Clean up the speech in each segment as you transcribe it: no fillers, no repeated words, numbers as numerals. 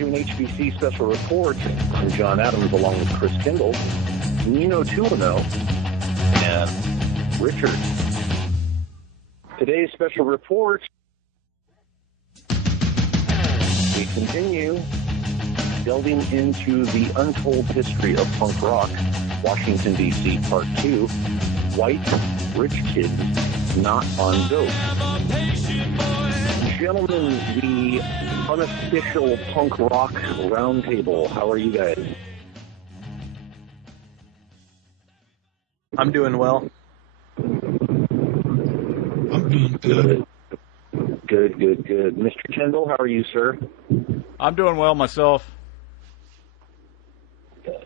to an HBC special report. I'm John Adams along with Chris Kindle, Nino 2-0, and Richard. Today's special report, we continue delving into the untold history of punk rock, Washington, D.C., Part 2, White Rich Kids Not on Dope. Gentlemen, the unofficial punk rock roundtable, how are you guys? I'm doing well. I'm doing good. Good. Mr. Kendall, how are you, sir? I'm doing well myself. Yes.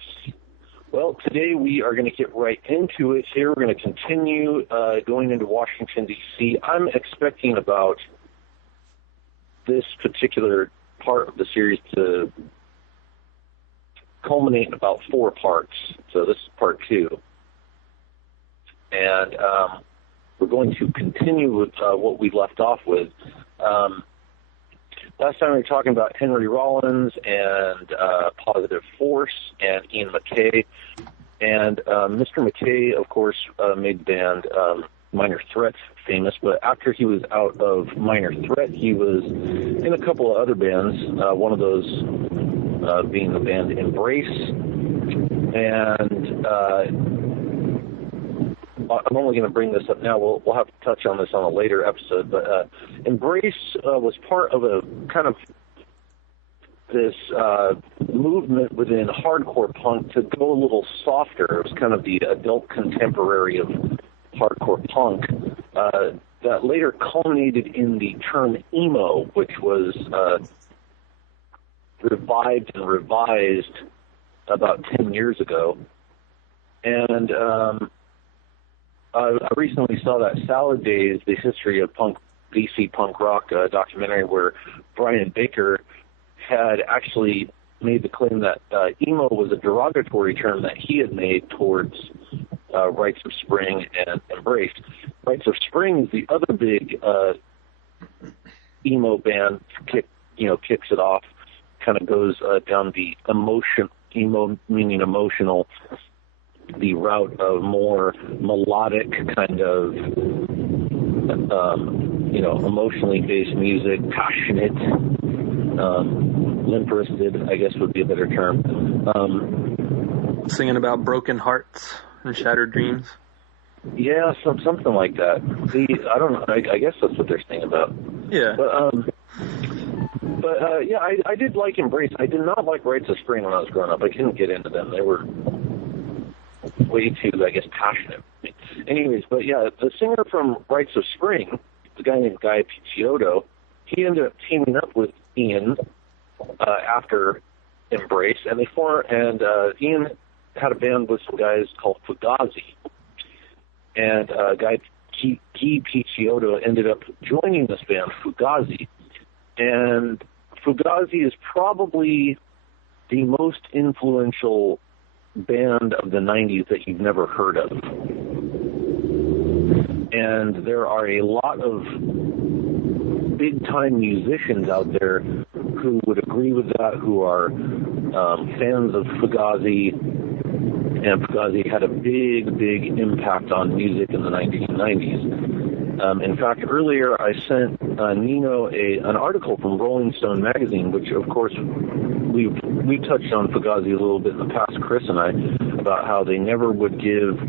Well, today we are going to get right into it here. We're going to continue going into Washington, D.C. I'm expecting about this particular part of the series to culminate in about 4 parts. So this is part 2. And we're going to continue with what we left off with. Last time we were talking about Henry Rollins and Positive Force and Ian McKaye. And Mr. McKaye, of course, made the band Minor Threat famous, but after he was out of Minor Threat, he was in a couple of other bands, one of those being the band Embrace. And I'm only going to bring this up now. We'll have to touch on this on a later episode, but Embrace was part of a kind of this movement within hardcore punk to go a little softer. It was kind of the adult contemporary of hardcore punk that later culminated in the term emo, which was revived and revised about 10 years ago. And I recently saw that Salad Days, the history of punk, DC punk rock documentary, where Brian Baker had actually made the claim that emo was a derogatory term that he had made towards Rites of Spring and Embrace. Rites of Spring is the other big emo band, kicks it off, kind of goes down the emo meaning emotional, the route of more melodic kind of, emotionally based music, passionate, limp-wristed, I guess would be a better term. Singing about broken hearts and shattered dreams. Yeah, something like that. See, I don't know. I guess that's what they're singing about. Yeah. But I did like Embrace. I did not like Rites of Spring when I was growing up. I couldn't get into them. They were way too, I guess, passionate. Anyways, but yeah, the singer from Rites of Spring, the guy named Guy Picciotto, he ended up teaming up with Ian after Embrace, and Ian had a band with some guys called Fugazi, and Guy Picciotto ended up joining this band, Fugazi, and Fugazi is probably the most influential band of the 90s that you've never heard of. And there are a lot of big-time musicians out there who would agree with that, who are fans of Fugazi, and Fugazi had a big impact on music in the 1990s. In fact, earlier I sent Nino an article from Rolling Stone magazine, which, of course, we touched on Fugazi a little bit in the past, Chris and I, about how they never would give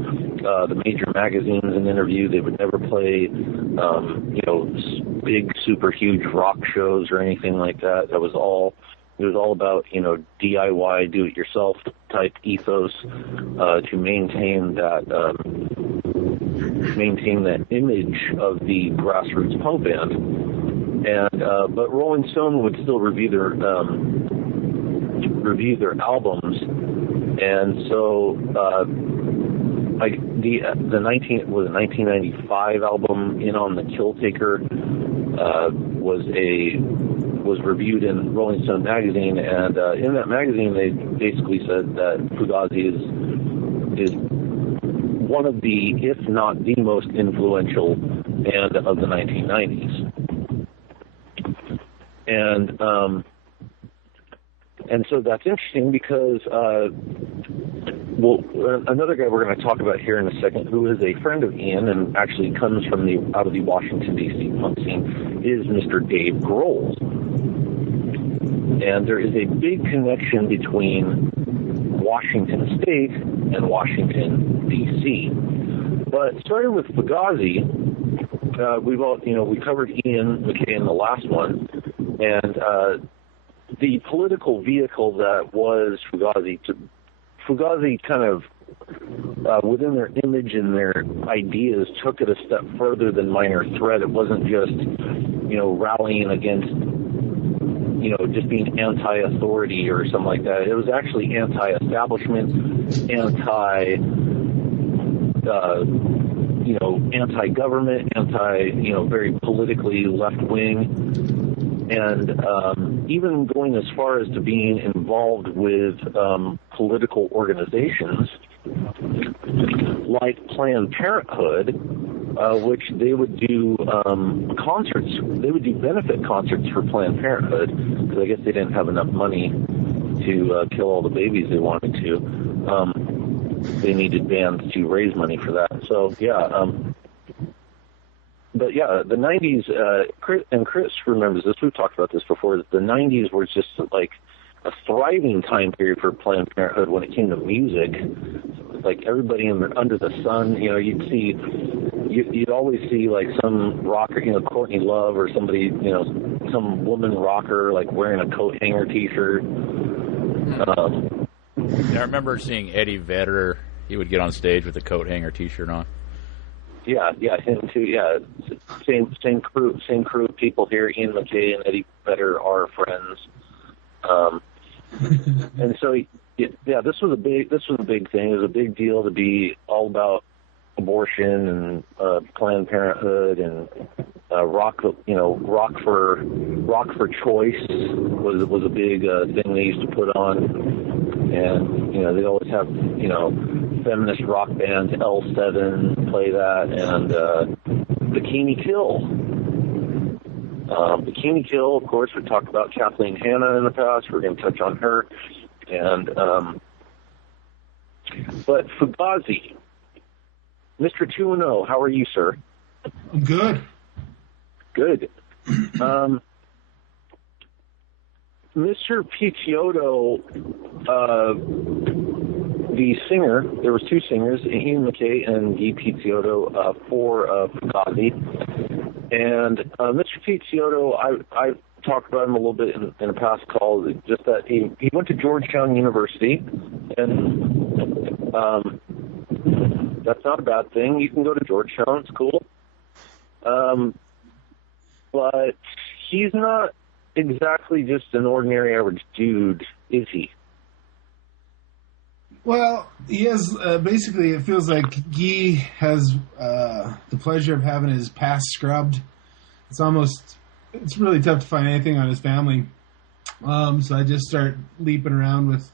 the major magazines an interview. They would never play, big, super huge rock shows or anything like that. It was all about, DIY, do-it-yourself type ethos to maintain that image of the grassroots punk band. And but Rolling Stone would still review their albums, and so the 1995 album In on the Kill Taker was reviewed in Rolling Stone magazine, and in that magazine they basically said that Fugazi is one of the, if not the most influential band of the 1990s. And And so that's interesting because, well, another guy we're going to talk about here in a second, who is a friend of Ian and actually comes from out of the Washington, D.C. punk scene, is Mr. Dave Grohl. And there is a big connection between Washington State and Washington, D.C. But starting with Fugazi, we covered Ian McKaye in the last one, and the political vehicle that was Fugazi kind of, within their image and their ideas, took it a step further than Minor Threat. It wasn't just, rallying against, just being anti-authority or something like that. It was actually anti-establishment, anti-government, very politically left-wing, and even going as far as to being involved with political organizations like Planned Parenthood, which they would do concerts. They would do benefit concerts for Planned Parenthood because I guess they didn't have enough money to kill all the babies they wanted to. They needed bands to raise money for that. So, yeah. But, yeah, the 90s, and Chris remembers this, we've talked about this before, the 90s were just like a thriving time period for Planned Parenthood when it came to music. Like everybody under the sun, you'd always see like some rocker, Courtney Love or somebody, some woman rocker like wearing a coat hanger T-shirt. I remember seeing Eddie Vedder. He would get on stage with a coat hanger T-shirt on. Yeah, him too. Yeah, same crew of people here. Ian McKaye and Eddie Vedder are friends. And so, this was a big thing. It was a big deal to be all about abortion and Planned Parenthood and rock for choice was a big thing they used to put on, and they always have feminist rock bands, L7 play that, and Bikini Kill. Bikini Kill, of course, we talked about Kathleen Hanna in the past. We're going to touch on her. And but Fugazi, Mr. 2-0, how are you, sir? I'm good. Good. Mr. Picciotto, the singer, there was two singers, Ian McKaye and Guy Picciotto, for Fugazi. And Mr. Picciotto, I talked about him a little bit in a past call, just that he went to Georgetown University, and that's not a bad thing. You can go to Georgetown, it's cool. But he's not exactly just an ordinary average dude, is he? Well, he has, basically, it feels like Guy has the pleasure of having his past scrubbed. It's really tough to find anything on his family. So I just start leaping around with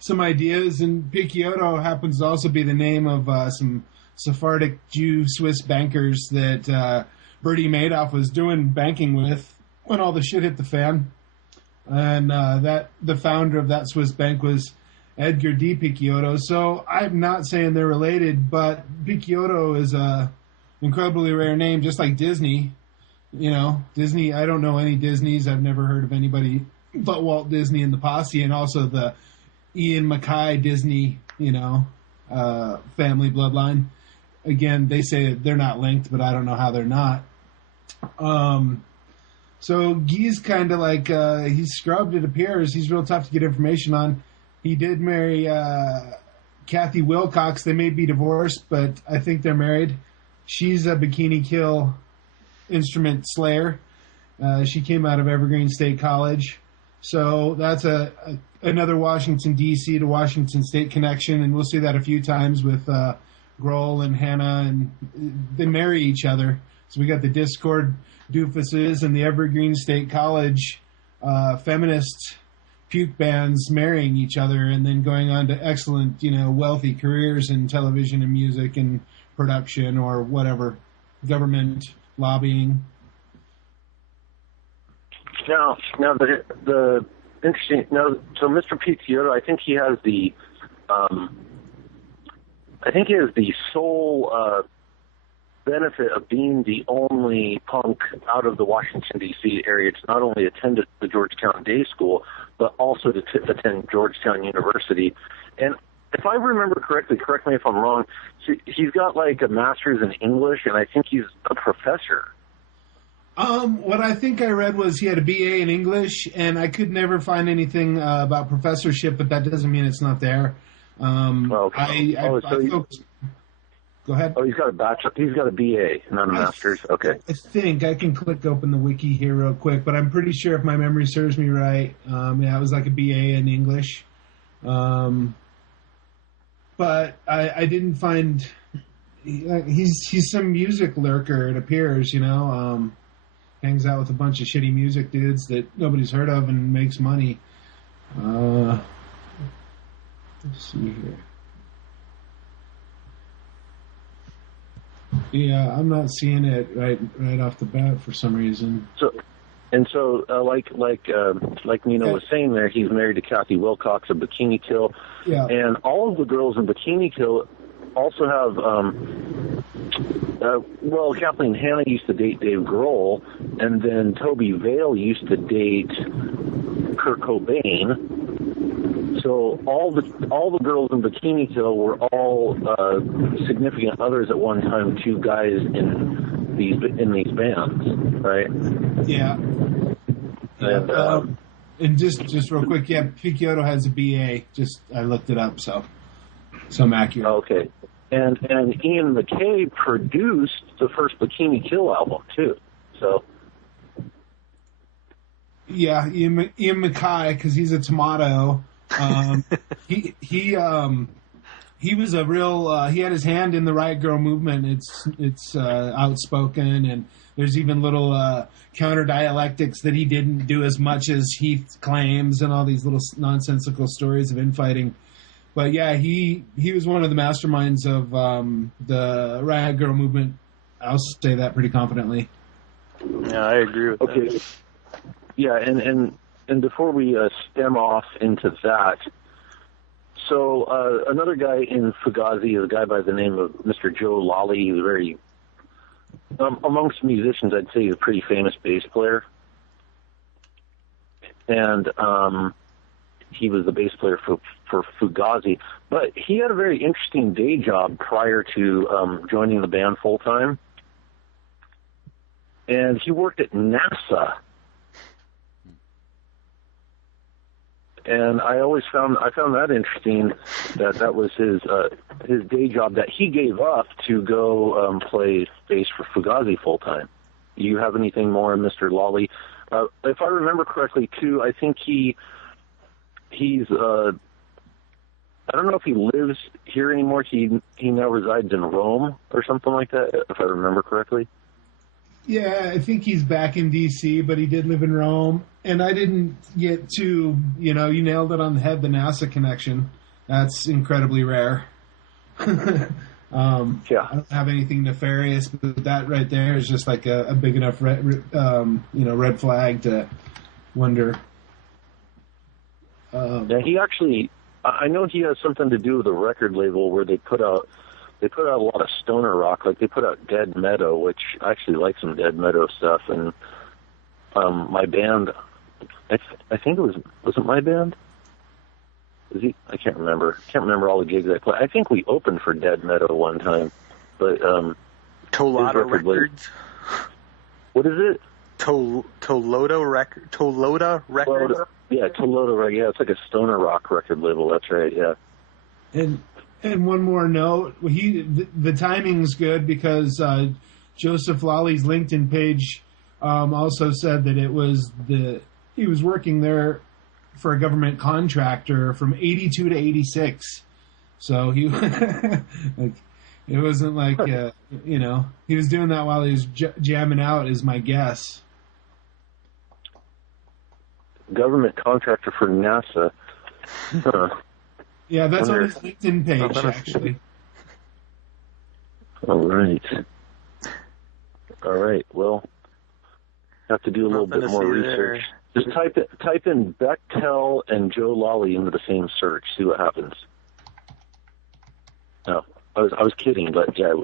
some ideas, and Picciotto happens to also be the name of some Sephardic Jew Swiss bankers that Bertie Madoff was doing banking with when all the shit hit the fan. And the founder of that Swiss bank was Edgar D. Picciotto. So I'm not saying they're related, but Picciotto is a incredibly rare name, just like Disney. Disney, I don't know any Disneys. I've never heard of anybody but Walt Disney and the Posse, and also the Ian McKaye Disney, family bloodline. Again, they say they're not linked, but I don't know how they're not. So Guy's kind of like, he's scrubbed, it appears. He's real tough to get information on. He did marry Kathy Wilcox. They may be divorced, but I think they're married. She's a Bikini Kill instrument slayer. She came out of Evergreen State College. So that's another Washington, D.C. to Washington State connection, and we'll see that a few times with Grohl and Hanna, and they marry each other. So we got the Discord doofuses and the Evergreen State College feminist puke bands marrying each other and then going on to excellent, wealthy careers in television and music and production or whatever, government, lobbying. Now the Interesting. Now, so Mr. Pizziotto, I think he has the sole benefit of being the only punk out of the Washington, D.C. area to not only attend the Georgetown Day School, but also to attend Georgetown University. And if I remember correctly, correct me if I'm wrong, he's got like a master's in English, and I think he's a professor. What I think I read was he had a BA in English, and I could never find anything about professorship, but that doesn't mean it's not there. Go ahead. Oh, he's got a bachelor. He's got a BA, not a master's. Okay. I think I can click open the wiki here real quick, but I'm pretty sure if my memory serves me right, it was like a BA in English. But I didn't find. He's some music lurker. It appears, hangs out with a bunch of shitty music dudes that nobody's heard of and makes money. Let's see here. Yeah, I'm not seeing it right off the bat for some reason. So like Nino was saying there, he's married to Kathy Wilcox of Bikini Kill. Yeah. And all of the girls in Bikini Kill also have, Kathleen Hanna used to date Dave Grohl, and then Toby Vale used to date Kurt Cobain. So all the girls in Bikini Kill were all significant others at one time to guys in these bands, right? Yeah. And just real quick, Picciotto has a BA. I looked it up, so I'm accurate. Okay. And Ian McKaye produced the first Bikini Kill album too. So. Yeah, Ian McKaye, because he's a tomato. He was a real. He had his hand in the Riot Girl movement. It's outspoken, and there's even little counter dialectics that he didn't do as much as he claims, and all these little nonsensical stories of infighting. But yeah, he was one of the masterminds of the Riot Girl movement. I'll say that pretty confidently. Yeah, I agree with that. Yeah, and before we stem off into that, so another guy in Fugazi is a guy by the name of Mr. Joe Lally. He's a very, amongst musicians, I'd say he's a pretty famous bass player. And he was the bass player for Fugazi. But he had a very interesting day job prior to joining the band full-time. And he worked at NASA. And I found that interesting that was his day job that he gave up to go play bass for Fugazi full time. Do you have anything more, Mr. Lawley? If I remember correctly, too, I think he's I don't know if he lives here anymore. He now resides in Rome or something like that, if I remember correctly. Yeah, I think he's back in D.C., but he did live in Rome. And I didn't get to, you nailed it on the head, the NASA connection. That's incredibly rare. Yeah. I don't have anything nefarious, but that right there is just like a big enough red flag to wonder. Yeah, he actually, I know he has something to do with a record label where they put out a lot of stoner rock. Like they put out Dead Meadow, which I actually like some Dead Meadow stuff. And my band, I think it wasn't my band? Was he? I can't remember. Can't remember all the gigs I played. I think we opened for Dead Meadow one time, but Tolada Records. What is it? Tolada Records. Yeah, Tolada. Yeah, it's like a stoner rock record label. That's right. Yeah. And one more note, the timing's good because Joseph Lawley's LinkedIn page also said that he was working there for a government contractor from 82 to 86. So he it wasn't like he was doing that while he was jamming out, is my guess. Government contractor for NASA. Huh. Yeah, that's on his LinkedIn page, actually. All right. Well, have to do a little bit more research. Just type in Bechtel and Joe Lawley into the same search. See what happens. No, I was kidding, but yeah,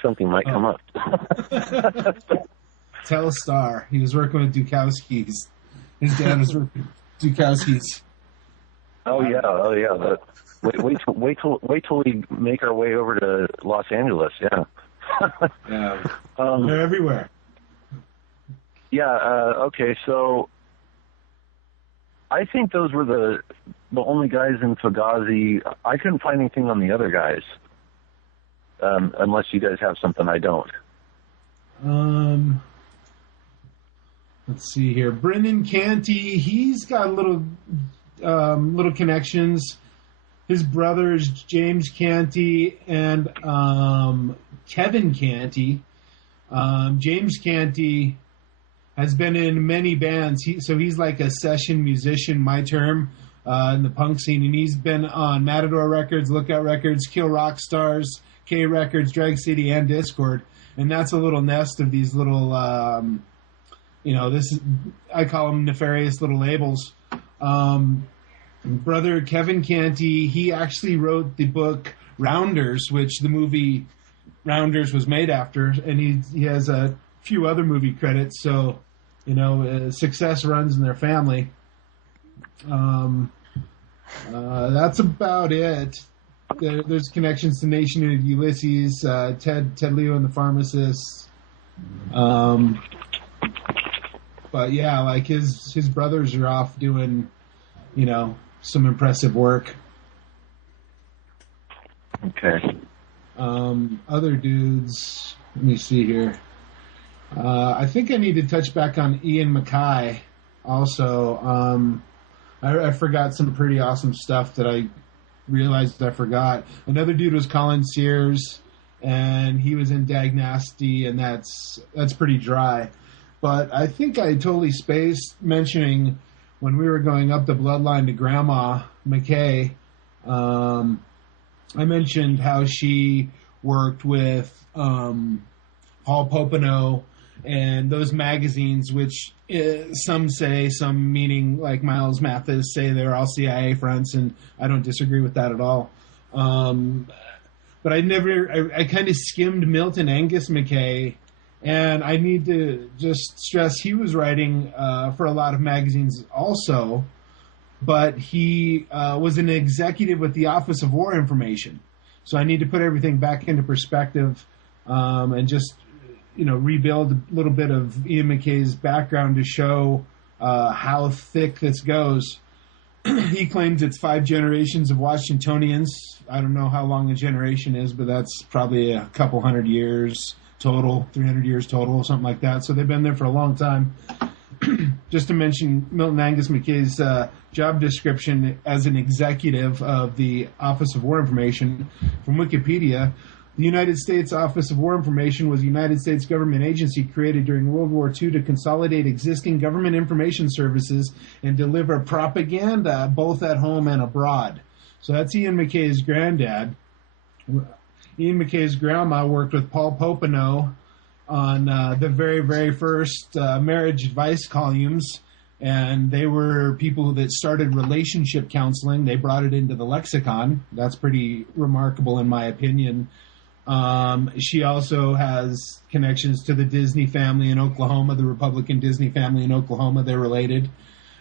something might come up. Telstar. He was working with Dukowski's. His dad was working with Dukowski's. Oh yeah. But wait till we make our way over to Los Angeles. Yeah. Yeah. They're everywhere. Yeah. Okay. So I think those were the only guys in Fugazi. I couldn't find anything on the other guys, unless you guys have something I don't. Let's see here. Brendan Canty, he's got little connections. His brothers, James Canty and Kevin Canty. James Canty has been in many bands. He's like a session musician, my term, in the punk scene. And he's been on Matador Records, Lookout Records, Kill Rock Stars, K Records, Drag City, and Discord. And that's a little nest of these little, I call them nefarious little labels. Brother Kevin Canty, he actually wrote the book Rounders, which the movie Rounders was made after, and he has a few other movie credits, so success runs in their family. That's about it. There's connections to Nation of Ulysses, Ted Leo and the Pharmacists. But yeah, like his brothers are off doing, some impressive work. Okay. Other dudes, let me see here. I think I need to touch back on Ian McKaye also. I forgot some pretty awesome stuff that I realized I forgot. Another dude was Colin Sears, and he was in Dag Nasty, and that's pretty dry. But I think I totally spaced mentioning when we were going up the bloodline to Grandma McKaye. I mentioned how she worked with Paul Popenoe and those magazines, which some meaning like Miles Mathis, say they're all CIA fronts, and I don't disagree with that at all. But I kind of skimmed Milton Angus McKaye, and I need to just stress he was writing for a lot of magazines also, but he was an executive with the Office of War Information. So I need to put everything back into perspective and just rebuild a little bit of Ian McKay's background to show how thick this goes. He claims it's 5 generations of Washingtonians. I don't know how long a generation is, but that's probably a couple hundred years total, 300 years total, something like that. So they've been there for a long time. Just to mention Milton Angus McKay's job description as an executive of the Office of War Information from Wikipedia. The United States Office of War Information was a United States government agency created during World War II to consolidate existing government information services and deliver propaganda both at home and abroad. So that's Ian McKay's granddad. Ian McKay's grandma worked with Paul Popenoe on the very, very first marriage advice columns, and they were people that started relationship counseling. They brought it into the lexicon. That's pretty remarkable in my opinion. She also has connections to the Disney family in Oklahoma, the Republican Disney family in Oklahoma. They're related.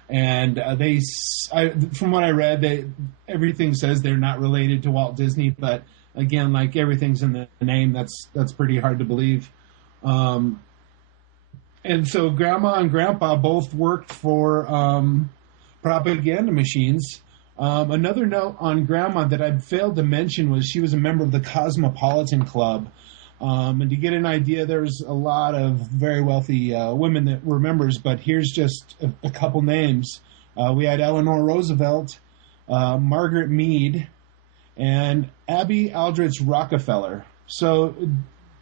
And from what I read, everything says they're not related to Walt Disney, but again, like everything's in the name, that's pretty hard to believe. And so Grandma and Grandpa both worked for propaganda machines. Another note on Grandma that I failed to mention was she was a member of the Cosmopolitan Club. And to get an idea, there's a lot of very wealthy women that were members, but here's just a couple names. We had Eleanor Roosevelt, Margaret Mead, and Abby Aldrich Rockefeller. So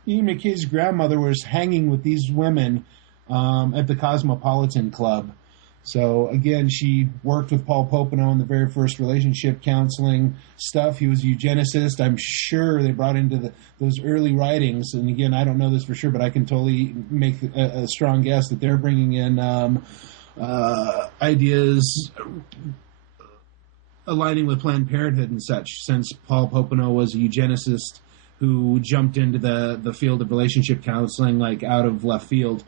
Ian McKay's grandmother was hanging with these women at the Cosmopolitan Club. So, again, she worked with Paul Popenoe in the very first relationship counseling stuff. He was a eugenicist. I'm sure they brought into those early writings. And, again, I don't know this for sure, but I can totally make a strong guess that they're bringing in ideas aligning with Planned Parenthood and such, since Paul Popenoe was a eugenicist who jumped into the field of relationship counseling like out of left field.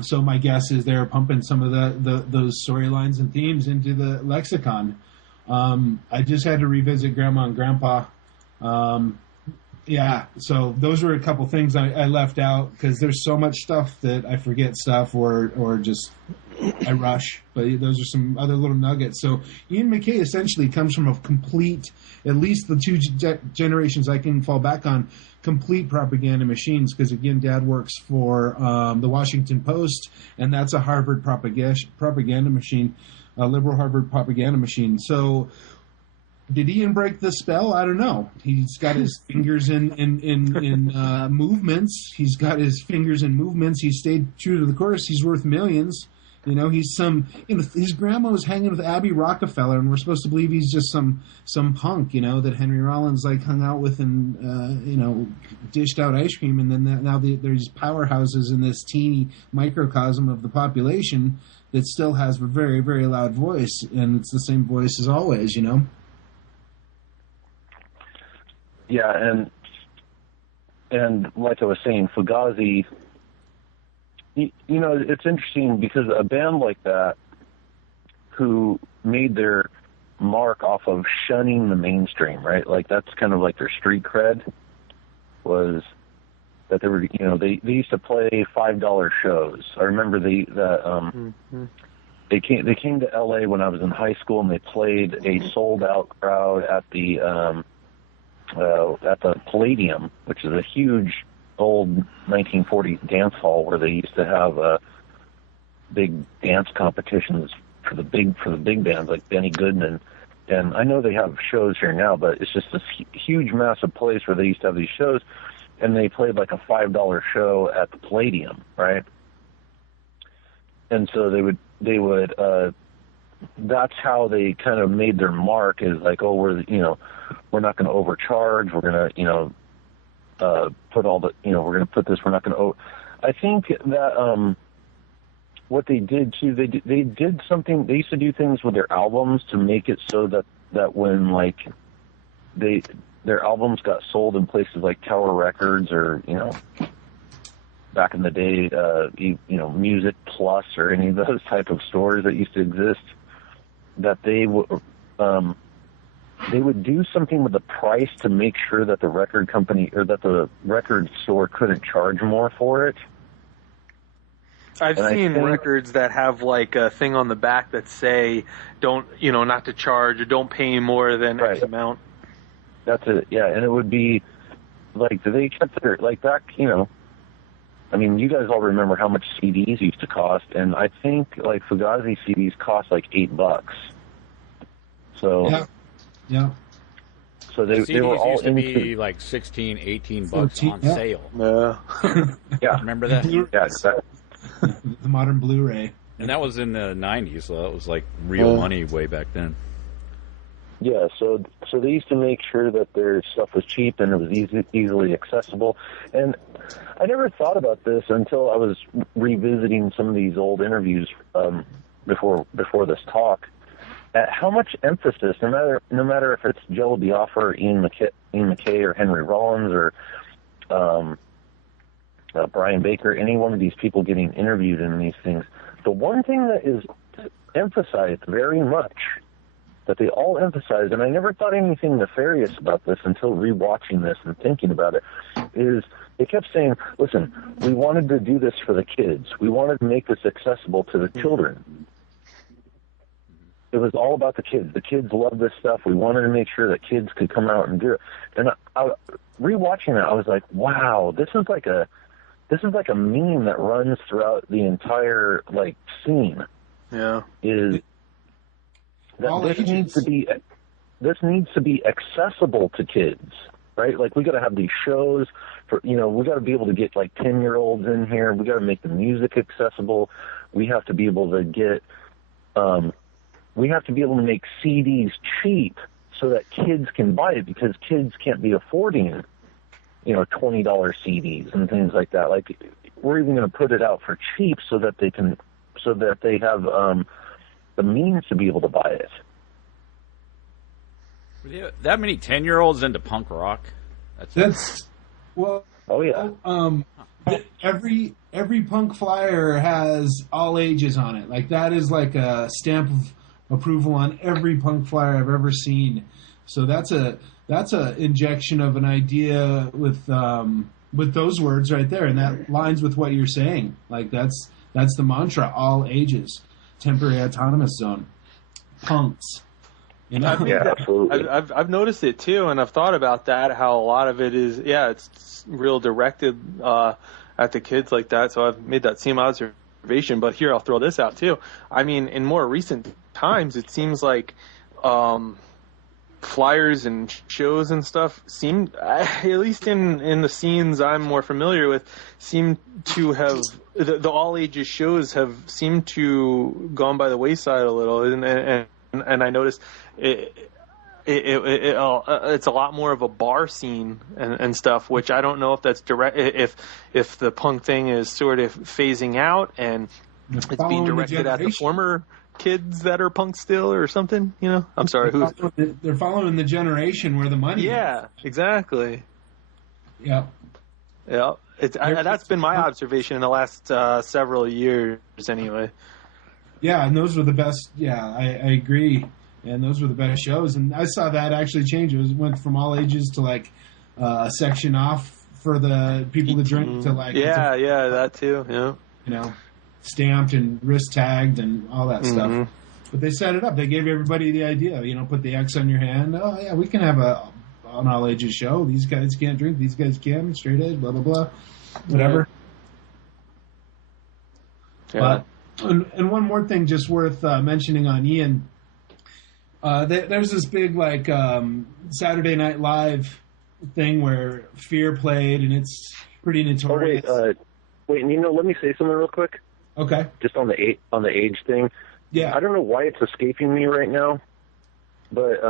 So my guess is they're pumping some of those storylines and themes into the lexicon. I just had to revisit Grandma and Grandpa. Yeah, so those were a couple things I left out because there's so much stuff that I forget stuff or just I rush. But those are some other little nuggets. So Ian McKaye essentially comes from a complete, at least the two generations I can fall back on, complete propaganda machines because, again, Dad works for the Washington Post, and that's a Harvard propaganda machine, a liberal Harvard propaganda machine. So did Ian break the spell? I don't know. He's got his fingers in movements. He's got his fingers in movements. He stayed true to the course. He's worth millions. You know, his grandma was hanging with Abby Rockefeller, and we're supposed to believe he's just some punk, you know, that Henry Rollins like hung out with and you know, dished out ice cream, and then now there's powerhouses in this teeny microcosm of the population that still has a very, very loud voice, and it's the same voice as always, you know. Yeah, and like I was saying, Fugazi, you know, it's interesting because a band like that who made their mark off of shunning the mainstream, right? Like that's kind of like their street cred was that they were, you know, they used to play $5 shows. I remember they came to LA when I was in high school and they played a sold out crowd at the Palladium, which is a huge old 1940s dance hall where they used to have big dance competitions for the big bands like Benny Goodman. And I know they have shows here now, but it's just this huge, massive place where they used to have these shows, and they played like a $5 show at the Palladium, right? And so they would that's how they kind of made their mark, is like, oh, we're not going to overcharge. We're going to, put all the, we're going to put this, we're not going to, I think that, what they did too, they did something, they used to do things with their albums to make it so that when like their albums got sold in places like Tower Records or, back in the day, Music Plus or any of those type of stores that used to exist, that they would do something with the price to make sure that the record company or that the record store couldn't charge more for it. I've seen records that have like a thing on the back that say, don't, not to charge or don't pay more than X amount. That's it, yeah. And it would be like, they kept their, like back, I mean, you guys all remember how much CDs used to cost, and I think like Fugazi CDs cost like $8. So yeah. So they were all used to be like $16, $18 on sale. Yeah. Remember that? Yeah, exactly. The modern Blu-ray. And that was in the 90s, so that was like real money way back then. Yeah, so they used to make sure that their stuff was cheap and it was easily accessible. And I never thought about this until I was revisiting some of these old interviews before this talk, at how much emphasis, no matter if it's Jello Biafra or Ian McKaye or Henry Rollins or Brian Baker, any one of these people getting interviewed in these things, the one thing that is emphasized very much, that they all emphasize, and I never thought anything nefarious about this until rewatching this and thinking about it, is they kept saying, listen, we wanted to do this for the kids. We wanted to make this accessible to the children. It was all about the kids. The kids love this stuff. We wanted to make sure that kids could come out and do it. And rewatching it, I was like, wow, this is like a meme that runs throughout the entire like scene. Yeah. Is that this needs to be accessible to kids, right? Like we got to have these shows for, we got to be able to get like 10-year-olds in here. We got to make the music accessible. We have to be able to get, we have to be able to make CDs cheap so that kids can buy it, because kids can't be affording, $20 CDs and things like that. Like we're even going to put it out for cheap so that they can so that they have the means to be able to buy it. That many 10-year-olds into punk rock? Well. Oh yeah. Every punk flyer has all ages on it. Like that is like a stamp of approval on every punk flyer I've ever seen. So that's a injection of an idea with those words right there, and that lines with what you're saying. Like that's the mantra: all ages, temporary autonomous zone, punks. You know? Yeah, absolutely. I've noticed it too, and I've thought about that. How a lot of it is, it's real directed at the kids like that. So I've made that same observation. But here, I'll throw this out too. I mean, in more recent times, it seems like flyers and shows and stuff seem, at least in the scenes I'm more familiar with, seem to have the all ages shows have seemed to gone by the wayside a little, and I noticed it's a lot more of a bar scene and stuff, which I don't know if that's direct, if the punk thing is sort of phasing out and it's being directed at the former kids that are punk still or something, you know? I'm sorry, they're following the generation where the money is. Exactly. Yeah. That's been my observation in the last several years anyway. Yeah, and those were the best. Yeah, I agree. And those were the best shows. And I saw that actually change. It went from all ages to like a section off for the people to drink to like that too. Yeah, you know, stamped and wrist tagged and all that stuff. But they set it up. They gave everybody the idea. You know, put the X on your hand. Oh yeah, we can have an all ages show. These guys can't drink. These guys can. Straight edge. Blah blah blah. Whatever. Yeah. And one more thing just worth mentioning on Ian. There's this big like Saturday Night Live thing where Fear played, and it's pretty notorious. Wait, Nino, let me say something real quick. Okay. Just on the age thing. Yeah. I don't know why it's escaping me right now, but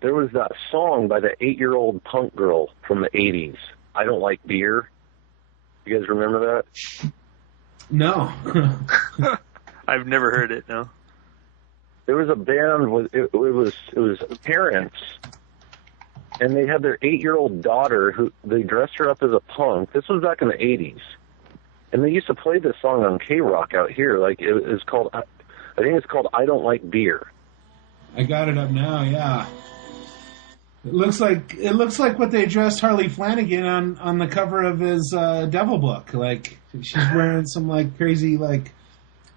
there was that song by the 8-year-old punk girl from the 80s. I Don't Like Beer. You guys remember that? No. I've never heard it, no. There was a band with it was parents, and they had their 8-year-old daughter who they dressed her up as a punk. This was back in the 80s, and they used to play this song on K-Rock out here. Like it was called, I think it's called "I Don't Like Beer." I got it up now. Yeah, it looks like what they dressed Harley Flanagan on the cover of his Devil book. Like she's wearing some like crazy like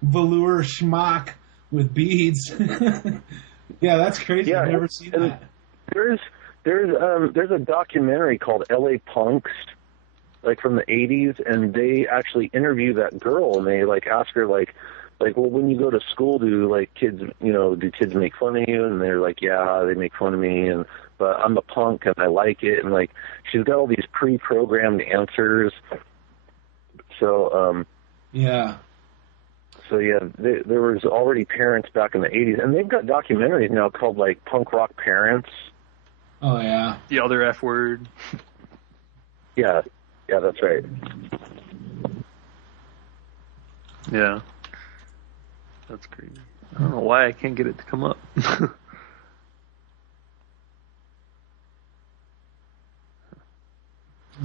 velour schmuck with beads. Yeah, that's crazy. Yeah, I've never seen that. There's a documentary called L.A. Punks, like from the 80s, and they actually interview that girl, and they like ask her like, well, when you go to school, do kids make fun of you? And they're like, yeah, they make fun of me, but I'm a punk and I like it, and like she's got all these pre-programmed answers. So yeah. So yeah, there was already parents back in the 80s, and they've got documentaries now called like Punk Rock Parents. Oh yeah. The other F word. Yeah, that's right. Yeah. That's crazy. I don't know why I can't get it to come up.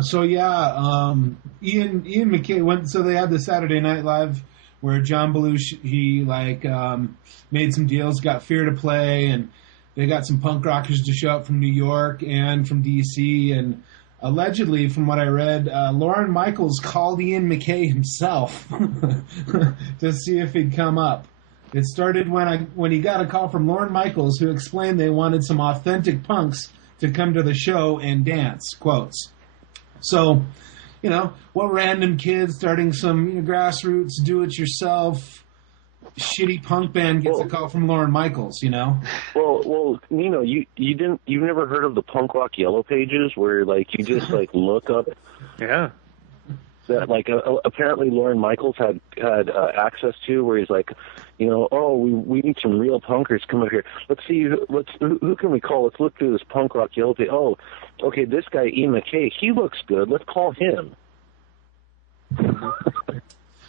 So yeah, Ian McKaye went. So they had the Saturday Night Live where John Belushi he made some deals, got Fear to play, and they got some punk rockers to show up from New York and from DC, and allegedly, from what I read, Lorne Michaels called Ian McKaye himself to see if he'd come up. It started when he got a call from Lorne Michaels, who explained they wanted some authentic punks to come to the show and dance. Quotes. So, what random kid starting some grassroots, do-it-yourself, shitty punk band gets a call from Lorne Michaels, Well, Nino, you've never heard of the punk rock yellow pages where like you just like look up. Yeah. That like apparently Lorne Michaels had access to, where he's like, we need some real punkers come over here. Let's see, who can we call? Let's look through this punk rock yellow page. Oh, okay, this guy Ian McKaye, he looks good. Let's call him.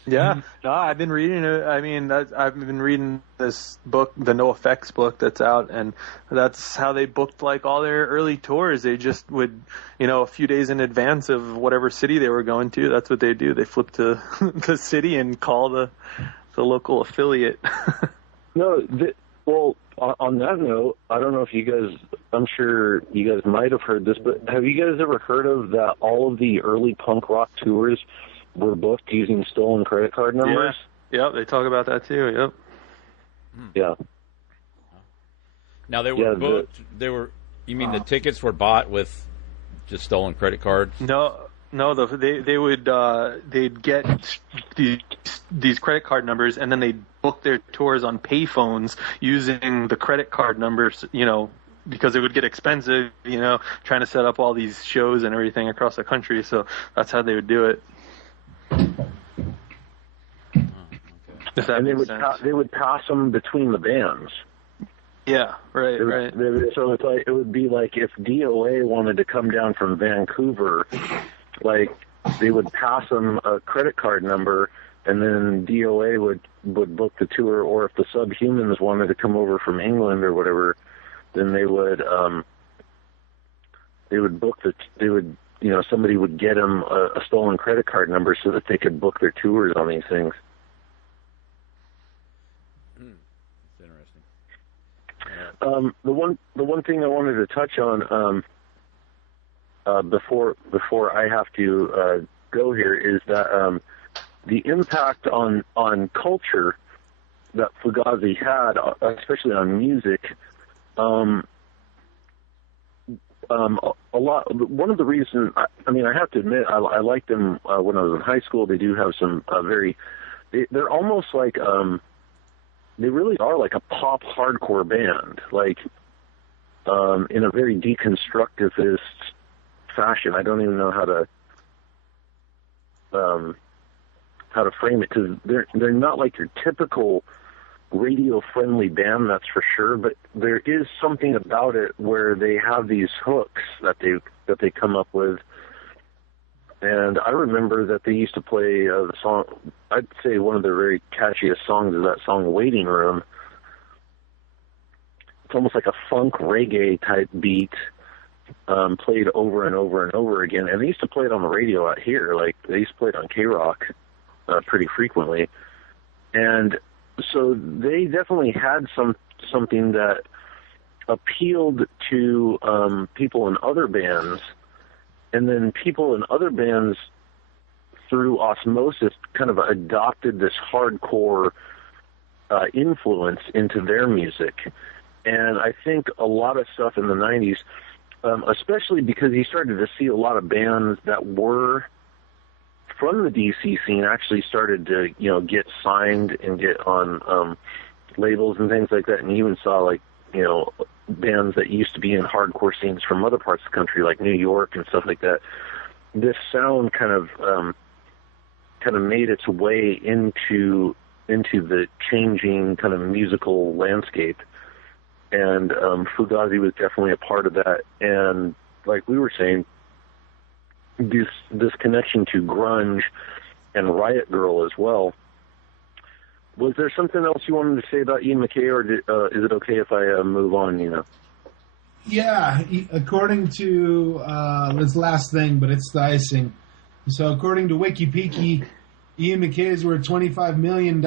Yeah, no, I've been reading it. I mean, I've been reading this book, the NOFX book that's out, and that's how they booked like all their early tours. They just would, a few days in advance of whatever city they were going to. That's what they do. They flip to the city and call the local affiliate. No, well, on that note, I don't know if you guys, I'm sure you guys might have heard this, but have you guys ever heard of that all of the early punk rock tours were booked using stolen credit card numbers? Yeah, yep, they talk about that too, yep. Yeah. Now, they were booked, you mean the tickets were bought with just stolen credit cards? No, they'd get these credit card numbers, and then they'd book their tours on payphones using the credit card numbers, because it would get expensive, trying to set up all these shows and everything across the country. So that's how they would do it. If that makes sense. They would pass them between the bands. Yeah, right. So it's like, it would be like if DOA wanted to come down from Vancouver, like they would pass them a credit card number, and then DOA would book the tour. Or if the Subhumans wanted to come over from England or whatever, then they would book somebody would get them a stolen credit card number so that they could book their tours on these things. The one thing I wanted to touch on before I have to go here is that the impact on culture that Fugazi had, especially on music, a lot. One of the reasons, I have to admit, I liked them when I was in high school. They do have some they're almost like they really are like a pop hardcore band, like in a very deconstructivist fashion. I don't even know how to frame it, because they're not like your typical radio-friendly band, that's for sure. But there is something about it where they have these hooks that they come up with. And I remember that they used to play the song, I'd say one of their very catchiest songs is that song Waiting Room. It's almost like a funk reggae type beat, played over and over and over again. And they used to play it on the radio out here. Like, they used to play it on K-Rock pretty frequently. And so they definitely had something that appealed to people in other bands. And then people in other bands, through osmosis, kind of adopted this hardcore influence into their music. And I think a lot of stuff in the 90s, especially because you started to see a lot of bands that were from the DC scene actually started to, get signed and get on labels and things like that. And you even saw, like, bands that used to be in hardcore scenes from other parts of the country, like New York and stuff like that. This sound kind of made its way into the changing kind of musical landscape, and Fugazi was definitely a part of that. And like we were saying, this connection to grunge and Riot Grrrl as well. Was there something else you wanted to say about Ian McKaye, or is it okay if I move on, Yeah, according to this last thing, but it's the icing. So according to WikiPedia, Ian McKaye is worth $25 million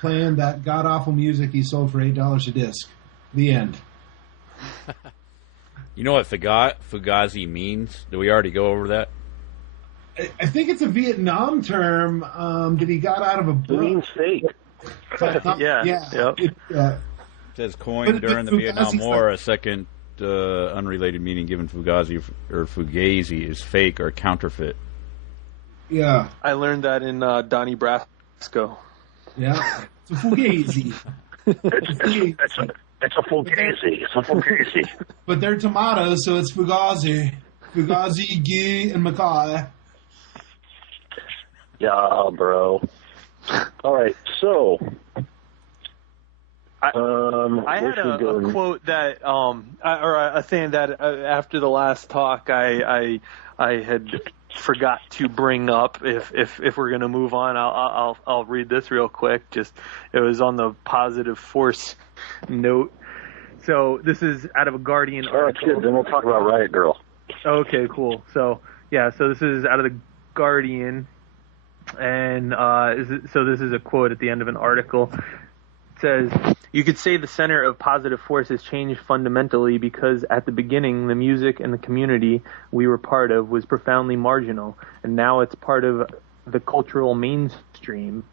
playing that god-awful music he sold for $8 a disc. The end. You know what Fugazi means? Did we already go over that? I think it's a Vietnam term that he got out of a book. It means fake. Yep. It says coined during the Vietnam War. A second unrelated meaning given Fugazi or Fugazi is fake or counterfeit. Yeah. I learned that in Donnie Brasco. Yeah. It's a Fugazi. It's a Fugazi. It's a Fugazi. But they're tomatoes, so it's Fugazi. Fugazi, Guy, and McKaye. Yeah, bro. All right, so I had a quote that, or a thing that after the last talk, I had forgot to bring up. If we're gonna move on, I'll read this real quick. It was on the positive force note. So this is out of a Guardian article. All right, good. Then we'll talk about Riot Girl. Okay, cool. So this is out of the Guardian, and this is a quote at the end of an article. It says, "You could say the center of positive force has changed fundamentally because at the beginning the music and the community we were part of was profoundly marginal, and now it's part of the cultural mainstream.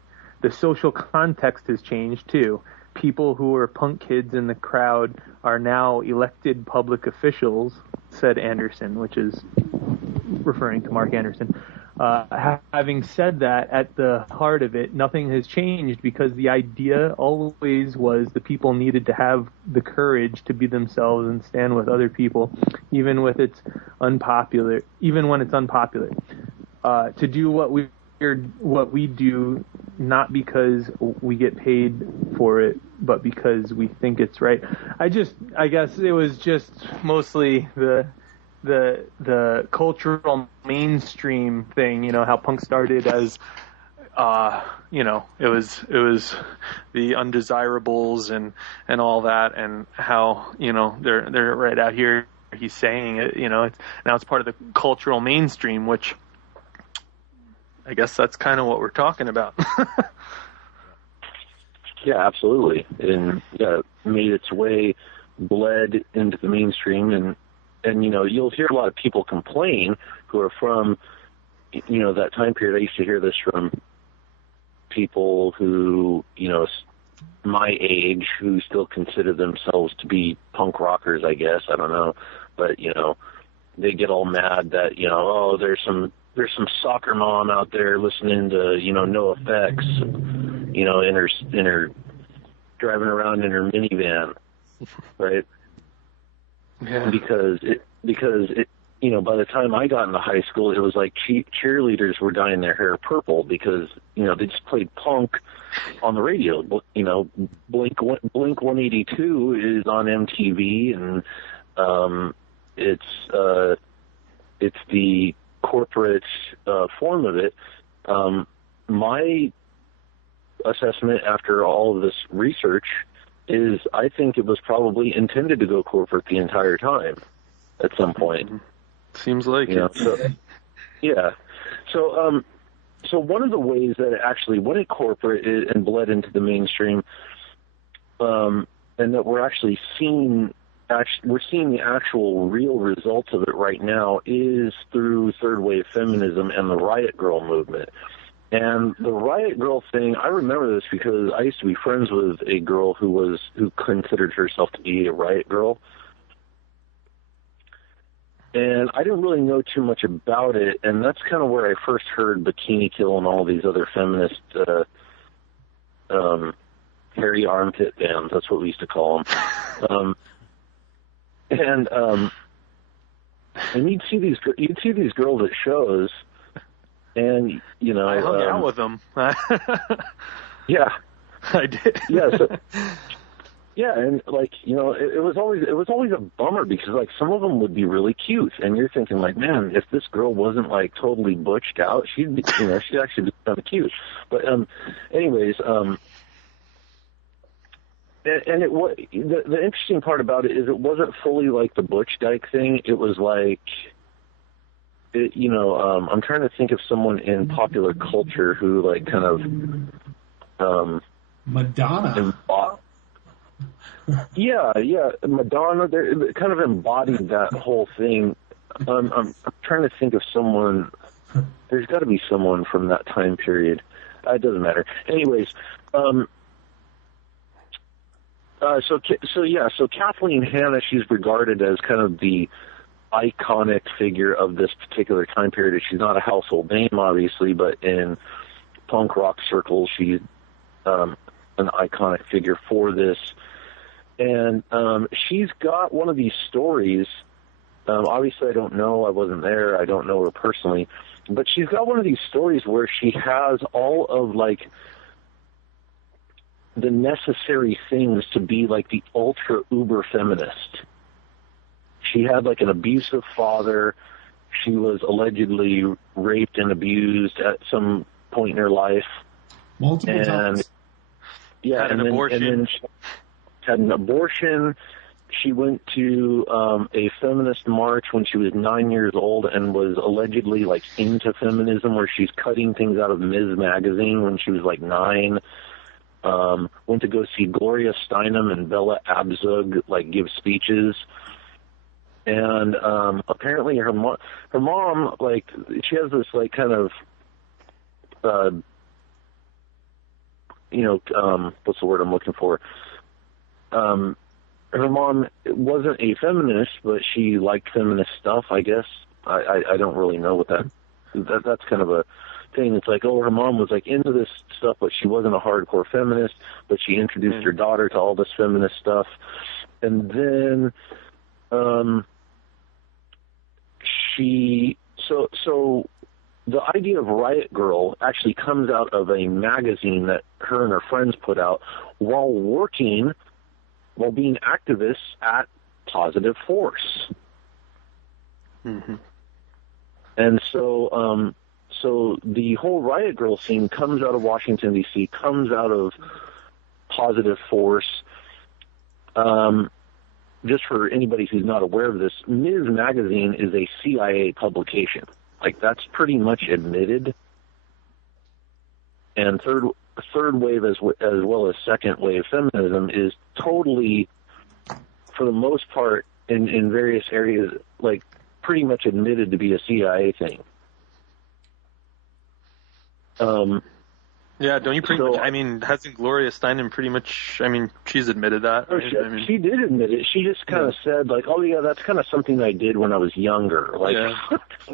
The social context has changed too. People who were punk kids in the crowd are now elected public officials," said Anderson, which is referring to Mark Anderson. Having said that, at the heart of it, nothing has changed because the idea always was the people needed to have the courage to be themselves and stand with other people, even when it's unpopular, to do what we do, not because we get paid for it, but because we think it's right. I guess it was just mostly the cultural mainstream thing, how punk started as, it was the undesirables and all that, and how, they're right out here. He's saying it, now it's part of the cultural mainstream, which I guess that's kind of what we're talking about. Yeah, absolutely. And it made its way, bled into the mainstream, and you'll hear a lot of people complain who are from, that time period. I used to hear this from people who, my age, who still consider themselves to be punk rockers, I guess. I don't know. But, they get all mad that, there's some soccer mom out there listening to, NOFX, in her driving around in her minivan, right? Yeah. Because it, by the time I got into high school, it was like cheerleaders were dyeing their hair purple because, they just played punk on the radio. Blink 182 is on MTV, and it's the corporate form of it. My assessment after all of this research is I think it was probably intended to go corporate the entire time at some point. Seems like it. So, yeah. So one of the ways that it actually went corporate and bled into the mainstream, and that we're actually seeing the actual real results of it right now is through third wave feminism and the Riot Girl movement. And the Riot Girl thing, I remember this because I used to be friends with a girl who considered herself to be a Riot Girl. And I didn't really know too much about it, and that's kind of where I first heard Bikini Kill and all these other feminist hairy armpit bands. That's what we used to call them. And you'd see these girls at shows, and I hung out with them. Yeah, I did. Yeah, yeah, and it was always a bummer because some of them would be really cute, and you're thinking man, if this girl wasn't totally butched out, she'd be, she'd actually be kind of cute. But anyways. And the interesting part about it is it wasn't fully like the Butch Dyke thing. It was I'm trying to think of someone in popular culture who kind of Madonna. Yeah, Madonna. They kind of embodied that whole thing. I'm trying to think of someone. There's got to be someone from that time period. It doesn't matter. Anyways. So Kathleen Hanna, she's regarded as kind of the iconic figure of this particular time period. She's not a household name, obviously, but in punk rock circles, she's an iconic figure for this. And she's got one of these stories. Obviously, I don't know. I wasn't there. I don't know her personally. But she's got one of these stories where she has all of, the necessary things to be the ultra uber feminist. She had an abusive father. she was allegedly raped and abused at some point in her life. Multiple times. Yeah, had an abortion. And then she had an abortion. She went to a feminist march when she was 9 years old and was allegedly like into feminism, where she's cutting things out of Ms. magazine when she was like 9. Went to go see Gloria Steinem and Bella Abzug like give speeches. And apparently her mom, like, she has this like kind of what's the word I'm looking for? Her mom wasn't a feminist, but she liked feminist stuff, I guess. I don't really know what that's kind of a thing. It's like, her mom was like into this stuff, but she wasn't a hardcore feminist, but she introduced her daughter to all this feminist stuff. And then so the idea of Riot Girl actually comes out of a magazine that her and her friends put out while being activists at Positive Force. Mm-hmm. And so the whole Riot Girl scene comes out of Washington, D.C., comes out of Positive Force. Just for anybody who's not aware of this, Ms. Magazine is a CIA publication. Like, that's pretty much admitted. And third wave as well as second wave feminism is totally, for the most part, in various areas, like, pretty much admitted to be a CIA thing. Yeah, don't you pretty much, I mean, hasn't Gloria Steinem pretty much, I mean, she's admitted that. Right? She did admit it. She just kind of said, like, oh, yeah, that's kind of something I did when I was younger. Like,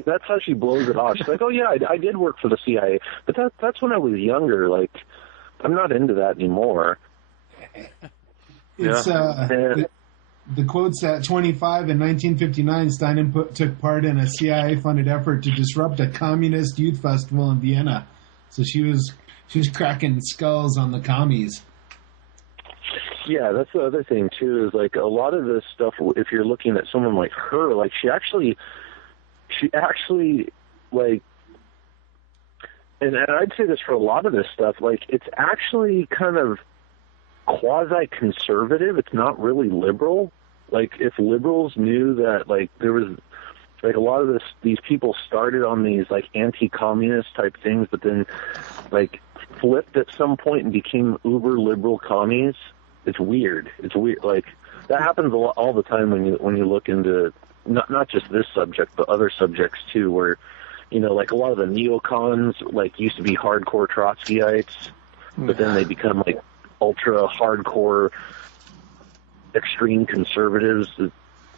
that's how she blows it off. She's like, oh, yeah, I did work for the CIA, but that's when I was younger. Like, I'm not into that anymore. It's, the quote's at 25 in 1959, Steinem took part in a CIA-funded effort to disrupt a communist youth festival in Vienna. So she was cracking skulls on the commies. Yeah, that's the other thing, too, is, like, a lot of this stuff, if you're looking at someone like her, like, she actually, like, and I'd say this for a lot of this stuff, like, it's actually kind of quasi-conservative. It's not really liberal. Like, if liberals knew that, like, there was, like, a lot of these people started on these, like, anti-communist type things, but then, like, flipped at some point and became uber-liberal commies. It's weird. It's weird. Like, that happens all the time when you look into not just this subject, but other subjects, too, where, you know, like, a lot of the neocons, like, used to be hardcore Trotskyites, but then they become, like, ultra-hardcore extreme conservatives. You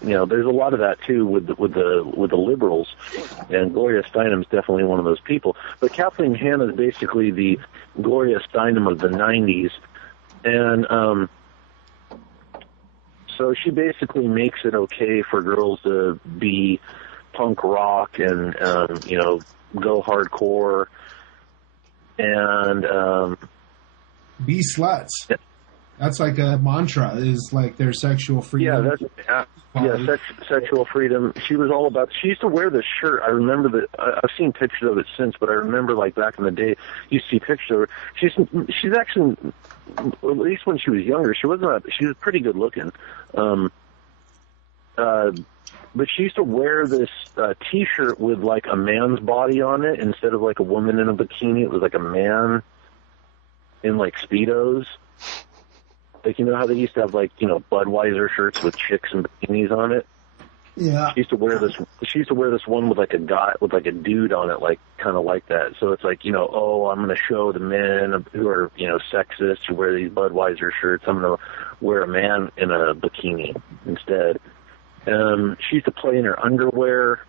know, there's a lot of that too with the liberals, and Gloria Steinem's definitely one of those people. But Kathleen Hanna is basically the Gloria Steinem of the '90s, and so she basically makes it okay for girls to be punk rock and you know, go hardcore and be sluts. Yeah. That's like a mantra, is like their sexual freedom. Yeah, sexual freedom. She was all about, she used to wear this shirt. I remember that, I've seen pictures of it since, but I remember, like, back in the day, you see pictures of her. She's actually, at least when she was younger, she was pretty good looking. But she used to wear this T-shirt with, like, a man's body on it instead of, like, a woman in a bikini. It was, like, a man in, like, Speedos. Like, you know how they used to have, like, you know, Budweiser shirts with chicks and bikinis on it? Yeah. She used to wear this one with, like, a guy, with, like, a dude on it, like, kind of like that. So it's like, you know, I'm going to show the men who are, you know, sexist, who wear these Budweiser shirts. I'm going to wear a man in a bikini instead. She used to play in her underwear.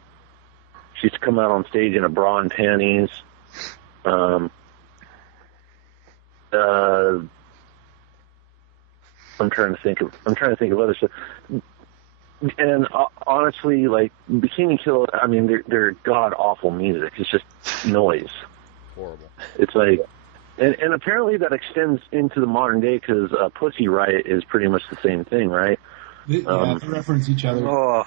She used to come out on stage in a bra and panties. I'm trying to think of other stuff. And honestly, like, Bikini Kill, I mean, they're god awful music. It's just noise. Horrible. It's like, and apparently that extends into the modern day, because Pussy Riot is pretty much the same thing, right? They reference each other. Oh,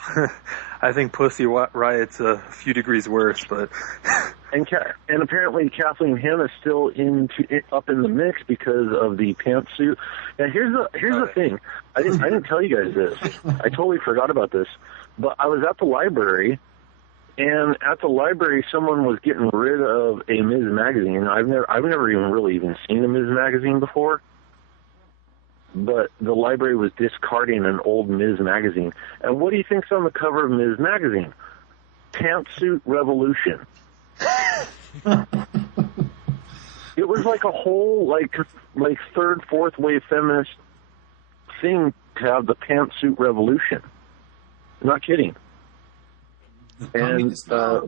I think Pussy Riot's a few degrees worse, but... And apparently Kathleen Hanna's still up in the mix because of the pantsuit. And here's the thing. I didn't tell you guys this. I totally forgot about this. But I was at the library, and at the library someone was getting rid of a Ms. magazine. I've never even seen a Ms. magazine before. But the library was discarding an old Ms. magazine. And what do you think's on the cover of Ms. magazine? Pantsuit Revolution. It was like a whole like third, fourth wave feminist thing to have the pantsuit revolution. I'm not kidding. And La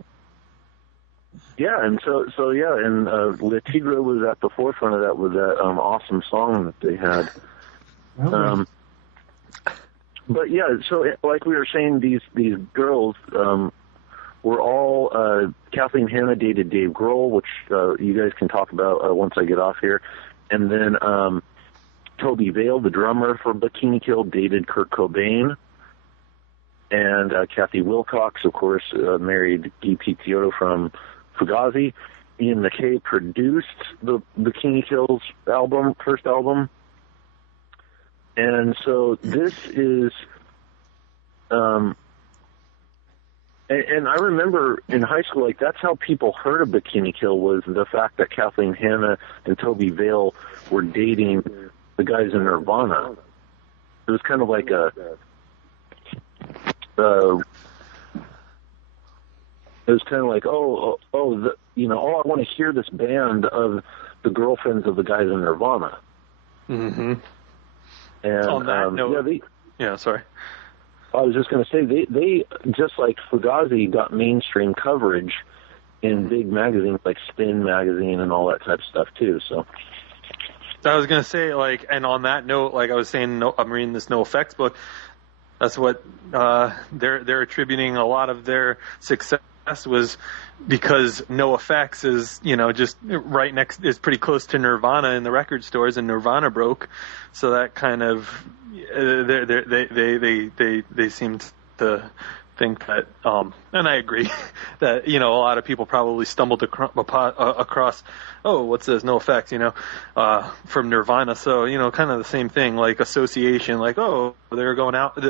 Tigra was at the forefront of that with that awesome song that they had. But yeah, so like we were saying, these girls were all Kathleen Hanna dated Dave Grohl, which you guys can talk about once I get off here, and then Toby Vale, the drummer for Bikini Kill, dated Kurt Cobain, and Kathy Wilcox, of course, married Guy Picciotto from Fugazi. Ian McKaye produced the Bikini Kill's first album. And so this is, and I remember in high school, like, that's how people heard of Bikini Kill, was the fact that Kathleen Hanna and Toby Vale were dating the guys in Nirvana. It was kind of like I want to hear this band of the girlfriends of the guys in Nirvana. Mm-hmm. And on that note, sorry. I was just going to say, they just like Fugazi got mainstream coverage in big magazines like Spin magazine and all that type of stuff too. So I was going to say, like, and on that note, like I was saying, I'm reading this NOFX book. That's what they're attributing a lot of their success was because NOFX is, just right next, is pretty close to Nirvana in the record stores, and Nirvana broke, so that kind of they seem to think that, and I agree that a lot of people probably stumbled across, what's this NOFX, from Nirvana. So kind of the same thing, like association, like they're going out.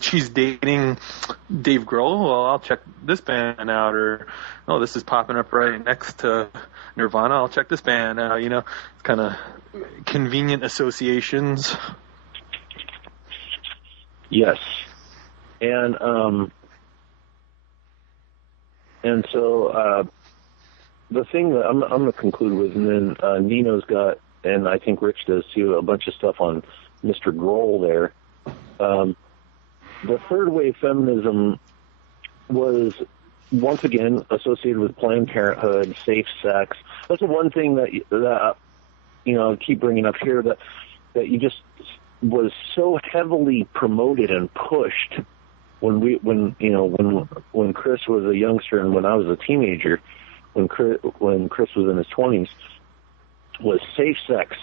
She's dating Dave Grohl. Well, I'll check this band out, or this is popping up right next to Nirvana. I'll check this band out. It's kind of convenient associations. Yes, and so the thing that I'm going to conclude with, and then Nino's got, and I think Rich does too, a bunch of stuff on Mr. Grohl there. The third wave feminism was once again associated with Planned Parenthood, safe sex. That's the one thing that I keep bringing up here, that you just was so heavily promoted and pushed when Chris was a youngster and when I was a teenager, when Chris was in his 20s, was safe sex,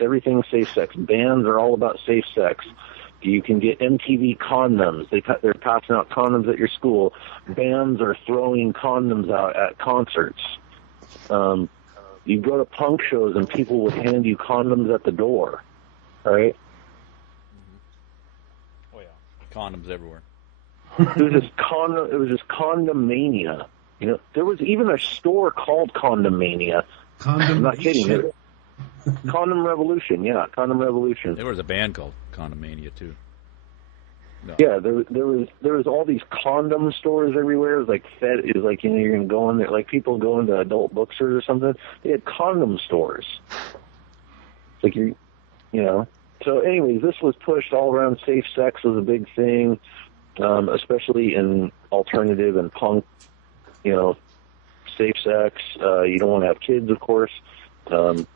everything's safe sex. Bands are all about safe sex. You can get MTV condoms. They're passing out condoms at your school. Bands are throwing condoms out at concerts. You go to punk shows and people would hand you condoms at the door, right? Oh yeah, condoms everywhere. It was just condom mania. There was even a store called Condom Mania. I'm not kidding. Condom Revolution, yeah, Condom Revolution. There was a band called Condom Mania too. No. Yeah, there was all these condom stores everywhere. It was like you're gonna go in there, like people go into adult bookstores or something. They had condom stores. Like So, anyways, this was pushed all around. Safe sex was a big thing, especially in alternative and punk. Safe sex. You don't want to have kids, of course. So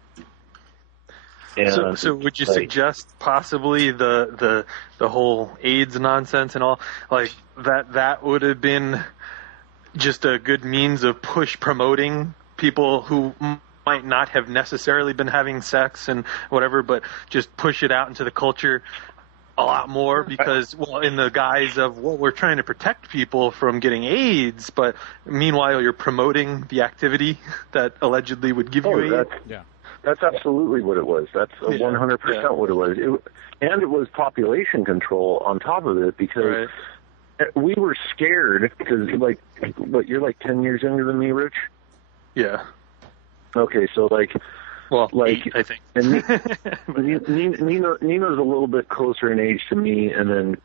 would you suggest possibly the whole AIDS nonsense and all, like that would have been just a good means of push promoting people who might not have necessarily been having sex and whatever, but just push it out into the culture a lot more because, well, in the guise of, well, we're trying to protect people from getting AIDS, but meanwhile you're promoting the activity that allegedly would give you AIDS. That's absolutely what it was. That's 100% what it was. And it was population control on top of it because we were scared because, like, what, you're like 10 years younger than me, Rich? Yeah. Okay, so well, like 8, I think. And Nino's a little bit closer in age to me, and then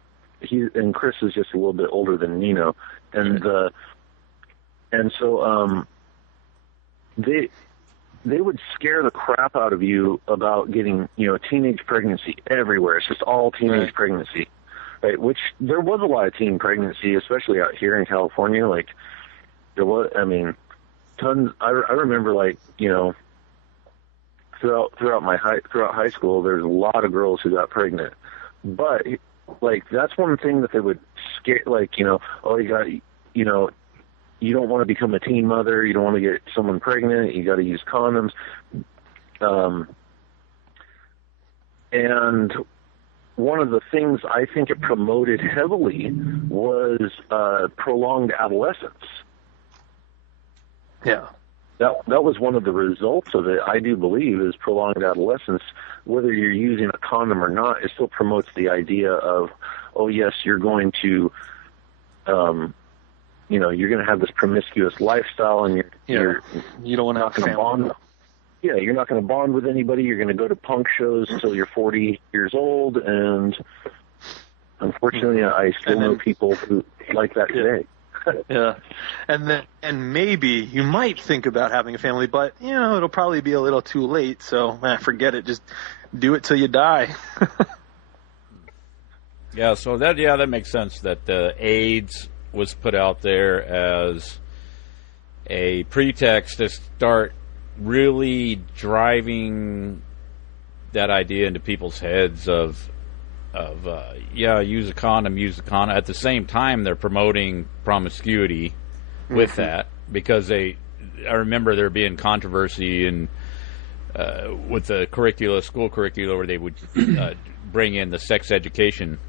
Chris is just a little bit older than Nino, and so they would scare the crap out of you about getting teenage pregnancy everywhere. It's just all teenage pregnancy, right? Which there was a lot of teen pregnancy, especially out here in California. Like there was, I mean, tons. I remember throughout high school, there's a lot of girls who got pregnant. But like that's one thing that they would scare, like, oh, you don't want to become a teen mother, you don't want to get someone pregnant, you got to use condoms. And one of the things I think it promoted heavily was prolonged adolescence. Yeah. That was one of the results of it, I do believe, is prolonged adolescence. Whether you're using a condom or not, it still promotes the idea of, oh, yes, you're going to, you're going to have this promiscuous lifestyle, and you don't want to have going to bond. Yeah, you're not going to bond with anybody. You're going to go to punk shows until you're 40 years old, and unfortunately, I still know people who like that today. Yeah, and maybe you might think about having a family, but it'll probably be a little too late. So forget it. Just do it till you die. Yeah. So that makes sense. That AIDS was put out there as a pretext to start really driving that idea into people's heads of use a condom. At the same time, they're promoting promiscuity with that, because I remember there being controversy with the school curricula, where they would bring in the sex education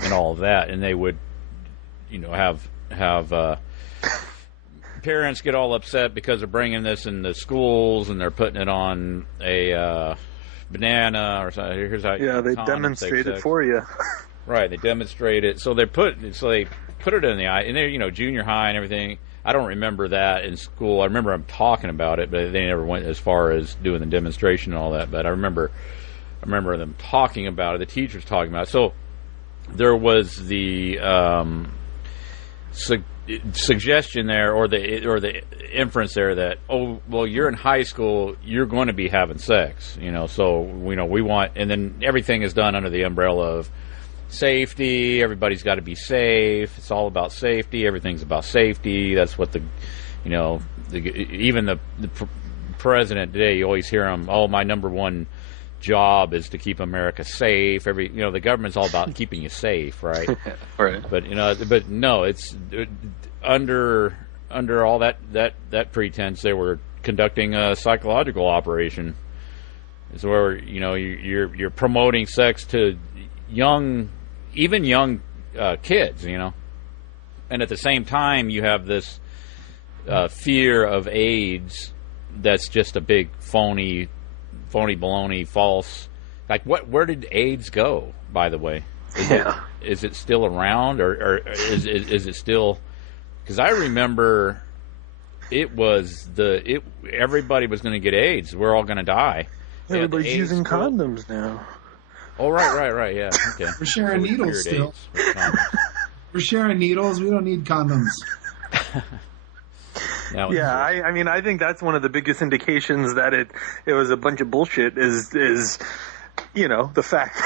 and all of that, and they would have parents get all upset because they're bringing this in the schools and they're putting it on a banana or something. Here's how. Yeah, they demonstrate it for you. Right, they demonstrate it. So they put it in the eye, and they junior high and everything. I don't remember that in school. I remember them talking about it, but they never went as far as doing the demonstration and all that. But I remember them talking about it. The teachers talking about it. So there was the suggestion there, or the inference there that, oh, well, you're in high school, you're going to be having sex, so we want, and then everything is done under the umbrella of safety. Everybody's got to be safe. It's all about safety. Everything's about safety. That's what even the president today, you always hear him, oh, my number one job is to keep America safe. The government's all about keeping you safe, right? Right. But no, it's under all that pretense, they were conducting a psychological operation. It's where you're promoting sex to young kids, and at the same time you have this fear of AIDS that's just a big phony baloney, false. Like, where did AIDS go, by the way? Is it still around, or is it still? Because I remember everybody was going to get AIDS. We're all going to die. Everybody's using condoms now. Oh, right, yeah. Okay. We're sharing needles still. We're sharing needles. We don't need condoms. Yeah, I think that's one of the biggest indications that it was a bunch of bullshit is the fact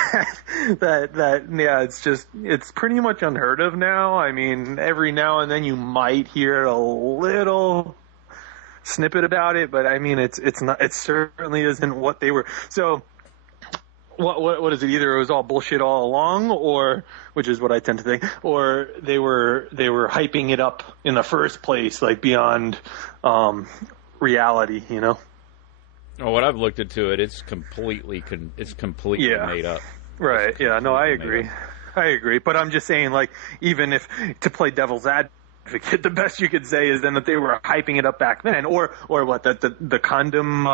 that it's pretty much unheard of now. I mean, every now and then you might hear a little snippet about it, but I mean, it certainly isn't what they were. So what is it? Either it was all bullshit all along, or, which is what I tend to think, or they were hyping it up in the first place, like beyond reality, Oh, what I've looked into it, it's completely made up. Right. Yeah. No, I agree. But I'm just saying, like, even if to play devil's advocate, the best you could say is then that they were hyping it up back then, or what, that the condom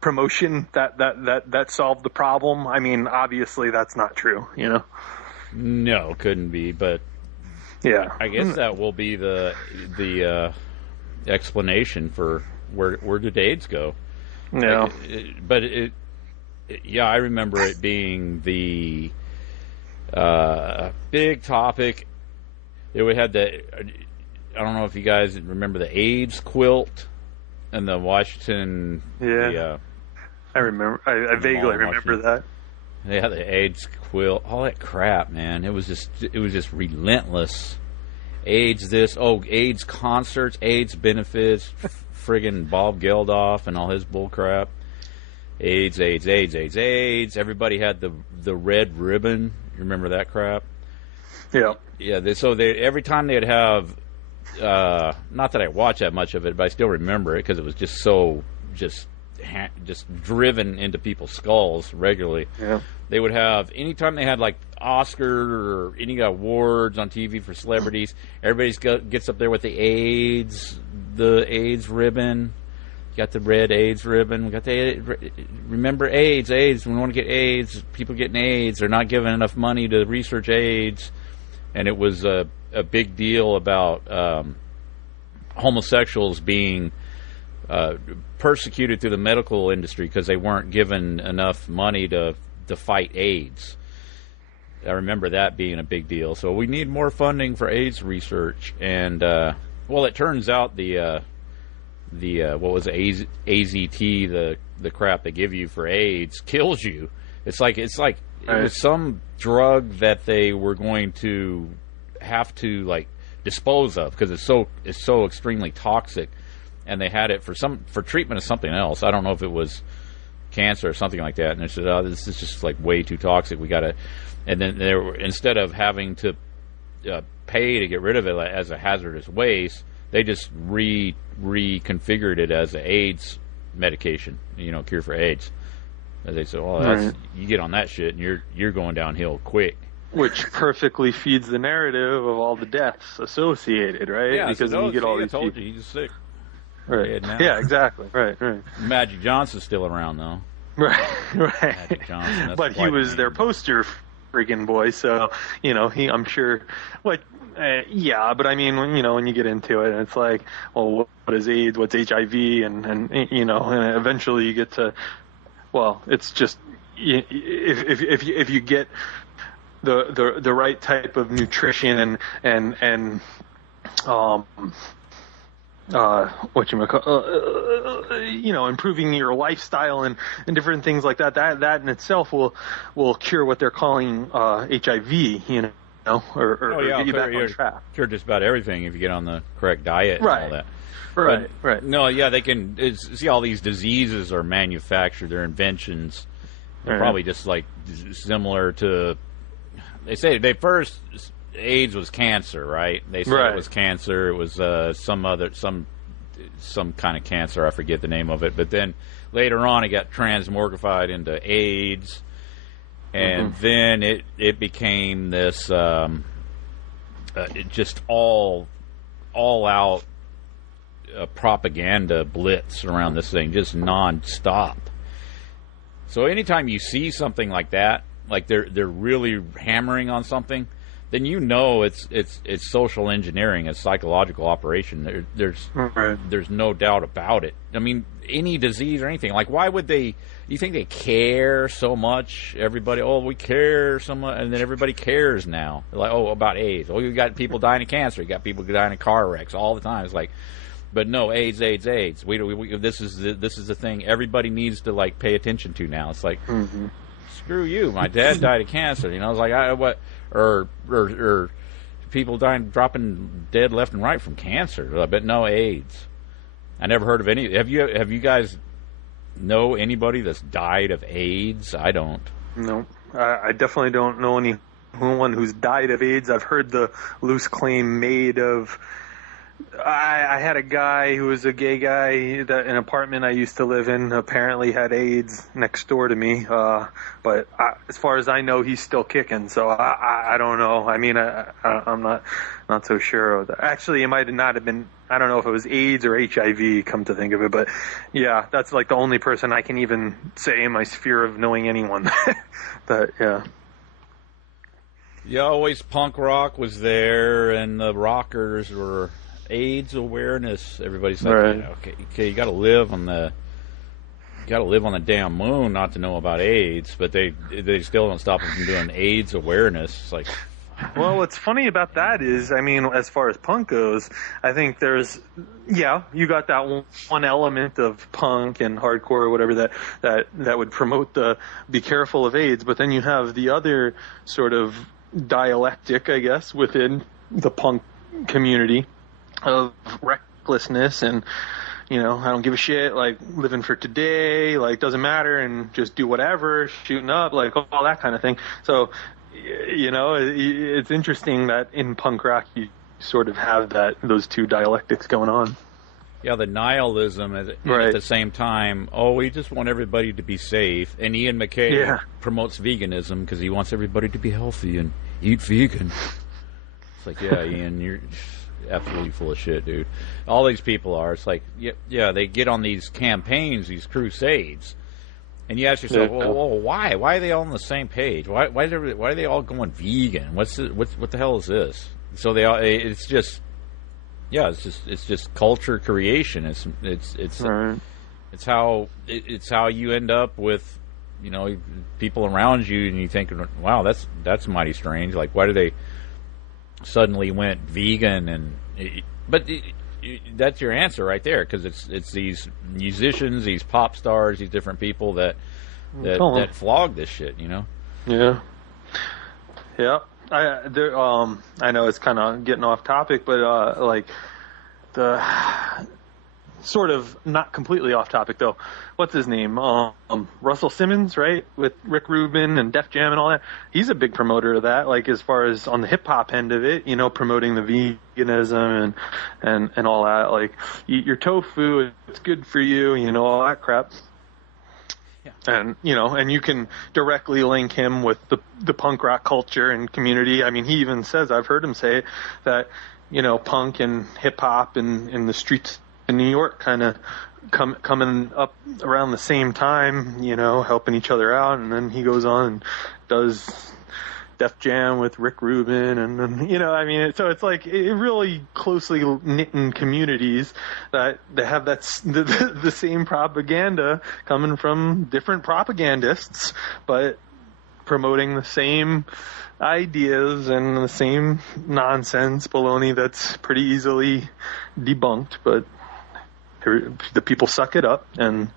promotion that solved the problem. I mean, obviously that's not true, you know. No, couldn't be, but yeah, I guess that will be the explanation for where did AIDS go. No, yeah, I remember it being the big topic. It had I don't know if you guys remember the AIDS quilt and the Washington. Yeah, I remember. I vaguely remember that. Yeah, the AIDS quilt, all that crap, man. It was just relentless. AIDS AIDS concerts, AIDS benefits, friggin' Bob Geldof and all his bull crap. AIDS. Everybody had the red ribbon. You remember that crap? Yeah. Yeah. Every time they'd have, not that I watch that much of it, but I still remember it because it was just so just driven into people's skulls regularly. Yeah. They would have, anytime they had like Oscar or any awards on TV for celebrities, everybody gets up there with the AIDS ribbon. Got the red AIDS ribbon. We got remember AIDS. We want to get AIDS. People getting AIDS. They're not giving enough money to research AIDS. And it was a big deal about homosexuals being persecuted through the medical industry because they weren't given enough money to fight AIDS. I remember that being a big deal. So we need more funding for AIDS research. And well, it turns out the what was it, AZT, the crap they give you for AIDS kills you. It's like it was some drug that they were going to have to like dispose of because it's so extremely toxic, and they had it for treatment of something else. I don't know if it was cancer or something like that, and they said, "Oh, this is just like way too toxic. We got to." And then they were, instead of having to pay to get rid of it as a hazardous waste, they just reconfigured it as an AIDS medication, cure for AIDS. As they said, well, you get on that shit and you're going downhill quick. Which perfectly feeds the narrative of all the deaths associated, right? Yeah, because you get all these. I told you, he's sick. Right. Yeah, exactly. Right. Magic Johnson's still around though. Right. Magic Johnson. But he was their poster freaking boy, so I'm sure. What? Yeah, but I mean, when you get into it, it's like, well, what is AIDS? What's HIV? And eventually you get to, well, it's just if you get the right type of nutrition and improving your lifestyle and different things like that in itself will cure what they're calling HIV, or get you back on track. Cure just about everything if you get on the correct diet and all that. Right. No, yeah, they can see all these diseases are manufactured, they're inventions. They're probably just like similar to, they say first AIDS was cancer, right? They said it was cancer. It was some kind of cancer. I forget the name of it. But then later on, it got transmogrified into AIDS, and then it became this just all out propaganda blitz around this thing, just nonstop. So anytime you see something like that, like they're really hammering on something, then it's social engineering, it's psychological operation. There's no doubt about it. I mean, any disease or anything. Like, why would they? You think they care so much? Everybody, we care so much, and then everybody cares now. They're like, about AIDS. You got people dying of cancer. You got people dying of car wrecks all the time. It's like, but no, AIDS. This is the thing everybody needs to like pay attention to now. It's like, screw you. My dad died of cancer. It's like what. Or people dropping dead left and right from cancer, but no AIDS. I never heard of any. Have you guys know anybody that's died of AIDS? I don't. No, I definitely don't know anyone who's died of AIDS. I've heard the loose claim made of I had a guy who was a gay guy that an apartment I used to live in apparently had AIDS next door to me. But as far as I know, he's still kicking. So I don't know. I mean, I'm not so sure. Actually, it might not have been. I don't know if it was AIDS or HIV. Come to think of it, but yeah, that's like the only person I can even say in my sphere of knowing anyone. But yeah. Yeah, always punk rock was there, and the rockers were AIDS awareness. Everybody's like, right. okay, you got to live on the damn moon not to know about AIDS, but they still don't stop them from doing AIDS awareness. It's like, well, what's funny about that is, I mean, as far as punk goes, I think there's, you got that one element of punk and hardcore or whatever that would promote the be careful of AIDS, but then you have the other sort of dialectic, I guess, within the punk community of recklessness and, I don't give a shit, like living for today, like doesn't matter, and just do whatever, shooting up, like all that kind of thing. So, it's interesting that in punk rock you sort of have those two dialectics going on. Yeah, the nihilism at the same time. Oh, we just want everybody to be safe. And Ian McKaye promotes veganism because he wants everybody to be healthy and eat vegan. It's like, yeah, Ian, you're absolutely full of shit, dude. All these people are. It's like, yeah, they get on these campaigns, these crusades, and you ask yourself, well, why? Why are they all on the same page? Why are they all going vegan? What the hell is this? So it's just. Yeah, it's just culture creation. It's how you end up with, people around you, and you think, wow, that's mighty strange. Like, why do they suddenly went vegan? But that's your answer right there, because it's these musicians, these pop stars, these different people that flog this shit. Yeah. Yeah. I know it's kind of getting off topic, but like the sort of not completely off topic though. What's his name? Russell Simmons, right? With Rick Rubin and Def Jam and all that. He's a big promoter of that. Like as far as on the hip hop end of it, promoting the veganism and all that. Like eat your tofu, it's good for you, all that crap. And, and you can directly link him with the punk rock culture and community. I mean, he even says, I've heard him say that, punk and hip hop in the streets in New York kind of coming up around the same time, helping each other out. And then he goes on and does Def Jam with Rick Rubin, and so it's like it really closely knit communities that they have the same propaganda coming from different propagandists, but promoting the same ideas and the same nonsense baloney that's pretty easily debunked, but the people suck it up, and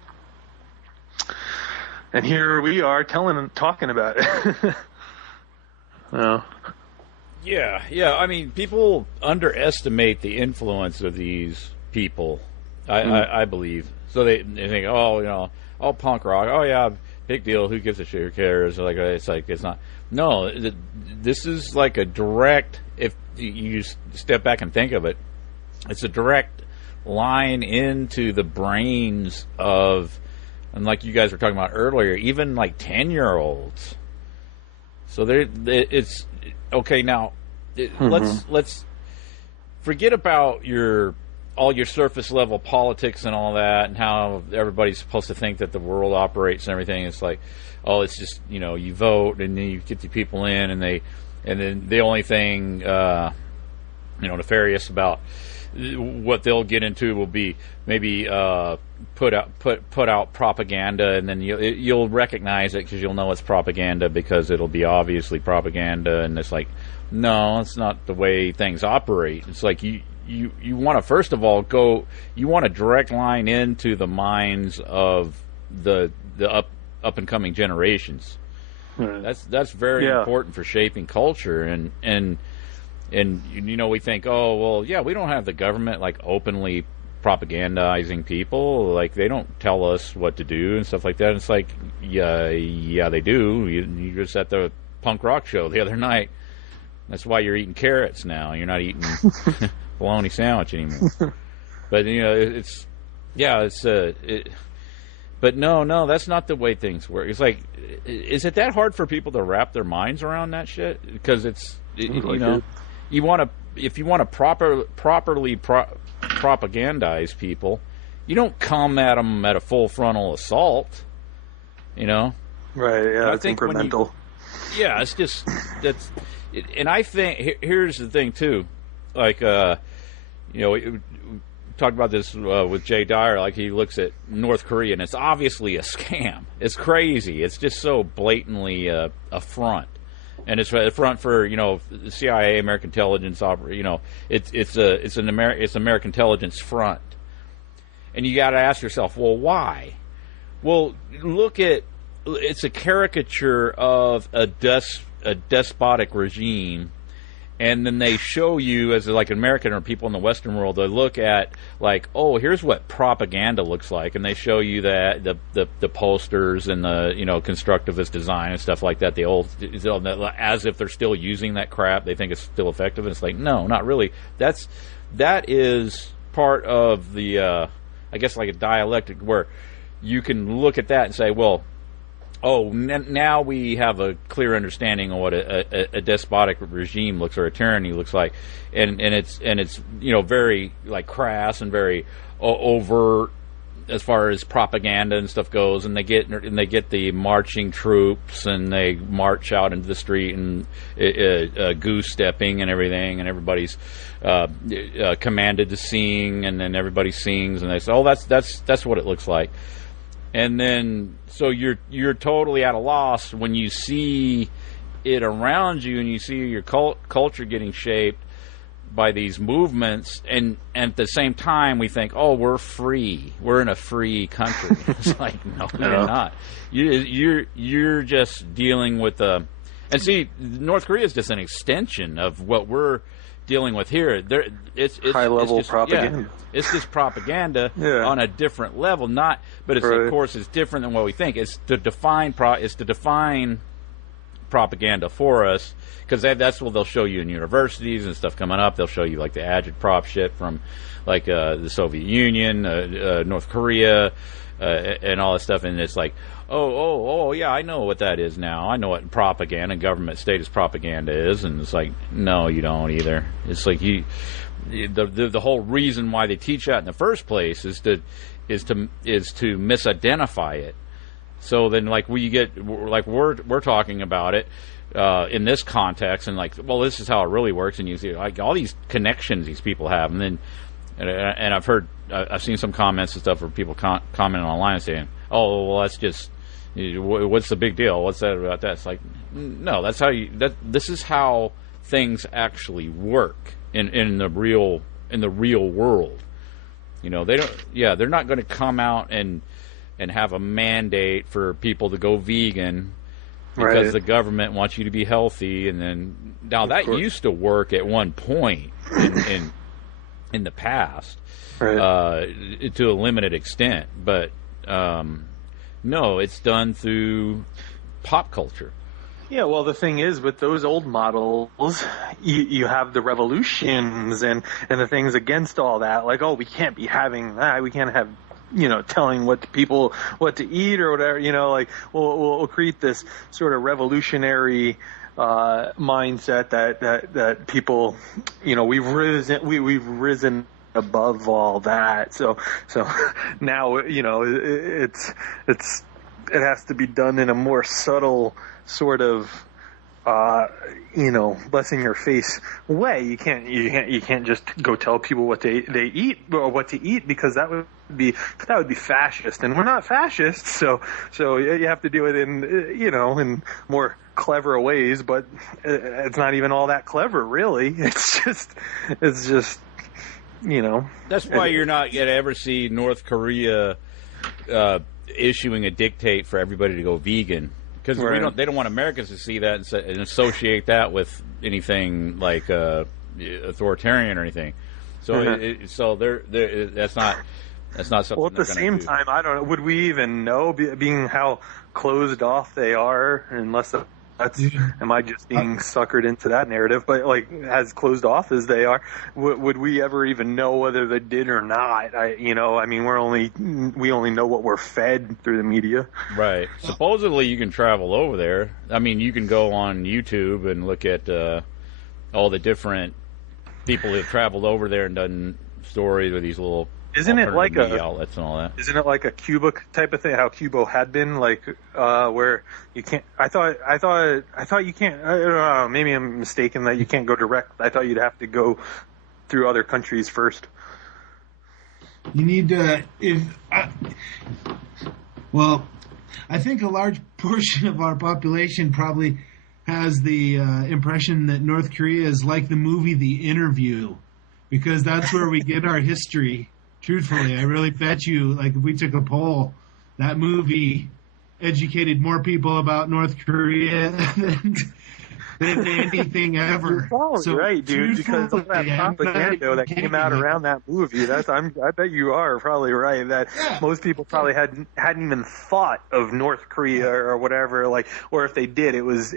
here we are talking about it. Oh. Yeah. I mean, people underestimate the influence of these people. I believe. So they think, all punk rock. Oh yeah, big deal. Who gives a shit? Who cares? It's not. No, this is like a direct. If you step back and think of it, it's a direct line into the brains of, and like you guys were talking about earlier, even like 10-year-olds. So it's okay now. Let's forget about all your surface level politics and all that, and how everybody's supposed to think that the world operates and everything. It's like, it's just you vote and then you get the people in, and then the only thing nefarious about what they'll get into will be maybe put out propaganda, and then you'll recognize it because you'll know it's propaganda because it'll be obviously propaganda, and it's like, no, it's not the way things operate. It's like you want to first of all you want a direct line into the minds of the up and coming generations. That's very important for shaping culture, and we think, oh well, yeah, we don't have the government like openly propagandizing people, like they don't tell us what to do and stuff like that. And it's like, yeah, they do. You just at the punk rock show the other night, That's why you're eating carrots now. You're not eating bologna sandwich anymore. But but no, that's not the way things work. It's like, is it that hard for people to wrap their minds around that shit? Because you want to, if you want to properly propagandize people, you don't come at them at a full frontal assault. Right? Yeah, it's incremental. It's just and I think here's the thing too, like we talked about this with Jay Dyer. Like, he looks at North Korea and it's obviously a scam. It's crazy. It's just so blatantly a front, and it's a front for the CIA, American intelligence. It's American intelligence front, and you got to ask yourself, well, why? Well, it's a caricature of a despotic regime, and then they show you, as like an American or people in the Western world, they look at like, oh, here's what propaganda looks like, and they show you that the posters and the constructivist design and stuff like that, the old, as if they're still using that crap. They think it's still effective, and it's like, no, not really. That is part of the I guess like a dialectic where you can look at that and say, well, now we have a clear understanding of what a despotic regime looks, or a tyranny looks like, and it's very like crass and very overt as far as propaganda and stuff goes. And they get the marching troops, and they march out into the street and goose stepping and everything, and everybody's commanded to sing, and then everybody sings, and they say, oh, that's what it looks like. And then, so you're totally at a loss when you see it around you, and you see your culture getting shaped by these movements, and at the same time we think, oh, we're free, we're in a free country. It's like, no, you're not. You're just dealing with and see, North Korea is just an extension of what we're dealing with here. It's high level propaganda. Yeah, it's just propaganda on a different level. But it's of course it's different than what we think. It's to define propaganda for us, because that's what they'll show you in universities and stuff coming up. They'll show you like the agitprop shit from like the Soviet Union, North Korea, and all that stuff. And it's like, oh, yeah, I know what that is now. I know what propaganda, government status propaganda is. And it's like, no, you don't either. It's like the whole reason why they teach that in the first place is to misidentify it. So then, like, we're talking about it in this context, and like, well, this is how it really works, and you see like all these connections these people have, and then and I've seen some comments and stuff where people commenting online and saying, oh, well, that's just, what's the big deal? What's that about that? It's like, no, this is how things actually work in the real world. They're not going to come out and have a mandate for people to go vegan because the government wants you to be healthy. And then now that used to work at one point in the past, to a limited extent, but no, it's done through pop culture. Yeah, well, the thing is, with those old models, you have the revolutions and the things against all that. Like, oh, we can't be having that. We can't have, telling people what to eat or whatever. Like, we'll create this sort of revolutionary mindset that people, we've risen above all that. So now, it has to be done in a more subtle sort of less in your face way. You can't just go tell people what they eat or what to eat, because that would be fascist, and we're not fascists. So you have to do it in more clever ways, but it's not even all that clever, really. It's just That's why you're not going to ever see North Korea issuing a dictate for everybody to go vegan. Because they don't want Americans to see that and associate that with anything like authoritarian or anything. So that's not something. Well, at the same time, I don't know. Would we even know, being how closed off they are, unless the am I just being suckered into that narrative? But like, as closed off as they are, would we ever even know whether they did or not? We only know what we're fed through the media. Right. Supposedly you can travel over there. I mean, you can go on YouTube and look at all the different people who have traveled over there and done stories with these little. Isn't it like outlets and all that? Isn't it like a Cuba type of thing? How Cuba had been, like, where you can't. I thought you can't. I don't know. Maybe I'm mistaken that you can't go direct. I thought you'd have to go through other countries first. You need to. I think a large portion of our population probably has the impression that North Korea is like the movie The Interview, because that's where we get our history. Truthfully, I really bet you, like, if we took a poll, that movie educated more people about North Korea than anything ever. You're probably right, dude, because of that propaganda that came out around that movie. I bet you are probably right that most people probably hadn't even thought of North Korea or whatever, like, or if they did, it was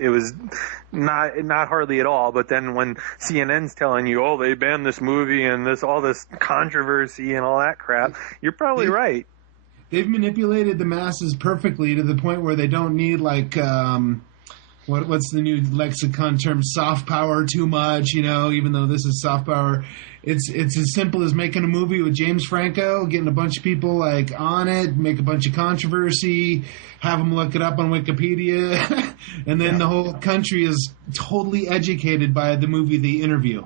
not hardly at all. But then when CNN's telling you, oh, they banned this movie and all this controversy and all that crap, you're probably right. They've manipulated the masses perfectly to the point where they don't need, like, what's the new lexicon term? Soft power too much, even though this is soft power. It's as simple as making a movie with James Franco, getting a bunch of people like on it, make a bunch of controversy, have them look it up on Wikipedia, and then the whole country is totally educated by the movie The Interview.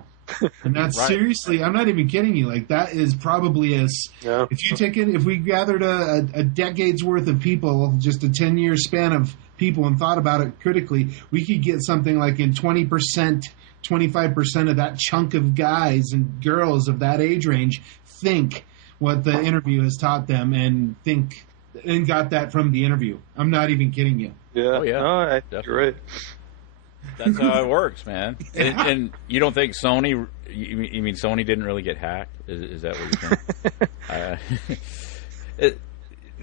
And that's right. Seriously, I'm not even kidding you. Like, that is probably if we gathered a decade's worth of people, just a 10-year span of people, and thought about it critically, we could get something like in 20%, 25% of that chunk of guys and girls of that age range think what The Interview has taught them and got that from The Interview. I'm not even kidding you. Yeah. Oh, yeah. No, you're right. That's how it works, man. And you don't think Sony? You mean Sony didn't really get hacked? Is that what you're saying?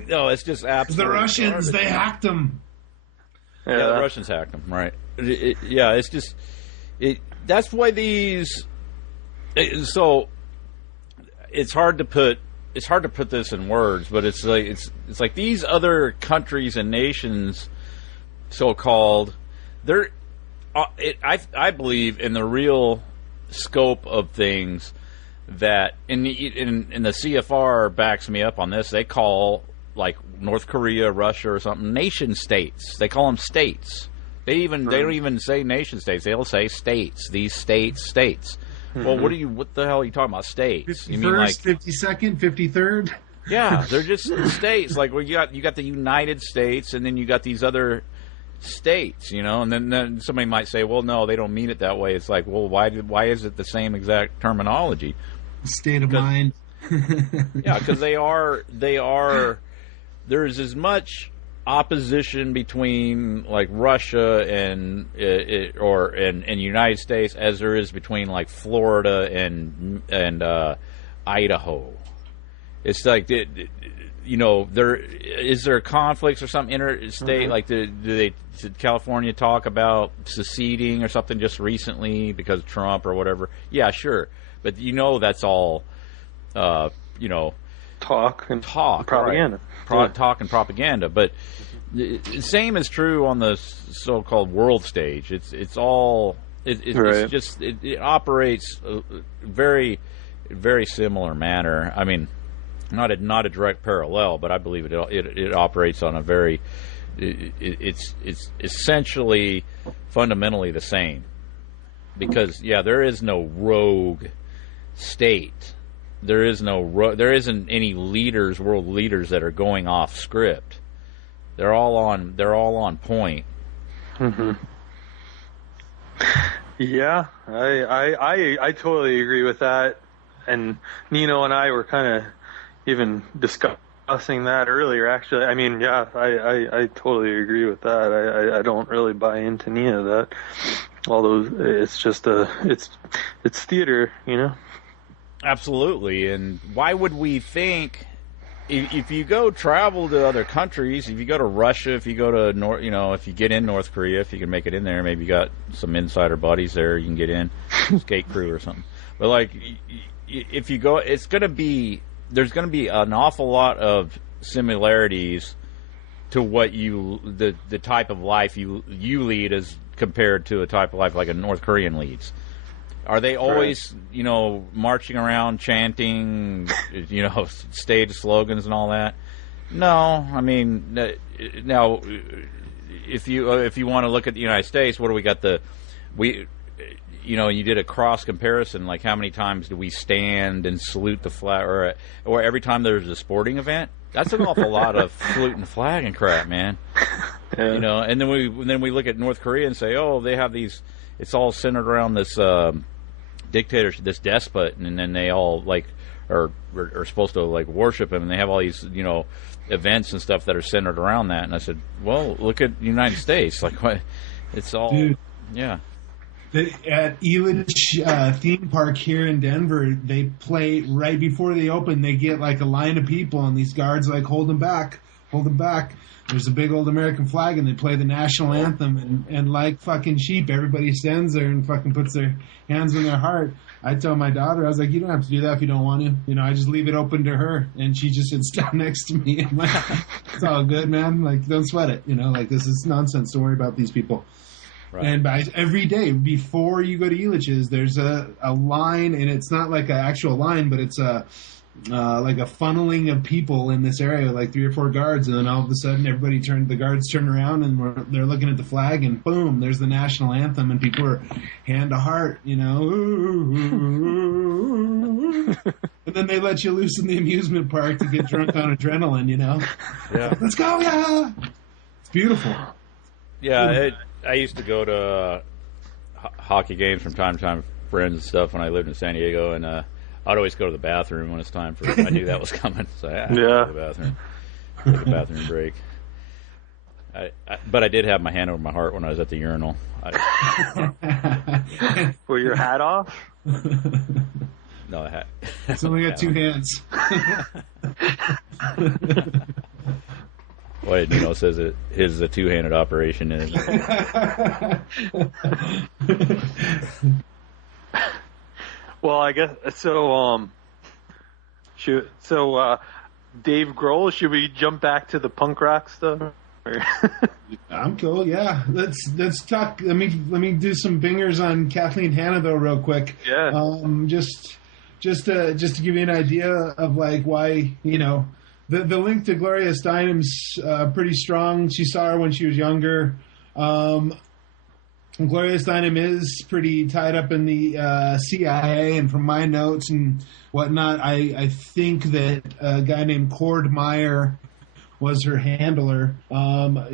No, it's just absolutely. The Russians, they hacked them. Yeah, the Russians hacked them, right? It's just that's why these. So it's hard to put this in words, but it's like these other countries and nations, so-called, they're. I believe in the real scope of things that in the CFR backs me up on this. They call, like, North Korea, Russia, or something nation states. They call them states. They don't even say nation states. They'll say states. These states. Mm-hmm. Well, what the hell are you talking about? States? 51st, you mean like 52nd, 53rd? Yeah, they're just states. Like, you got the United States, and then you got these other states, and then somebody might say, well, no, they don't mean it that way. It's like, well, why is it the same exact terminology? State of mind. Yeah, because they are there's as much opposition between, like, Russia and United States as there is between, like, Florida and Idaho. It's like, is there conflicts or something interstate? Mm-hmm. Like, did California talk about seceding or something just recently because of Trump or whatever? Yeah, sure, but that's all, talk and propaganda. Right? Talk and propaganda. But the same is true on the so-called world stage. It's all it's just it operates a very, very similar manner. I mean, not a direct parallel, but I believe it operates on a very. It's essentially fundamentally the same, because there is no rogue state. There isn't any world leaders that are going off script. They're all on point. Mm-hmm. Yeah, I totally agree with that. And Nino and I were kind of even discussing that earlier, actually. I mean, yeah, I totally agree with that. I don't really buy into any of that. Although it's just it's theater, Absolutely. And why would we think if you go travel to other countries, if you go to Russia, if you go to if you get in North Korea, if you can make it in there, maybe you got some insider buddies there, you can get in, skate crew or something. But like, if you go, there's going to be an awful lot of similarities to what the type of life you lead as compared to a type of life like a North Korean leads. Are they always, marching around chanting, stage slogans and all that? No, I mean, now, if you want to look at the United States, what do we got? You did a cross comparison, like how many times do we stand and salute the flag, or every time there's a sporting event? That's an awful lot of saluting the flag and crap, man. Yeah. And then we look at North Korea and say, oh, they have these. It's all centered around this. Dictator, this despot, and then they all are supposed to worship him, and they have all these events and stuff that are centered around that. And I said, well, look at the United States, what it's all. Dude, yeah. At Elitch theme park here in Denver, they play right before they open. They get a line of people, and these guards hold them back. There's a big old American flag, and they play the national anthem, and like fucking sheep, everybody stands there and fucking puts their hands on their heart. I tell my daughter, I was like, you don't have to do that if you don't want to. I just leave it open to her, and she just sits down next to me. I'm like, it's all good, man. Don't sweat it. This is nonsense. Don't worry about these people. Right. And every day before you go to Elitch's, there's a line, and it's not like an actual line, but it's a funneling of people in this area, 3 or 4 guards, and then all of a sudden the guards turn around and they're looking at the flag, and boom, there's the national anthem, and people are hand to heart, and then they let you loose in the amusement park to get drunk on adrenaline, Yeah. Let's go, yeah! It's beautiful. Yeah, I used to go to hockey games from time to time with friends and stuff when I lived in San Diego, and I'd always go to the bathroom when it's time for. I knew that was coming, so I go to the bathroom, take a bathroom break. But I did have my hand over my heart when I was at the urinal. With your hat off? No, the hat. It's only got 2 hands. Well, Nino says his a 2-handed operation. Well, I guess so. Dave Grohl, should we jump back to the punk rock stuff? I'm cool. Yeah, let's talk. Let me do some bingers on Kathleen Hanna though, real quick. Yeah. Just to give you an idea of why the link to Gloria Steinem's pretty strong. She saw her when she was younger. Gloria Steinem is pretty tied up in the CIA, and from my notes and whatnot, I think that a guy named Cord Meyer was her handler.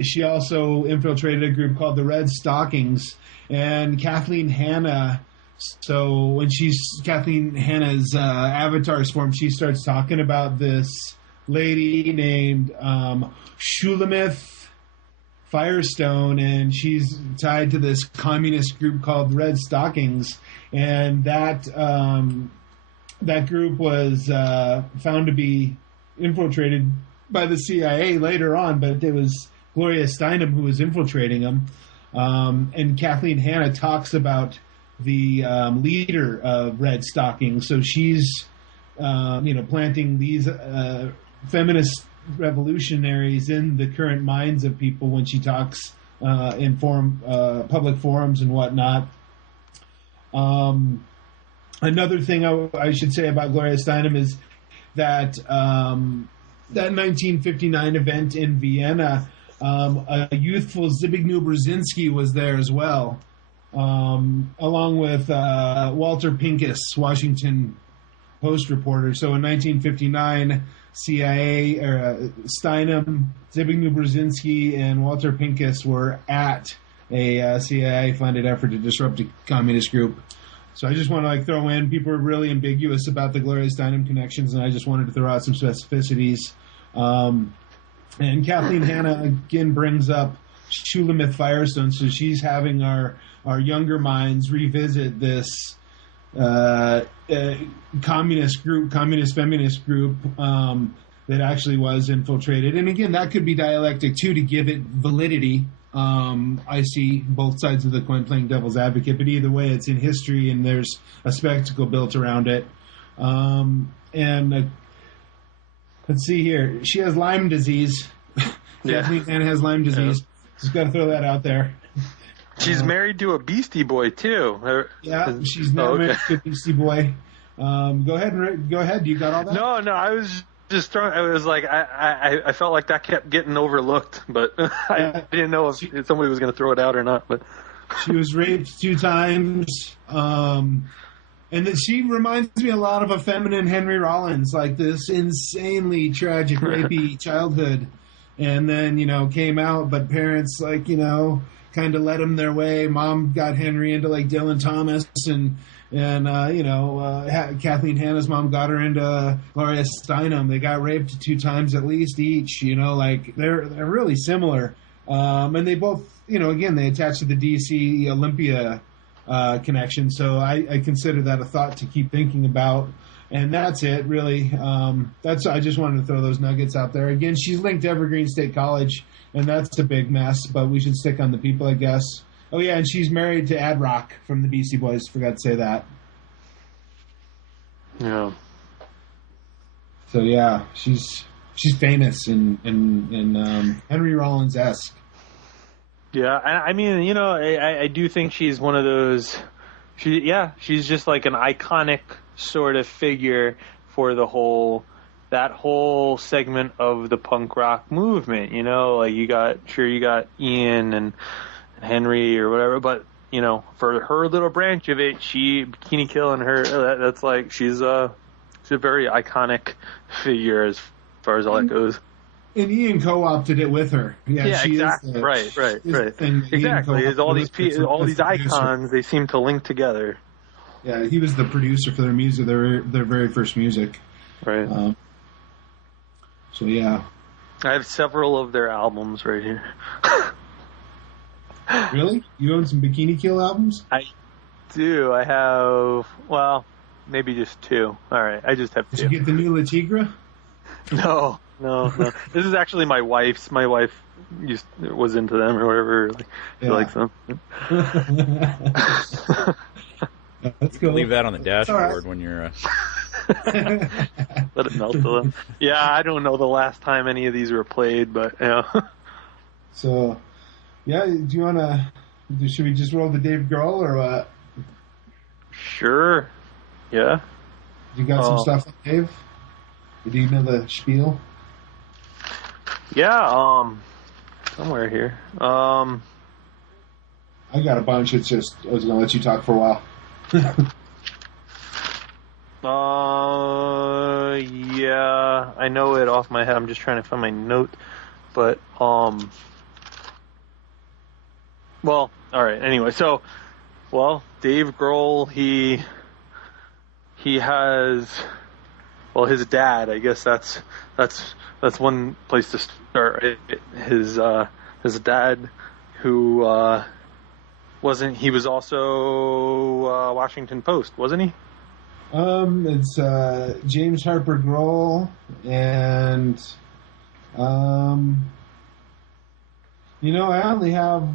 She also infiltrated a group called the Red Stockings, and Kathleen Hanna. So when Kathleen Hanna's avatar's formed, she starts talking about this lady named Shulamith Firestone, and she's tied to this communist group called Red Stockings, and that group was found to be infiltrated by the CIA later on, but it was Gloria Steinem who was infiltrating them. And Kathleen Hanna talks about the leader of Red Stockings, so she's planting these feminist revolutionaries in the current minds of people when she talks in public forums and whatnot. Another thing I should say about Gloria Steinem is that that 1959 event in Vienna, a youthful Zbigniew Brzezinski was there as well, along with Walter Pincus, Washington Post reporter. So in 1959, CIA, Steinem, Zbigniew Brzezinski, and Walter Pincus were at a CIA-funded effort to disrupt a communist group. So I just want to throw in, people are really ambiguous about the Gloria Steinem connections, and I just wanted to throw out some specificities. And Kathleen Hanna again brings up Shulamith Firestone, so she's having our younger minds revisit this communist feminist group that actually was infiltrated. And again, that could be dialectic too, to give it validity. I see both sides of the coin playing devil's advocate, but either way, it's in history and there's a spectacle built around it. Let's see here. She has Lyme disease. Kathleen Hanna has Lyme disease. Just got to throw that out there. She's married to a Beastie Boy too. She's now married to a Beastie Boy. Go ahead. You got all that? No. I was just throwing. I was like, I felt like that kept getting overlooked, but I didn't know if somebody was going to throw it out or not. But she was raped 2 times. And then she reminds me a lot of a feminine Henry Rollins, like this insanely tragic, rapey childhood. And then, came out, but parents, kind of led them their way. Mom got Henry into, Dylan Thomas, and Kathleen Hanna's mom got her into Gloria Steinem. They got raped 2 times at least each, they're really similar. And they both, again, they attach to the DC Olympia connection, so I consider that a thought to keep thinking about, and that's it really. I just wanted to throw those nuggets out there. Again, she's linked to Evergreen State College, and that's a big mess, but we should stick on the people, I guess. Oh yeah, and she's married to Ad Rock from the Beastie Boys. Forgot to say that. Yeah. So yeah, she's famous and Henry Rollins-esque. Yeah, I mean, I do think she's one of those. She's just like an iconic sort of figure for that whole segment of the punk rock movement. You got Ian and Henry or whatever, but for her little branch of it, Bikini Kill and her, that's like she's a very iconic figure as far as all that goes. And Ian co-opted it with her. Yeah, exactly. Right. Exactly. All these icons, they seem to link together. Yeah, he was the producer for their music, their very first music. Right. So yeah. I have several of their albums right here. Really? You own some Bikini Kill albums? I do. I have, maybe just 2. All right, I just have 2. Did you get the new La Tigra? No. This is actually my wife's. My wife was into them or whatever. She likes them. That's cool. Leave that on the dashboard when you're... Let it melt a little. Yeah, I don't know the last time any of these were played, but So, yeah, do you want to... Should we just roll the Dave Grohl or what? Sure. Yeah. You got some stuff on Dave? Do you know the spiel? Yeah, somewhere here. I got a bunch. It's just I was going to let you talk for a while. Yeah, I know it off my head. I'm just trying to find my note, but well, all right. Anyway, so, Dave Grohl, he has, his dad. I guess that's one place to start. His dad, who he was also Washington Post, wasn't he? It's James Harper Grohl, and I only have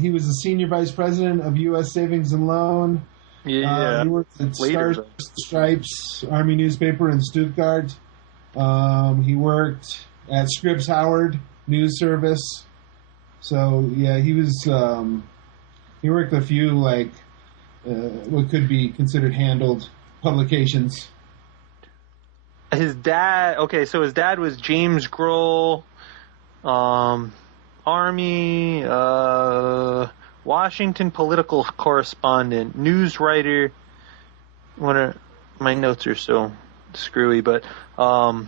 he was the senior vice president of U.S. Savings and Loan. Yeah, he worked at Stars Stripes Army newspaper in Stuttgart. He worked at Scripps Howard News Service. So yeah, he was he worked a few what could be considered handled publications. His dad, so his dad was James Grohl, Army, Washington political correspondent, news writer. My notes are so screwy, but I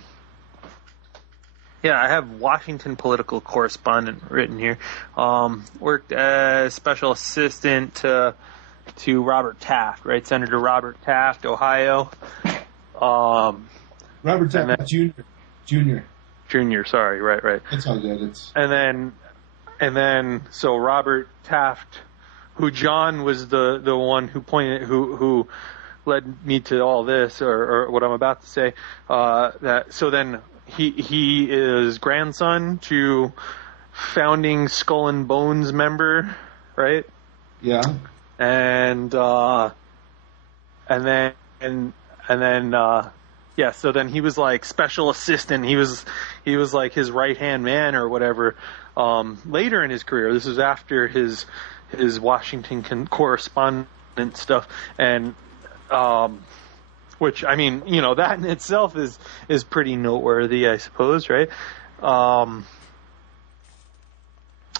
have Washington political correspondent written here. Worked as special assistant to Robert Taft, right? Senator Robert Taft, Ohio. Robert Taft Jr. Sorry, right. It's all good. And then so Robert Taft, who John was the one who led me to all this or what I'm about to say. Then he is grandson to founding Skull and Bones member, right? Yeah. And then so then he was like special assistant. He was like his right hand man or whatever. Later in his career, this was after his Washington correspondent stuff, and which, I mean, you know, that in itself is pretty noteworthy, I suppose, right?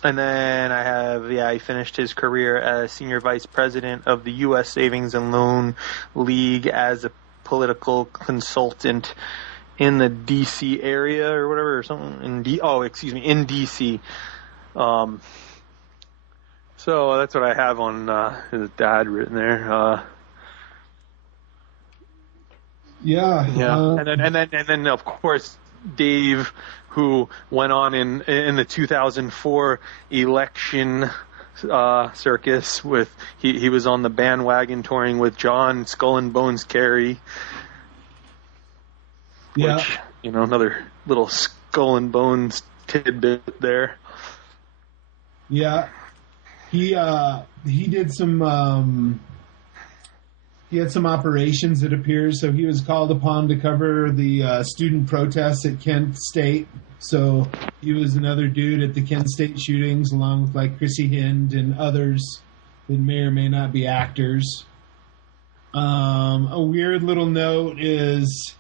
And then he finished his career as senior vice president of the U.S. Savings and Loan League as a political consultant in the D.C. area or whatever, or something. In D.C. So that's what I have on his dad written there. And then of course Dave, who went on in the 2004 election circus with he was on the bandwagon touring with John Skull and Bones Kerry. Yeah. Which, you know, another little Skull and Bones tidbit there. Yeah. He did some he had some operations, it appears, so he was called upon to cover the student protests at Kent State. So he was another dude at the Kent State shootings, along with like Chrissy Hind and others that may or may not be actors. A weird little note is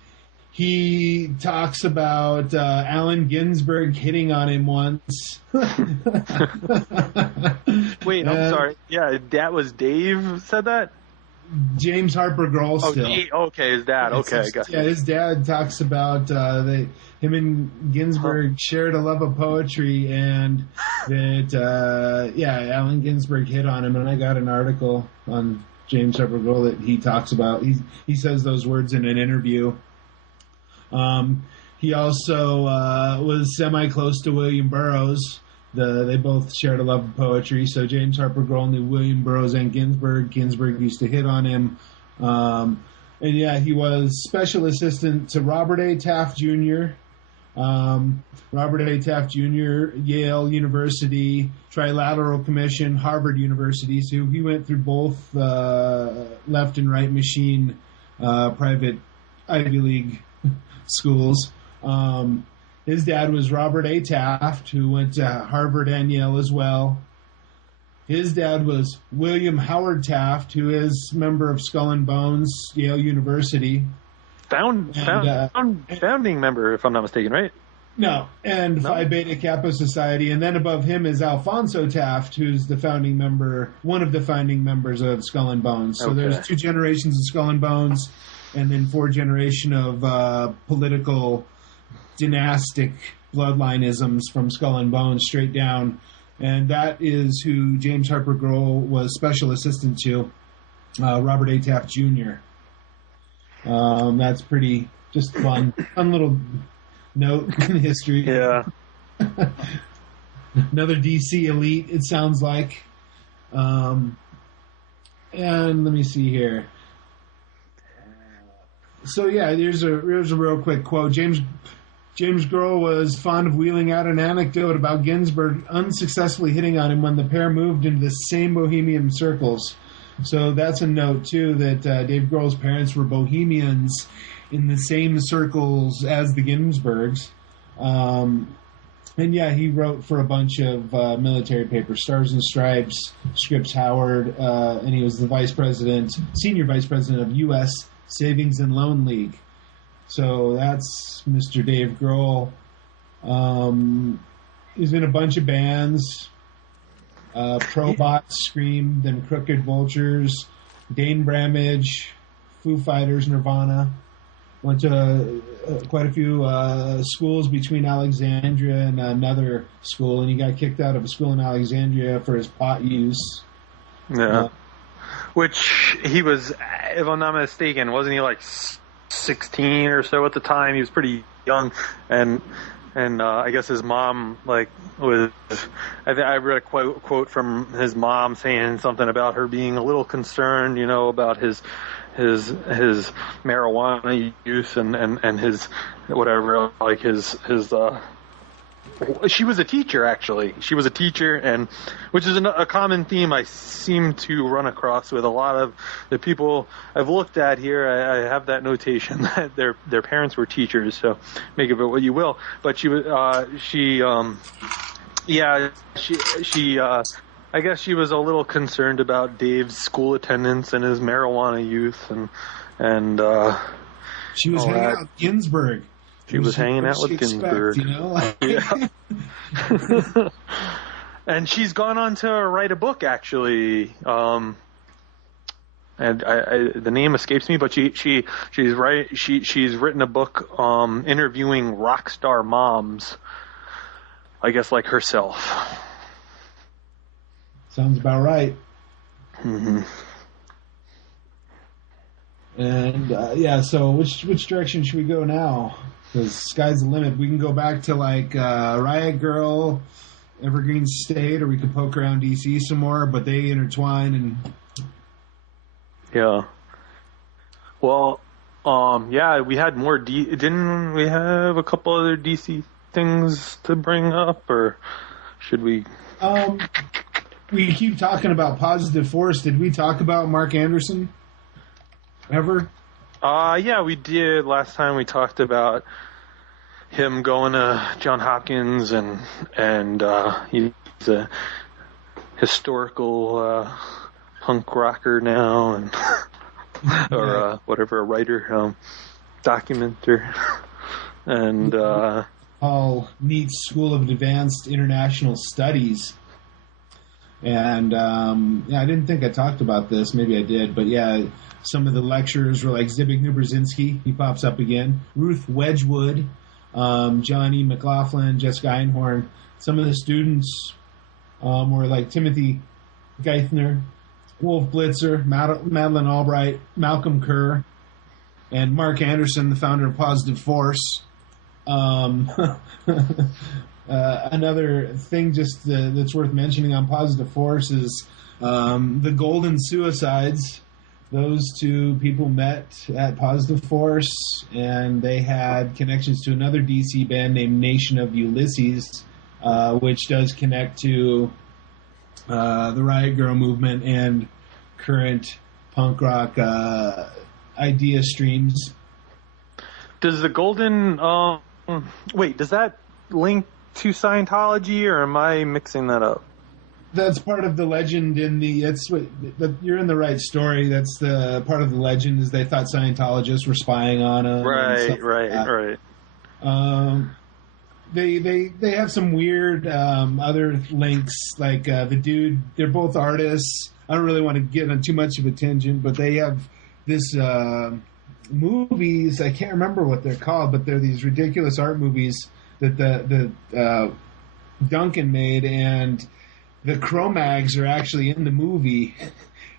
he talks about Allen Ginsberg hitting on him once. Wait, I'm sorry. Yeah, that was Dave said that? James Harper Grohl still. Okay, his dad. Okay, I got it. Yeah, his dad talks about him and Ginsberg shared a love of poetry, and that Allen Ginsberg hit on him. And I got an article on James Harper Grohl that he talks about. He says those words in an interview. He also was semi-close to William Burroughs. They both shared a love of poetry. So James Harper Grohl knew William Burroughs and Ginsberg. Ginsberg used to hit on him. And yeah, he was special assistant to Robert A. Taft Jr. Robert A. Taft Jr., Yale University, Trilateral Commission, Harvard University. So he went through both left and right machine private Ivy League schools. His dad was Robert A. Taft, who went to Harvard and Yale as well. His dad was William Howard Taft, who is a member of Skull and Bones, Yale University. Founding member, if I'm not mistaken, right? No, and Phi Beta Kappa Society. And then above him is Alfonso Taft, who's the founding member, one of the founding members of Skull and Bones. So there's 2 generations of Skull and Bones, and then 4 generation of political dynastic bloodlineisms from Skull and Bones straight down. And that is who James Harper Grohl was special assistant to, Robert A. Taft Jr. That's pretty just fun little note in history. Yeah. Another DC elite, it sounds like. And let me see here. So yeah, here's a real quick quote. James Grohl was fond of wheeling out an anecdote about Ginsberg unsuccessfully hitting on him when the pair moved into the same bohemian circles. So that's a note, too, that Dave Grohl's parents were bohemians in the same circles as the Ginsbergs. And yeah, he wrote for a bunch of military papers, Stars and Stripes, Scripps Howard, and he was the senior vice president of U.S. Savings and Loan League. So that's Mr. Dave Grohl. He's in a bunch of bands. Probot, Scream, then Crooked Vultures, Dane Bramage, Foo Fighters, Nirvana. Went to quite a few schools between Alexandria and another school, and he got kicked out of a school in Alexandria for his pot use. Yeah. Which he was, if I'm not mistaken, wasn't he like 16 or so at the time? He was pretty young, and I guess his mom was. I read a quote from his mom saying something about her being a little concerned, about his his marijuana use and his whatever, like his she was a teacher, actually. She was a teacher, and which is a common theme I seem to run across with a lot of the people I've looked at here. I have that notation that their parents were teachers, so make of it what you will. But she was I guess she was a little concerned about Dave's school attendance and his marijuana use, and she was hanging out with Ginsberg. She was hanging out with Ginsberg. You know? Yeah. And she's gone on to write a book, actually. And the name escapes me, but she's written a book interviewing rock star moms, I guess, like herself. Sounds about right. Mm-hmm. And so which direction should we go now? Because sky's the limit. We can go back to like Riot Girl, Evergreen State, or we could poke around DC some more, but they intertwine and. Yeah. Well, we had more didn't we have a couple other DC things to bring up, or should we? We keep talking about Positive Force. Did we talk about Mark Anderson ever? Yeah, we did. Last time we talked about him going to Johns Hopkins, and he's a historical punk rocker now, and or whatever, a writer, documenter, and all neat School of Advanced International Studies. And I didn't think I talked about this. Maybe I did, but yeah. Some of the lecturers were like Zbigniew Brzezinski. He pops up again. Ruth Wedgwood, Johnny McLaughlin, Jessica Einhorn. Some of the students were like Timothy Geithner, Wolf Blitzer, Madeleine Albright, Malcolm Kerr, and Mark Anderson, the founder of Positive Force. Another thing that's worth mentioning on Positive Force is the Golden Suicides. Those two people met at Positive Force, and they had connections to another DC band named Nation of Ulysses, which does connect to the Riot Girl movement and current punk rock idea streams. Does the Golden... does that link to Scientology, or am I mixing that up? That's part of the legend you're in the right story. That's the part of the legend is they thought Scientologists were spying on them. Right. They have some weird other links, like the dude. They're both artists. I don't really want to get on too much of a tangent, but they have this movies. I can't remember what they're called, but they're these ridiculous art movies that the Duncan made, and the Cro-Mags are actually in the movie,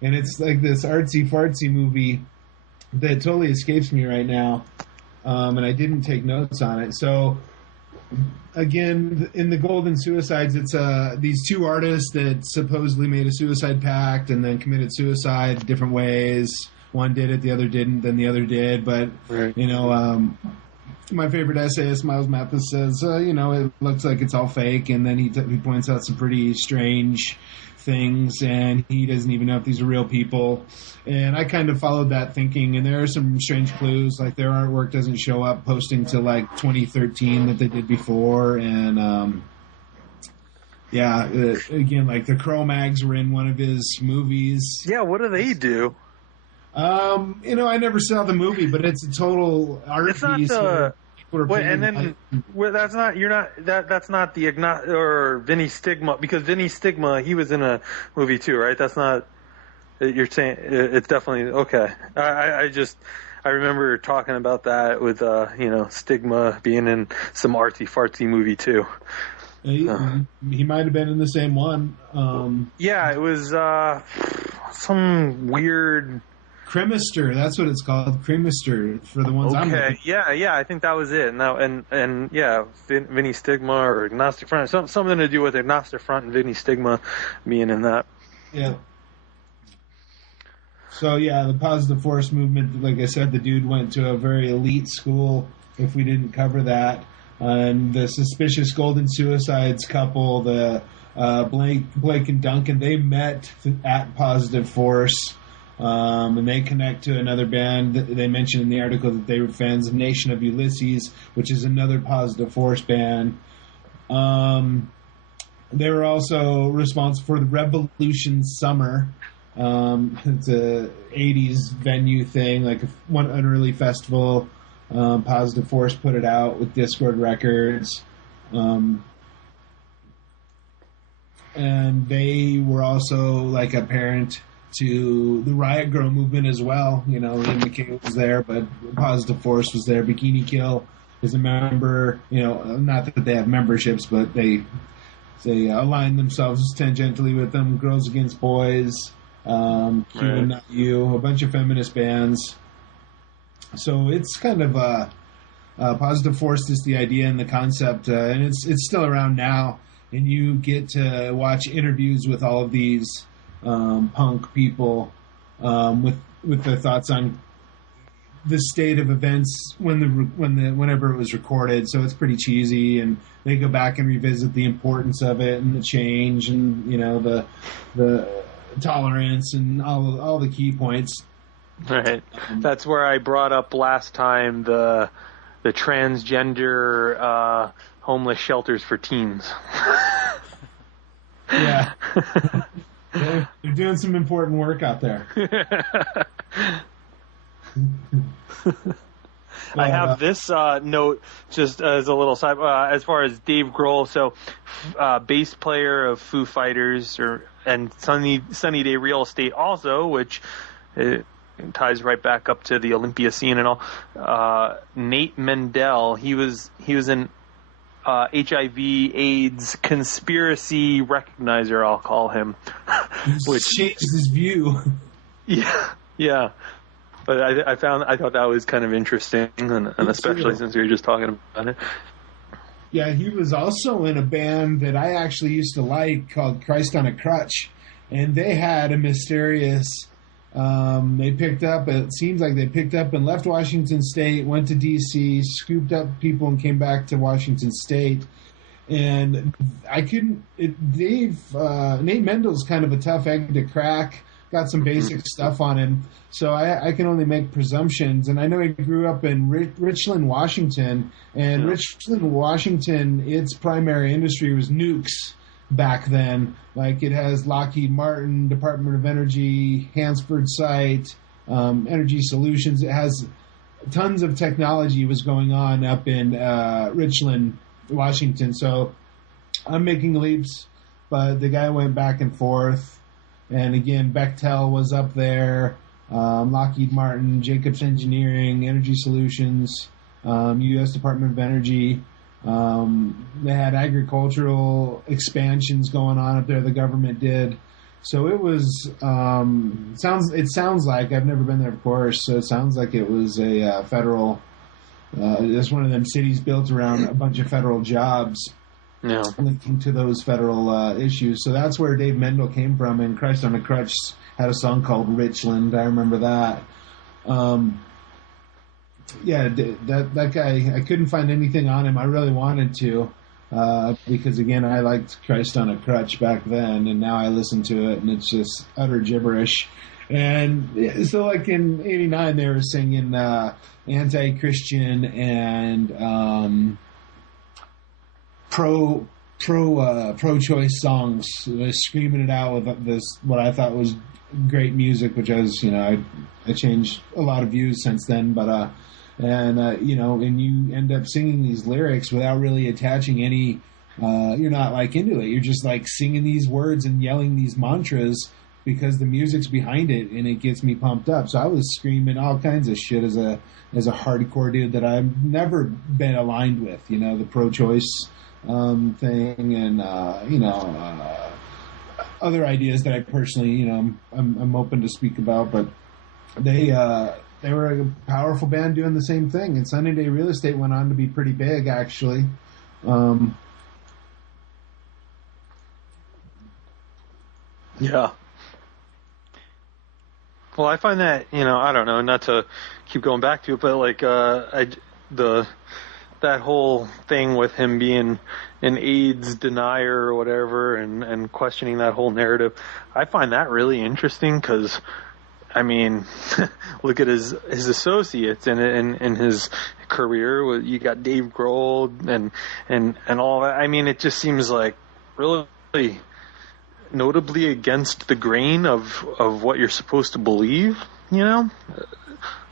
and it's like this artsy-fartsy movie that totally escapes me right now, and I didn't take notes on it. So, again, in the Golden Suicides, it's these two artists that supposedly made a suicide pact and then committed suicide different ways. One did it, the other didn't, then the other did. But, my favorite essayist, Miles Mathis, says, it looks like it's all fake, and then he points out some pretty strange things, and he doesn't even know if these are real people. And I kind of followed that thinking, and there are some strange clues, like their artwork doesn't show up posting to like 2013 that they did before, and again, like the Cro-Mags were in one of his movies. Yeah, what do they do? I never saw the movie, but it's a total art piece. That's not the Vinny Stigma, because Vinny Stigma, he was in a movie too, right? That's not. You're saying it's definitely okay. I remember talking about that with Stigma being in some artsy fartsy movie too. He might have been in the same one. It was some weird. Cremister, that's what it's called, Cremister, for the ones I'm looking. Yeah, I think that was it. And Vinny Stigma or Agnostic Front, something to do with Agnostic Front and Vinny Stigma being in that. Yeah. So yeah, the positive force movement, like I said, the dude went to a very elite school, if we didn't cover that. And the suspicious golden suicides couple, the Blake and Duncan, they met at Positive Force, and they connect to another band. They mentioned in the article that they were fans of Nation of Ulysses, which is another Positive Force band. They were also responsible for the Revolution Summer. It's a 80s venue thing, like an early festival. Positive Force put it out with Discord Records. And they were also like a parent to the Riot Grrrl movement as well. You know, Ian McKaye was there, but Positive Force was there. Bikini Kill is a member. You know, not that they have memberships, but they align themselves tangentially with them. Girls Against Boys, Human Not You, a bunch of feminist bands. So it's kind of a Positive Force is the idea and the concept, and it's still around now. And you get to watch interviews with all of these punk people with their thoughts on the state of events whenever it was recorded. So it's pretty cheesy, and they go back and revisit the importance of it and the change, and you know the tolerance and all the key points. Right. That's where I brought up last time the transgender homeless shelters for teens. Yeah. They're doing some important work out there. I have this note just as a little side, as far as Dave Grohl. So, bass player of Foo Fighters and Sunny Day Real Estate also, which ties right back up to the Olympia scene and all. Nate Mendel, he was an HIV/AIDS conspiracy recognizer, I'll call him. Which changed his view. Yeah. But I thought that was kind of interesting, and especially since we were just talking about it. Yeah, he was also in a band that I actually used to like called Christ on a Crutch, and they had a mysterious. It seems like they picked up and left Washington State, went to D.C., scooped up people, and came back to Washington State. And Nate Mendel's kind of a tough egg to crack. Got some basic stuff on him, so I can only make presumptions. And I know he grew up in Richland, Washington, and Richland, Washington, its primary industry was nukes back then. Like, it has Lockheed Martin, Department of Energy, Hansford site, Energy Solutions. It has tons of technology was going on up in Richland, Washington. So I'm making leaps, but the guy went back and forth. And again, Bechtel was up there, Lockheed Martin, Jacobs Engineering, Energy Solutions, U.S. Department of Energy. They had agricultural expansions going on up there. The government did. So it was sounds like, I've never been there, of course. So it sounds like it was a federal. It's one of them cities built around a bunch of federal jobs. Yeah. Linking to those federal issues. So that's where Dave Mendel came from, and Christ on a Crutch had a song called Richland. I remember that. That guy, I couldn't find anything on him. I really wanted to, because again, I liked Christ on a Crutch back then, and now I listen to it, and it's just utter gibberish. And so, like in '89, they were singing anti-Christian and pro-choice songs, screaming it out with this what I thought was great music, which I changed a lot of views since then, but and you end up singing these lyrics without really attaching any. You're not like into it. You're just like singing these words and yelling these mantras because the music's behind it, and it gets me pumped up. So I was screaming all kinds of shit as a hardcore dude that I've never been aligned with. The pro-choice thing, and other ideas that I personally, I'm open to speak about. But they were a powerful band doing the same thing, and Sunny Day Real Estate went on to be pretty big, actually. Yeah. Well, I find that, I don't know, not to keep going back to it, but like that whole thing with him being an AIDS denier or whatever, and questioning that whole narrative, I find that really interesting because, I mean, look at his associates in his career. You got Dave Grohl and all that. I mean, it just seems like really notably against the grain of what you're supposed to believe,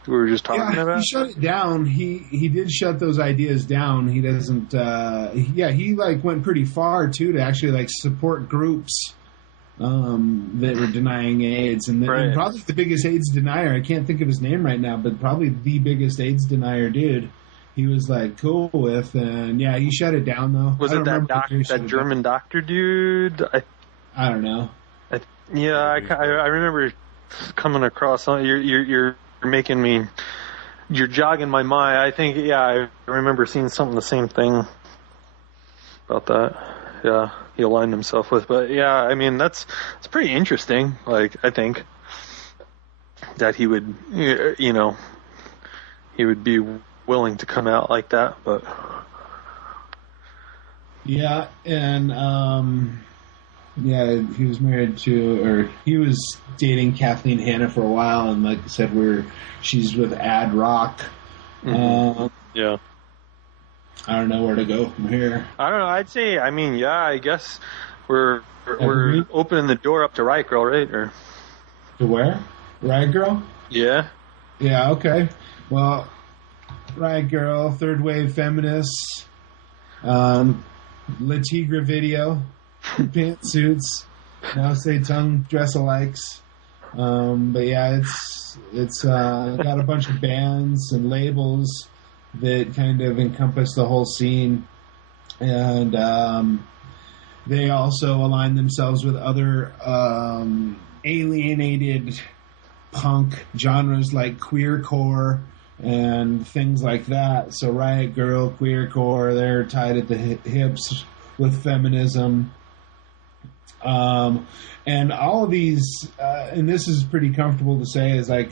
we were just talking about. He shut it down. He did shut those ideas down. He doesn't he like went pretty far too to actually like support groups that were denying AIDS, and probably the biggest AIDS denier, I can't think of his name right now, but probably the biggest AIDS denier dude he was like cool with, and he shut it down though. Was it that German doctor dude? I don't know. I remember coming across. You're making me. You're jogging my mind. I think. I remember seeing something the same thing about that. Yeah, he aligned himself with. But I mean it's pretty interesting. Like I think that he would, he would be willing to come out like that. But and. He was married to, or he was dating Kathleen Hanna for a while, and like I said, she's with Ad Rock. Mm-hmm. I don't know where to go from here. I don't know. I'd say, I guess we're opening the door up to Riot Girl, right? Or to where? Riot Girl? Yeah. Yeah. Okay. Well, Riot Girl, third wave feminists, La Tigre video. Pantsuits, now say tongue dress-alikes, but it's got a bunch of bands and labels that kind of encompass the whole scene, and they also align themselves with other alienated punk genres like queercore and things like that. So Riot Girl, queercore, they're tied at the hips with feminism. And all of these, and this is pretty comfortable to say, is like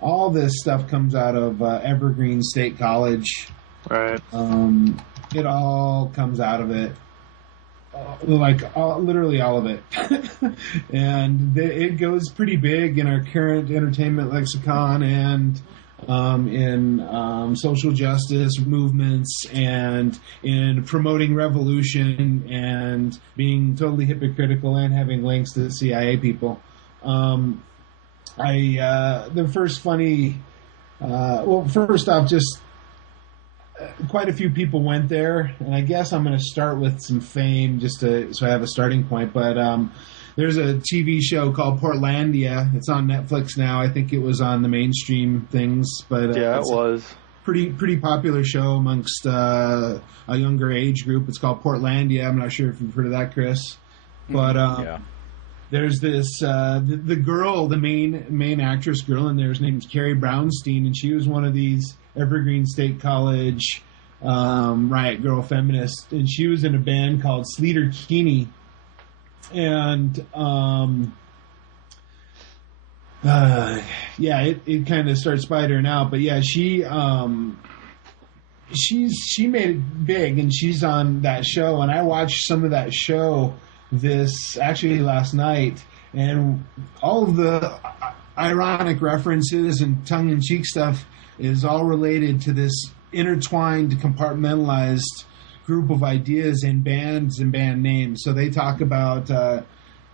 all this stuff comes out of Evergreen State College. Right. It all comes out of it, literally all of it. And it goes pretty big in our current entertainment lexicon and in social justice movements and in promoting revolution and being totally hypocritical and having links to CIA people. The first funny, first off, just quite a few people went there, and I guess I'm going to start with some fame so I have a starting point, but there's a TV show called Portlandia. It's on Netflix now. I think it was on the mainstream things, but it was pretty popular show amongst a younger age group. It's called Portlandia. I'm not sure if you've heard of that, Chris, but there's this the girl, the main actress girl in there. Her name's Carrie Brownstein, and she was one of these Evergreen State College Riot Girl feminists, and she was in a band called Sleater-Kinney. And it kind of starts spidering out, but she made it big, and she's on that show, and I watched some of that show last night, and all of the ironic references and tongue-in-cheek stuff is all related to this intertwined, compartmentalized group of ideas and bands and band names. So they talk about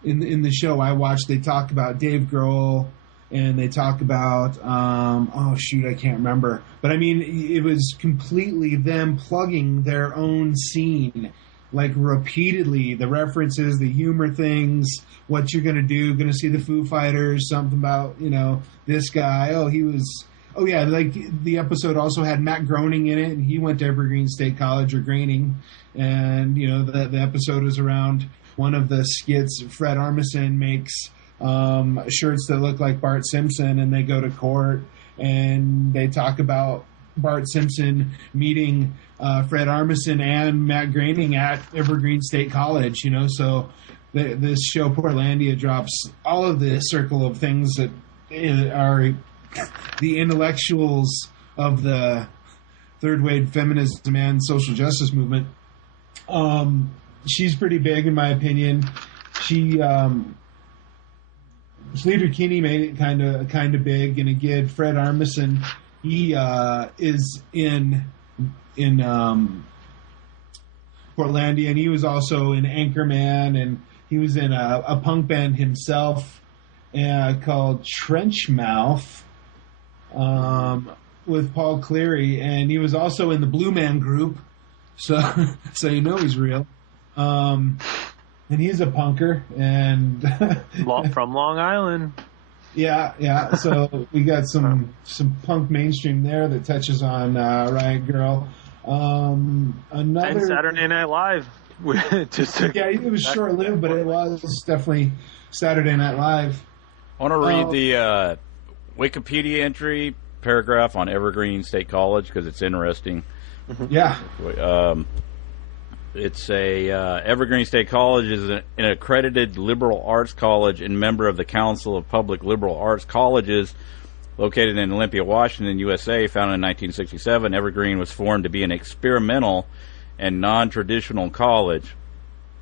in the show I watched, they talk about Dave Grohl, and they talk about I can't remember, but I mean it was completely them plugging their own scene, like repeatedly, the references, the humor things, what you're gonna see the Foo Fighters, something about this guy, like the episode also had Matt Groening in it, and he went to Evergreen State College, or Graining, and the episode was around one of the skits. Fred Armisen makes shirts that look like Bart Simpson, and they go to court, and they talk about Bart Simpson meeting Fred Armisen and Matt Groening at Evergreen State College. So this show Portlandia drops all of the circle of things that are the intellectuals of the third wave feminism and social justice movement. She's pretty big, in my opinion. Sleater-Kinney made it kind of big, and again, Fred Armisen, he is in Portlandia, and he was also in Anchorman, and he was in a punk band himself called Trenchmouth with Paul Cleary, and he was also in the Blue Man Group, so you know he's real. And he's a punker, and from Long Island. Yeah. So we got some punk mainstream there that touches on Riot Girl. And Saturday Night Live. It was short-lived, but it was definitely Saturday Night Live. I want to read the Wikipedia entry paragraph on Evergreen State College because it's interesting. Yeah. It's Evergreen State College is an accredited liberal arts college and member of the Council of Public Liberal Arts Colleges, located in Olympia, Washington, USA. Founded in 1967, Evergreen was formed to be an experimental and non-traditional college.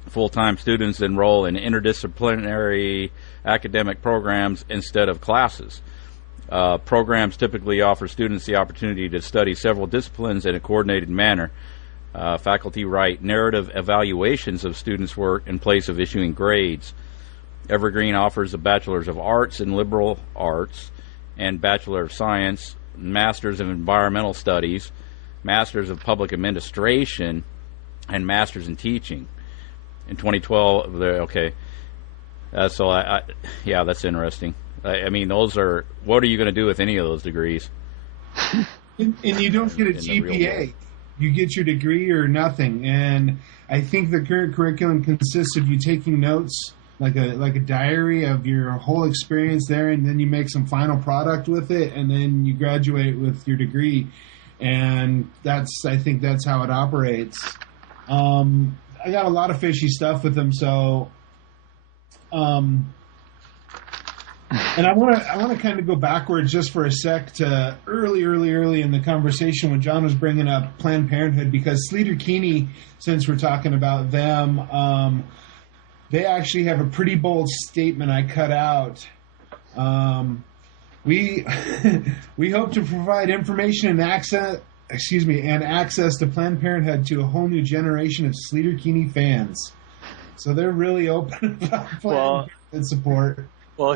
Full-time students enroll in interdisciplinary academic programs instead of classes. Programs typically offer students the opportunity to study several disciplines in a coordinated manner. Faculty write narrative evaluations of students' work in place of issuing grades. Evergreen offers a Bachelor's of Arts in Liberal Arts and Bachelor of Science, Master's of Environmental Studies, Master's of Public Administration, and Master's in Teaching. In 2012, so that's interesting. I mean, those are, what are you going to do with any of those degrees? And you don't get a GPA. You get your degree or nothing. And I think the current curriculum consists of you taking notes, like a diary of your whole experience there, and then you make some final product with it, and then you graduate with your degree. And I think that's how it operates. I got a lot of fishy stuff with them, so and I want to kind of go backwards just for a sec to early in the conversation when John was bringing up Planned Parenthood, because Sleater-Kinney, since we're talking about them, they actually have a pretty bold statement I cut out. We hope to provide information and access to Planned Parenthood to a whole new generation of Sleater-Kinney fans. So they're really open about Planned Parenthood support. Well,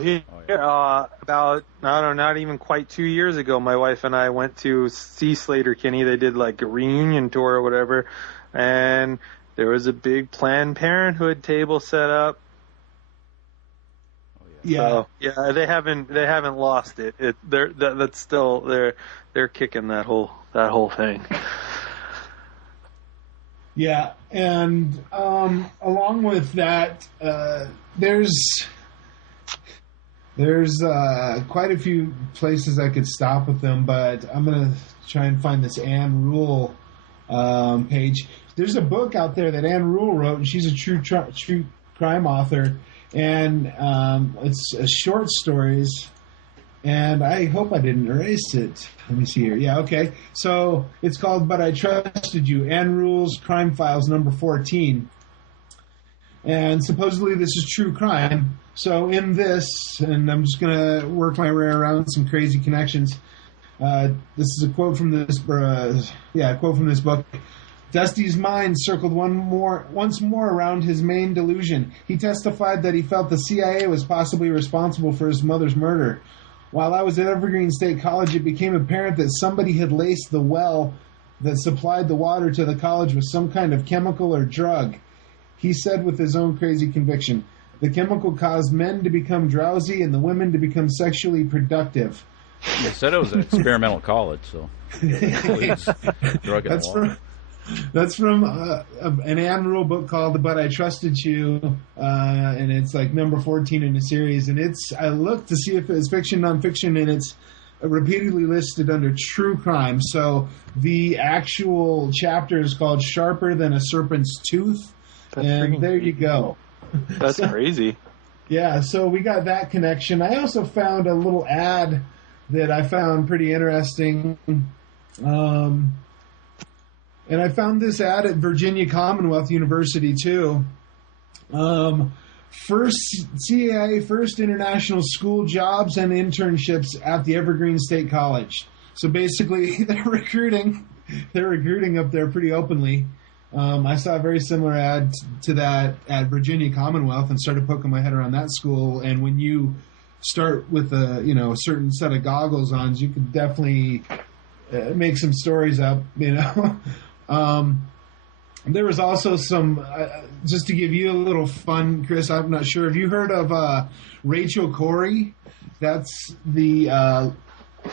about, not even quite 2 years ago, my wife and I went to see Sleater-Kinney. They did like a reunion tour or whatever, and there was a big Planned Parenthood table set up. Yeah, so, they haven't lost it. They're kicking that whole thing. Yeah, and along with that, there's quite a few places I could stop with them, but I'm going to try and find this Anne Rule page. There's a book out there that Anne Rule wrote, and she's a true crime author, and it's short stories, and I hope I didn't erase it. Let me see here. Yeah, okay. So it's called But I Trusted You, Anne Rule's Crime Files number 14. And supposedly this is true crime. So in this, and I'm just going to work my way around some crazy connections. This is a quote from this book. Dusty's mind circled once more around his main delusion. He testified that he felt the CIA was possibly responsible for his mother's murder. While I was at Evergreen State College, it became apparent that somebody had laced the well that supplied the water to the college with some kind of chemical or drug. He said with his own crazy conviction, the chemical caused men to become drowsy and the women to become sexually productive. They said it was an experimental college, so drug and water. That's from an Anne Rule book called But I Trusted You, and it's like number 14 in the series. And I looked to see if it's fiction, nonfiction, and it's repeatedly listed under true crime. So the actual chapter is called Sharper Than a Serpent's Tooth. And there you go. That's crazy. Yeah, so we got that connection. I also found a little ad that I found pretty interesting. And I found this ad at Virginia Commonwealth University, too. First CAA, first international school jobs and internships at the Evergreen State College. So basically, they're recruiting up there pretty openly. I saw a very similar ad to that at Virginia Commonwealth and started poking my head around that school. And when you start with a certain set of goggles on, you can definitely make some stories up. There was also some, just to give you a little fun, Chris, I'm not sure. Have you heard of Rachael Corrie? That's the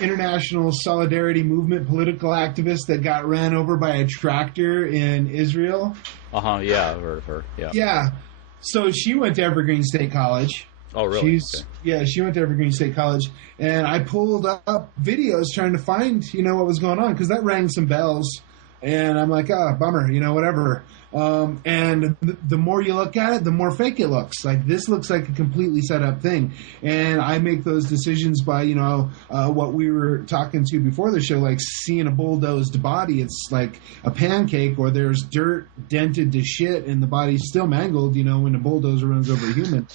International Solidarity Movement political activist that got ran over by a tractor in Israel. Yeah, I've heard of her. Yeah. Yeah. So she went to Evergreen State College. Oh, really? Yeah, she went to Evergreen State College. And I pulled up videos trying to find, what was going on, because that rang some bells. And I'm like, bummer, whatever. And the more you look at it, the more fake it looks. Like, this looks like a completely set up thing. And I make those decisions by, what we were talking to before the show, like seeing a bulldozed body. It's like a pancake, or there's dirt dented to shit and the body's still mangled, when a bulldozer runs over a human.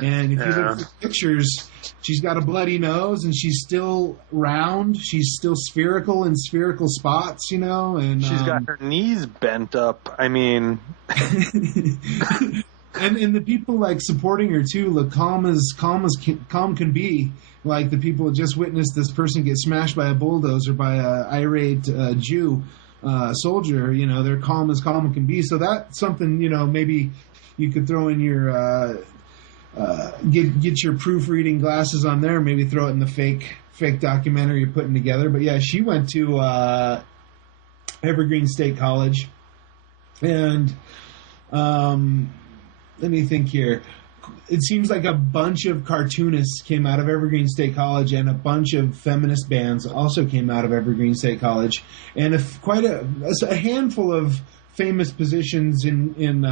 And if you look at the pictures, she's got a bloody nose and she's still round. She's still spherical in spherical spots, and she's got her knees bent up. I mean, and the people like supporting her too look calm can be. Like the people that just witnessed this person get smashed by a bulldozer by a irate Jew soldier. They're calm as calm can be. So that's something maybe you could throw in your. Get your proofreading glasses on there. Maybe throw it in the fake documentary you're putting together. But yeah, she went to Evergreen State College, and let me think here. It seems like a bunch of cartoonists came out of Evergreen State College, and a bunch of feminist bands also came out of Evergreen State College, and quite a handful of famous positions in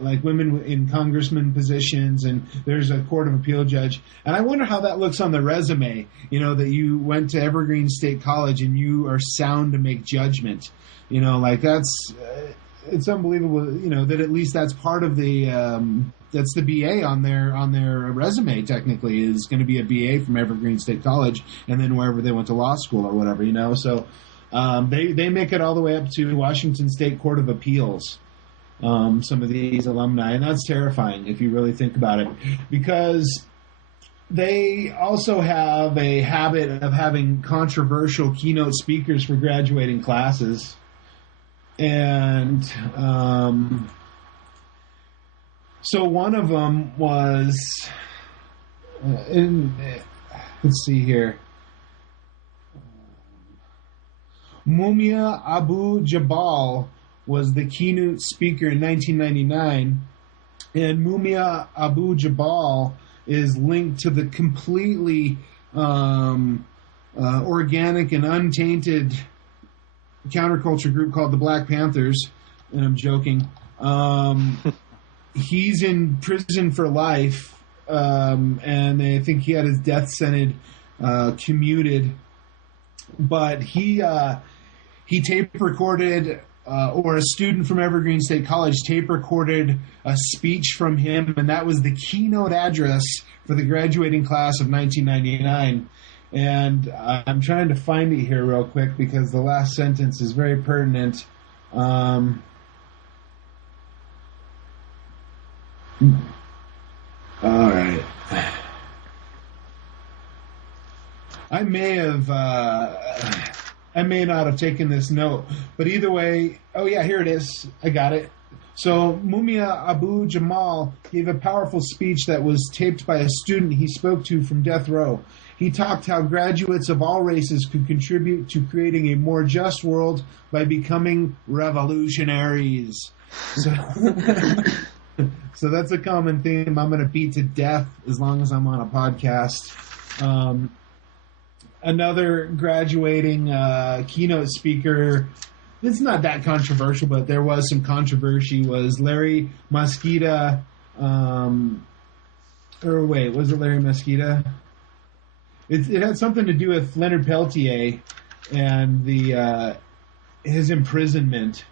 like women in congressman positions, and there's a court of appeal judge. And I wonder how that looks on the resume, that you went to Evergreen State College and you are sound to make judgment. Like it's unbelievable, that at least that's part of the that's the BA on their resume. Technically is going to be a BA from Evergreen State College, and then wherever they went to law school or whatever, so they make it all the way up to Washington State Court of Appeals, some of these alumni, and that's terrifying if you really think about it, because they also have a habit of having controversial keynote speakers for graduating classes. And so one of them was, let's see here, Mumia Abu-Jamal was the keynote speaker in 1999, and Mumia Abu-Jamal is linked to the completely organic and untainted counterculture group called the Black Panthers, and I'm joking. He's in prison for life, and I think he had his death sentence commuted, but he tape recorded, or a student from Evergreen State College tape recorded a speech from him, and that was the keynote address for the graduating class of 1999. And I'm trying to find it here real quick because the last sentence is very pertinent. All right. I may not have taken this note, but either way, oh yeah, here it is. I got it. So Mumia Abu-Jamal gave a powerful speech that was taped by a student he spoke to from death row. He talked how graduates of all races could contribute to creating a more just world by becoming revolutionaries. So, so that's a common theme I'm going to beat to death as long as I'm on a podcast. Another graduating keynote speaker, it's not that controversial, but there was some controversy, was Larry Mosqueda or wait, was it Larry Mesquita? It had something to do with Leonard Peltier and his imprisonment.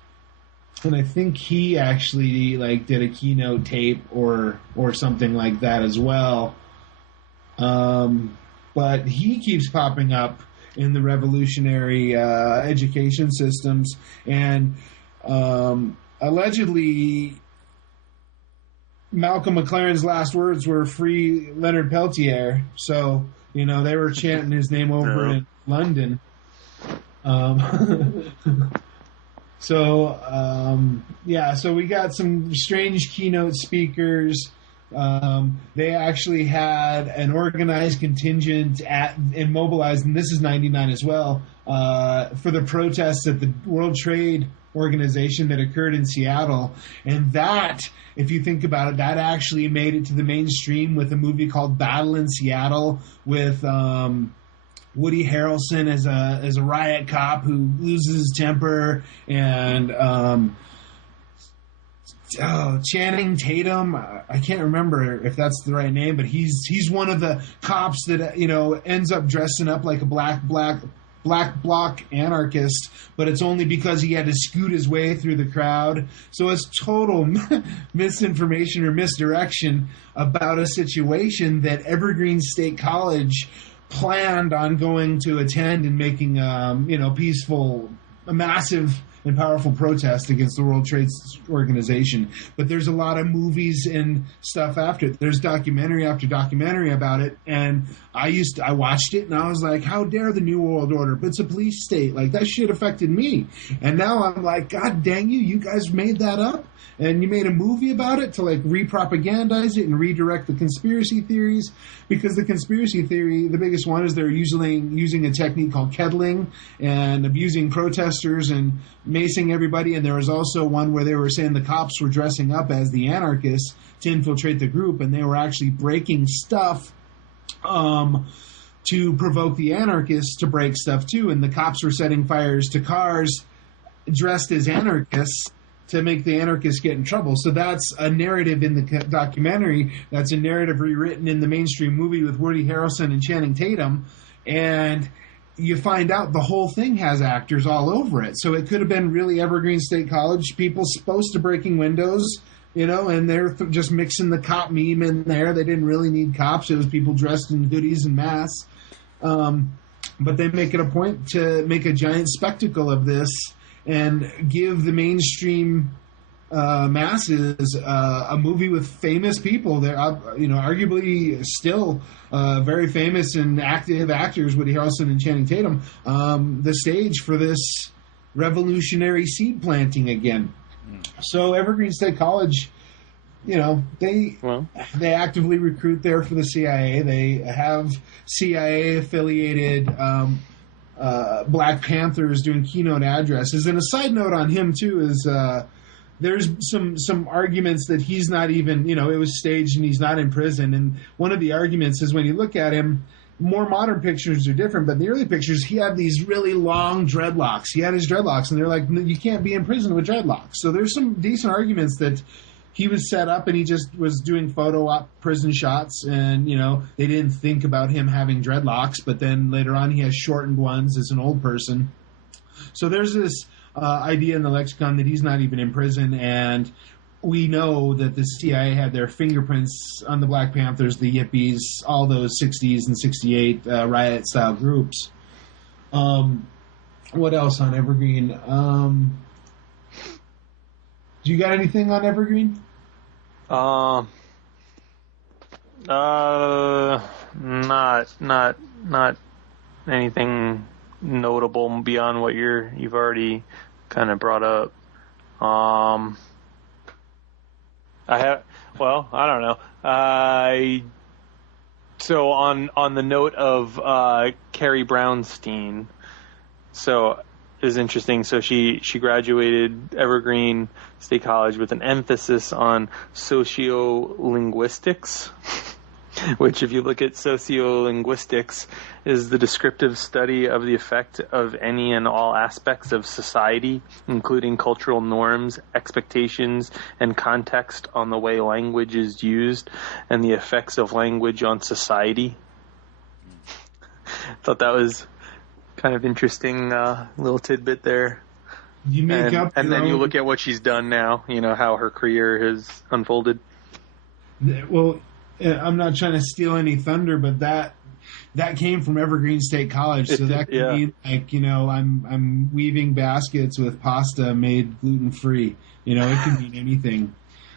And I think he actually did a keynote tape or something like that as well. But he keeps popping up in the revolutionary education systems, and allegedly Malcolm McLaren's last words were "Free Leonard Peltier." So they were chanting his name over in London. So we got some strange keynote speakers. They actually had an organized contingent and mobilized, and this is 99 as well, for the protests at the World Trade Organization that occurred in Seattle. And that, if you think about it, that actually made it to the mainstream with a movie called Battle in Seattle with Woody Harrelson as a riot cop who loses his temper, and Channing Tatum. I can't remember if that's the right name, but he's one of the cops that ends up dressing up like a black bloc anarchist, but it's only because he had to scoot his way through the crowd. So it's total misinformation or misdirection about a situation that Evergreen State College planned on going to attend and making peaceful, a massive and powerful protest against the World Trade Organization. But there's a lot of movies and stuff after it. There's documentary after documentary about it, and I watched it and I was like, how dare the New World Order? But it's a police state. Like, that shit affected me. And now I'm like, God dang you guys made that up? And you made a movie about it to re-propagandize it and redirect the conspiracy theories, because the conspiracy theory, the biggest one, is they're using a technique called kettling and abusing protesters and macing everybody. And there was also one where they were saying the cops were dressing up as the anarchists to infiltrate the group, and they were actually breaking stuff to provoke the anarchists to break stuff too. And the cops were setting fires to cars dressed as anarchists to make the anarchists get in trouble. So that's a narrative in the documentary. That's a narrative rewritten in the mainstream movie with Woody Harrelson and Channing Tatum. And you find out the whole thing has actors all over it. So it could have been really Evergreen State College people supposed to breaking windows, and they're just mixing the cop meme in there. They didn't really need cops. It was people dressed in hoodies and masks. But they make it a point to make a giant spectacle of this and give the mainstream masses a movie with famous people. They're arguably still very famous and active actors, Woody Harrelson and Channing Tatum, the stage for this revolutionary seed planting again. So Evergreen State College, they actively recruit there for the CIA. They have CIA affiliated Black Panthers doing keynote addresses. And a side note on him too is there's some arguments that he's not even, it was staged and he's not in prison. And one of the arguments is when you look at him, more modern pictures are different, but in the early pictures he had these really long dreadlocks. He had his dreadlocks, and they're like, you can't be in prison with dreadlocks. So there's some decent arguments that he was set up and he just was doing photo op prison shots, and they didn't think about him having dreadlocks, but then later on he has shortened ones as an old person. So there's this idea in the lexicon that he's not even in prison, and we know that the CIA had their fingerprints on the Black Panthers, the Yippies, all those 60s and 68 riot-style groups. What else on Evergreen? Do you got anything on Evergreen? Not anything notable beyond what you've already kind of brought up. I don't know. So on the note of Carrie Brownstein, so is interesting. So she graduated Evergreen State College with an emphasis on sociolinguistics. which, if you look at sociolinguistics, is the descriptive study of the effect of any and all aspects of society, including cultural norms, expectations, and context on the way language is used, and the effects of language on society. Thought that was kind of interesting little tidbit there. You make up and then own... you look at what she's done now, how her career has unfolded. Well, I'm not trying to steal any thunder, but that came from Evergreen State College, so that could mean like, I'm weaving baskets with pasta made gluten free. It can mean anything.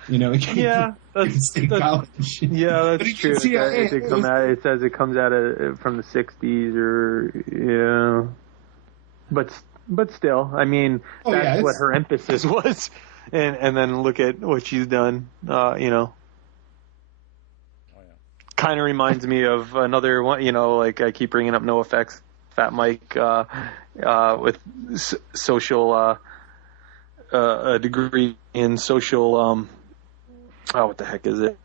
It can State College. Yeah, that's true. It says it comes out from the 60s, or but still, I mean, that's what her emphasis was, and then look at what she's done. Kind of reminds me of another one, like I keep bringing up NOFX, Fat Mike, with social, a degree in social, what the heck is it?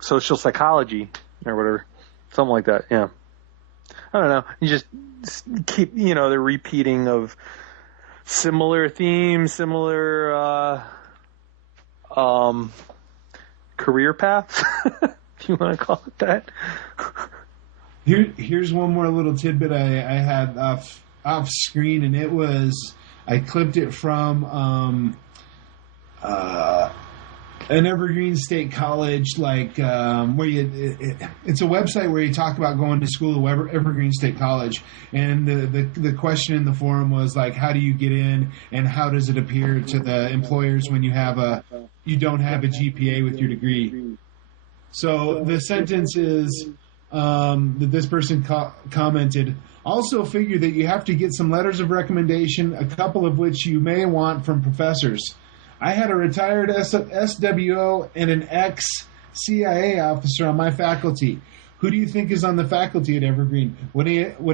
Social psychology or whatever, something like that. Yeah. I don't know. You just keep, the repeating of similar themes, similar, career paths, if you want to call it that. Here's one more little tidbit I had off screen, and it was, I clipped it from an Evergreen State College, like where it's a website where you talk about going to school at Evergreen State College, and the question in the forum was like, how do you get in, and how does it appear to the employers when you don't have a GPA with your degree? So the sentence is that this person commented, also figure that you have to get some letters of recommendation, a couple of which you may want from professors. I had a retired SWO and an ex-CIA officer on my faculty. Who do you think is on the faculty at Evergreen? Would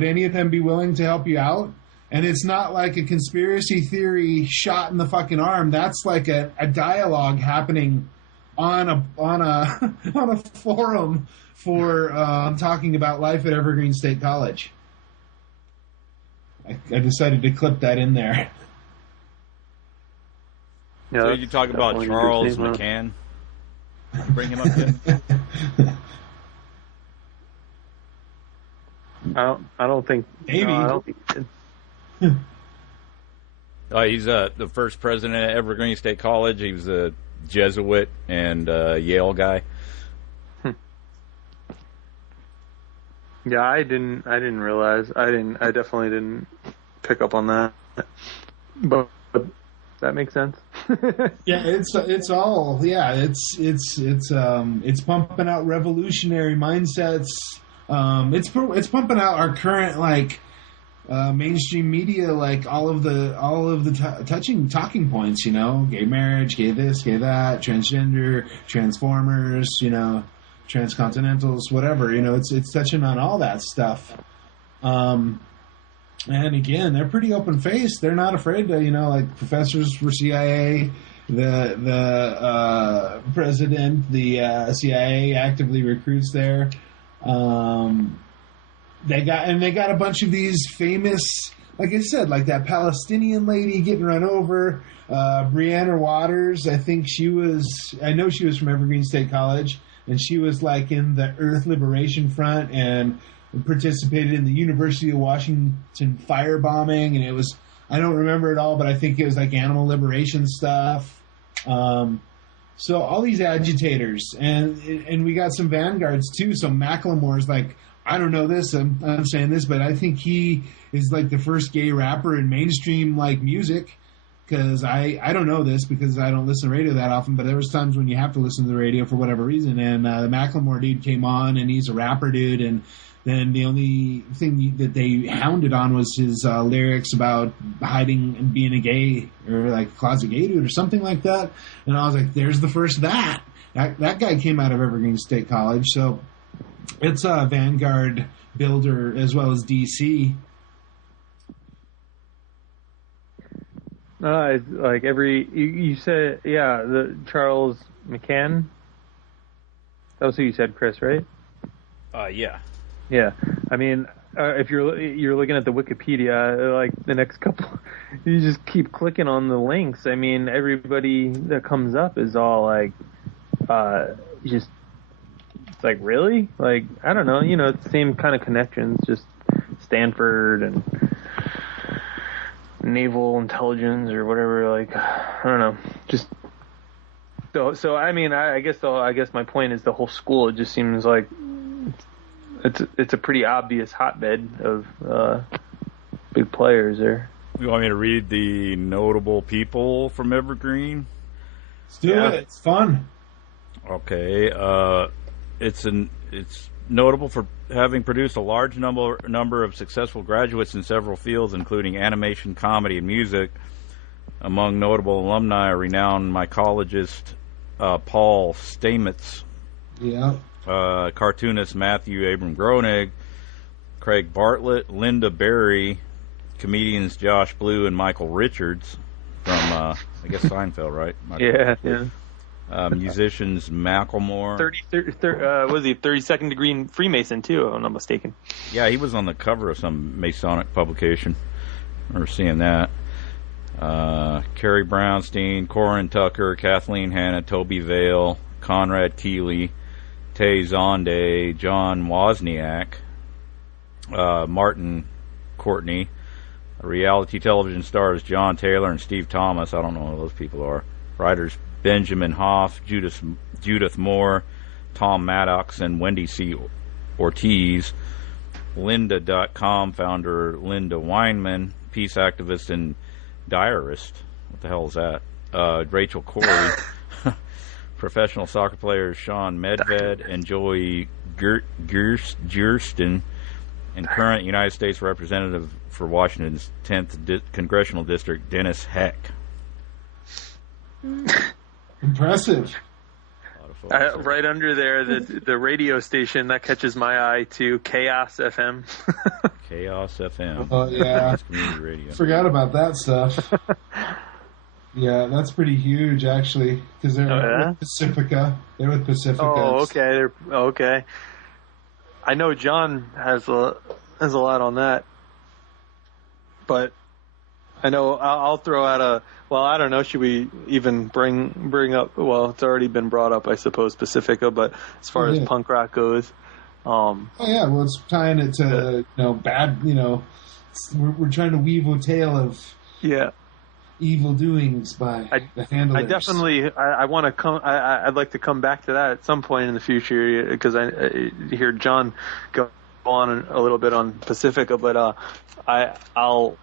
any of them be willing to help you out? And it's not like a conspiracy theory shot in the fucking arm. That's like a dialogue happening on a forum for talking about life at Evergreen State College. I decided to clip that in there. Yeah, so you talk about Charles McCann? Bring him up again? I don't think. Maybe. No, I don't think. He's the first president at Evergreen State College. He was a Jesuit and Yale guy. Yeah, I didn't realize. I definitely didn't pick up on that. But that makes sense. Yeah, it's pumping out revolutionary mindsets. It's pumping out our current mainstream media, like all of the talking points. Gay marriage, gay this, gay that, transgender, transformers. Transcontinentals, whatever. It's touching on all that stuff. And again, they're pretty open-faced. They're not afraid to, like professors for CIA, the president, the CIA actively recruits there. They got a bunch of these famous, like I said, like that Palestinian lady getting run over, Breanna Waters. I know she was from Evergreen State College, and she was like in the Earth Liberation Front and participated in the University of Washington firebombing, and it was, I don't remember it all, but I think it was like animal liberation stuff. So all these agitators, and we got some vanguards too. So Macklemore's like, I don't know this, I'm saying this, but I think he is like the first gay rapper in mainstream like music, because I don't know this because I don't listen to radio that often, but there was times when you have to listen to the radio for whatever reason, and the Macklemore dude came on, and he's a rapper dude, and then the only thing that they hounded on was his lyrics about hiding and being a gay, or like a closet gay dude or something like that. And I was like, there's the first that guy came out of Evergreen State College. So it's a vanguard builder as well as DC. Like you said, yeah, the Charles McCann. That was who you said, Chris, right? Yeah. Yeah. I mean, if you're looking at the Wikipedia, like the next couple, you just keep clicking on the links. I mean, everybody that comes up is all like, just it's like, really? Like, I don't know. You know, it's the same kind of connections, just Stanford and naval intelligence or whatever. Like, I don't know. Just so I mean, I guess my point is the whole school. It just seems like it's a pretty obvious hotbed of big players there. You want me to read the notable people from Evergreen? Let's do it. It's fun. Okay. It's notable for having produced a large number of successful graduates in several fields, including animation, comedy, and music. Among notable alumni are renowned mycologist Paul Stamets. Yeah. Cartoonist Matthew Abram Groening, Craig Bartlett, Linda Berry, comedians Josh Blue and Michael Richards from, I guess, Seinfeld, right? Yeah. Musicians Macklemore. 32nd degree Freemason, too, if I'm not mistaken. Yeah, he was on the cover of some Masonic publication. I remember seeing that. Carrie Brownstein, Corin Tucker, Kathleen Hanna, Toby Vale, Conrad Keeley, Tay Zonde, John Wozniak, Martin Courtney, reality television stars John Taylor and Steve Thomas. I don't know who those people are. Writers Benjamin Hoff, Judith Moore, Tom Maddox, and Wendy C. Ortiz. Lynda.com founder Linda Weinman, peace activist and diarist. What the hell is that? Rachael Corrie. Professional soccer players Sean Medved and Joey Gerston, and current United States Representative for Washington's 10th Congressional District, Dennis Heck. Impressive. Right under there, the radio station that catches my eye too, KAOS FM. KAOS FM. Oh, yeah. Community radio. Forgot about that stuff. Yeah, that's pretty huge, actually, because they're with Pacifica. They're with Pacifica. Oh, okay. Okay. I know John has a lot on that, but I know I'll throw out I don't know. Should we even bring up? Well, it's already been brought up, I suppose, Pacifica. But as far as punk rock goes, well, it's tying it to bad. We're trying to weave a tale of evil doings by the handlers. I definitely I want to come. I'd like to come back to that at some point in the future because I hear John go on a little bit on Pacifica, but I'll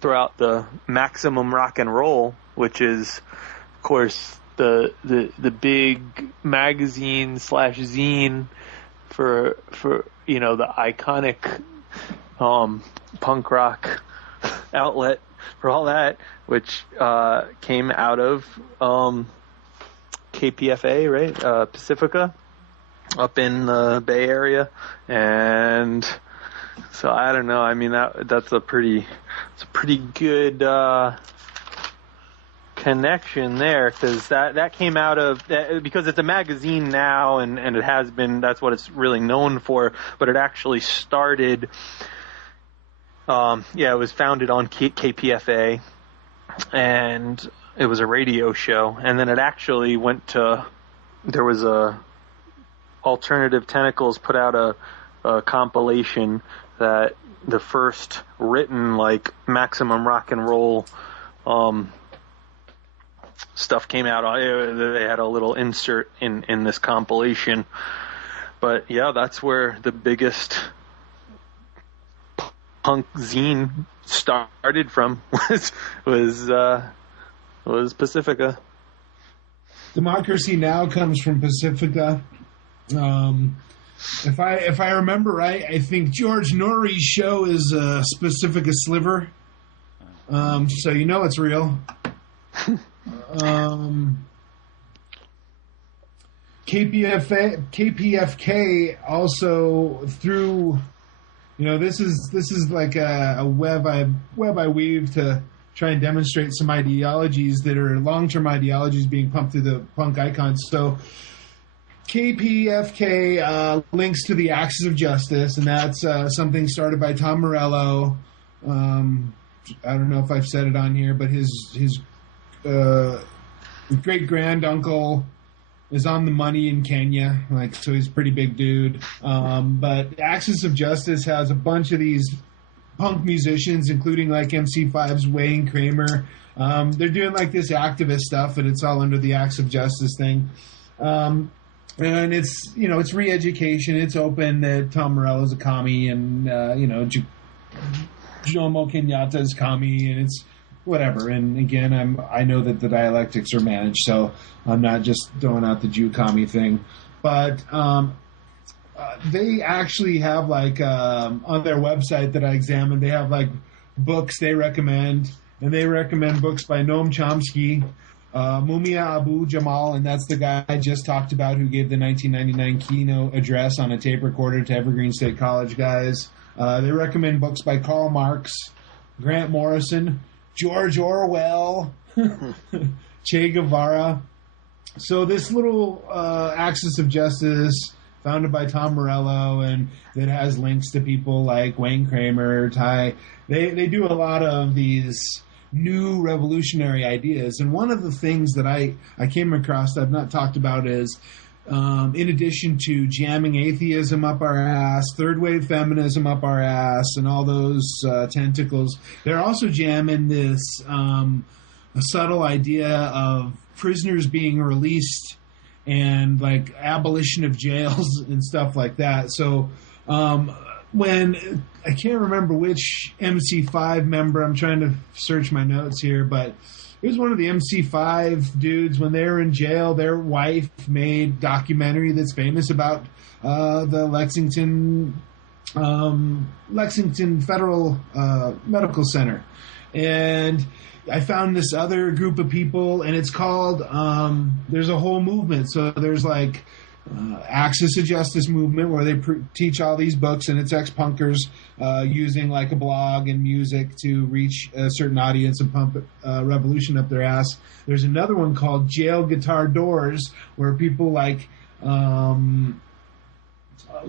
throw out the Maximum Rock and Roll, which is, of course, the big magazine / zine for the iconic punk rock outlet for all that, which came out of KPFA, right? Pacifica, up in the Bay Area, and so I don't know. I mean, that's a pretty good connection there, because that came out of because it's a magazine now, and it has been. That's what it's really known for. But it actually started. It was founded on KPFA, and it was a radio show, and then it actually went to. There was a Alternative Tentacles put out a compilation that the first written Maximum Rock and Roll stuff came out. They had a little insert in this compilation, but yeah, that's where the biggest punk zine started from was Pacifica. Democracy Now! Comes from Pacifica. If I remember right, I think George Norrie's show is Pacifica Sliver. So it's real. KPFK also through, this is like a web I weave to try and demonstrate some ideologies that are long-term ideologies being pumped through the punk icons. So KPFK links to the Axis of Justice, and that's something started by Tom Morello. I don't know if I've said it on here, but his great-granduncle is on the money in Kenya, so he's a pretty big dude. But Axis of Justice has a bunch of these punk musicians, including MC5's Wayne Kramer. They're doing this activist stuff, and it's all under the Axis of Justice thing. And it's it's re-education. It's open that Tom Morello's a commie, and Jomo Kenyatta is commie, and it's whatever. And again, I know that the dialectics are managed, so I'm not just throwing out the Jew commie thing. But they actually have on their website that I examined, they have books they recommend, and they recommend books by Noam Chomsky, Mumia Abu-Jamal, and that's the guy I just talked about who gave the 1999 keynote address on a tape recorder to Evergreen State College guys. They recommend books by Karl Marx, Grant Morrison, George Orwell, Che Guevara. So this little Axis of Justice, founded by Tom Morello, and that has links to people like Wayne Kramer, Ty. They do a lot of these new revolutionary ideas. And one of the things that I came across that I've not talked about is, in addition to jamming atheism up our ass, third wave feminism up our ass, and all those tentacles, they're also jamming this a subtle idea of prisoners being released and abolition of jails and stuff like that. So when I can't remember which MC5 member, I'm trying to search my notes here, but it was one of the MC5 dudes, when they were in jail, their wife made documentary that's famous about the Lexington Federal Medical Center. And I found this other group of people, and it's called, there's a whole movement. So there's Axis of Justice movement, where they teach all these books, and it's ex-punkers using a blog and music to reach a certain audience and pump revolution up their ass. There's another one called Jail Guitar Doors, where people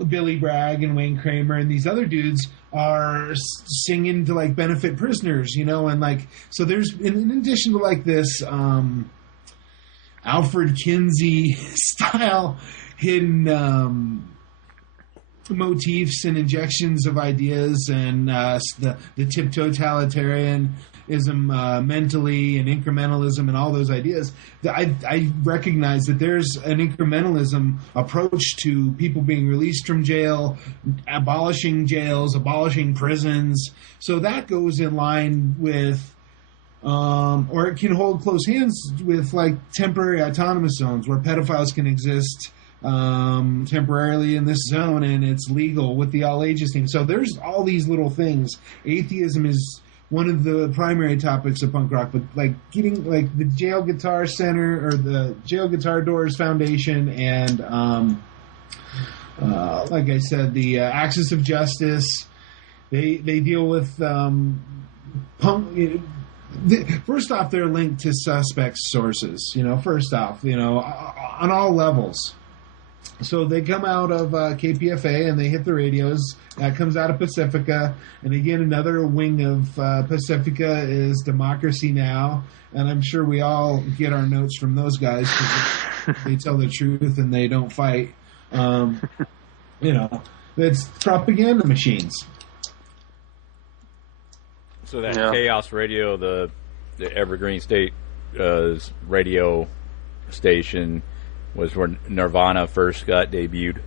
Billy Bragg and Wayne Kramer and these other dudes are singing to benefit prisoners, and so there's, in addition to this Alfred Kinsey style hidden motifs and injections of ideas, and the tip totalitarianism mentally, and incrementalism, and all those ideas. I recognize that there's an incrementalism approach to people being released from jail, abolishing jails, abolishing prisons. So that goes in line with, or it can hold close hands with temporary autonomous zones where pedophiles can exist temporarily in this zone, and it's legal with the all ages thing. So there's all these little things. Atheism is one of the primary topics of punk rock, but getting the Jail Guitar Center, or the Jail Guitar Doors Foundation, and like I said, the Axis of Justice, they deal with punk. First off, they're linked to suspect sources, first off, on all levels. So they come out of KPFA, and they hit the radios. That comes out of Pacifica. And again, another wing of Pacifica is Democracy Now! And I'm sure we all get our notes from those guys, because they tell the truth and they don't fight. It's propaganda machines. So that KAOS radio, the Evergreen State radio station, was where Nirvana first got debuted.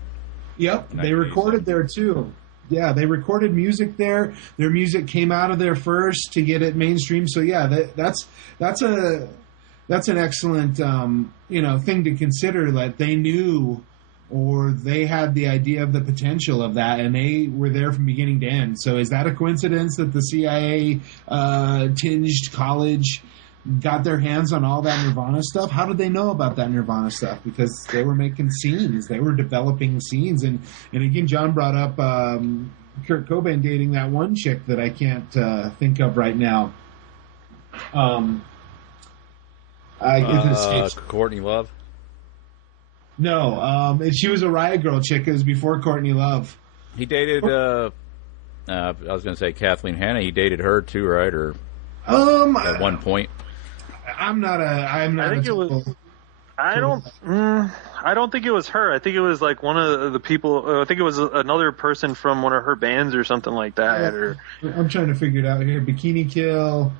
Yep, they recorded there too. Yeah, they recorded music there. Their music came out of there first to get it mainstream. So yeah, that's an excellent thing to consider, that they knew, or they had the idea of the potential of that, and they were there from beginning to end. So is that a coincidence that the CIA tinged college got their hands on all that Nirvana stuff? How did they know about that Nirvana stuff? Because they were making scenes. They were developing scenes. And again, John brought up Kurt Cobain dating that one chick that I can't think of right now. It escapes. Courtney Love? No, she was a Riot Girl chick. It was before Courtney Love. He dated, I was going to say Kathleen Hanna. He dated her too, right? Or at one point. I don't think it was her. I think it was like one of the people. I think it was another person from one of her bands or something like that. Or I'm trying to figure it out here. Bikini Kill.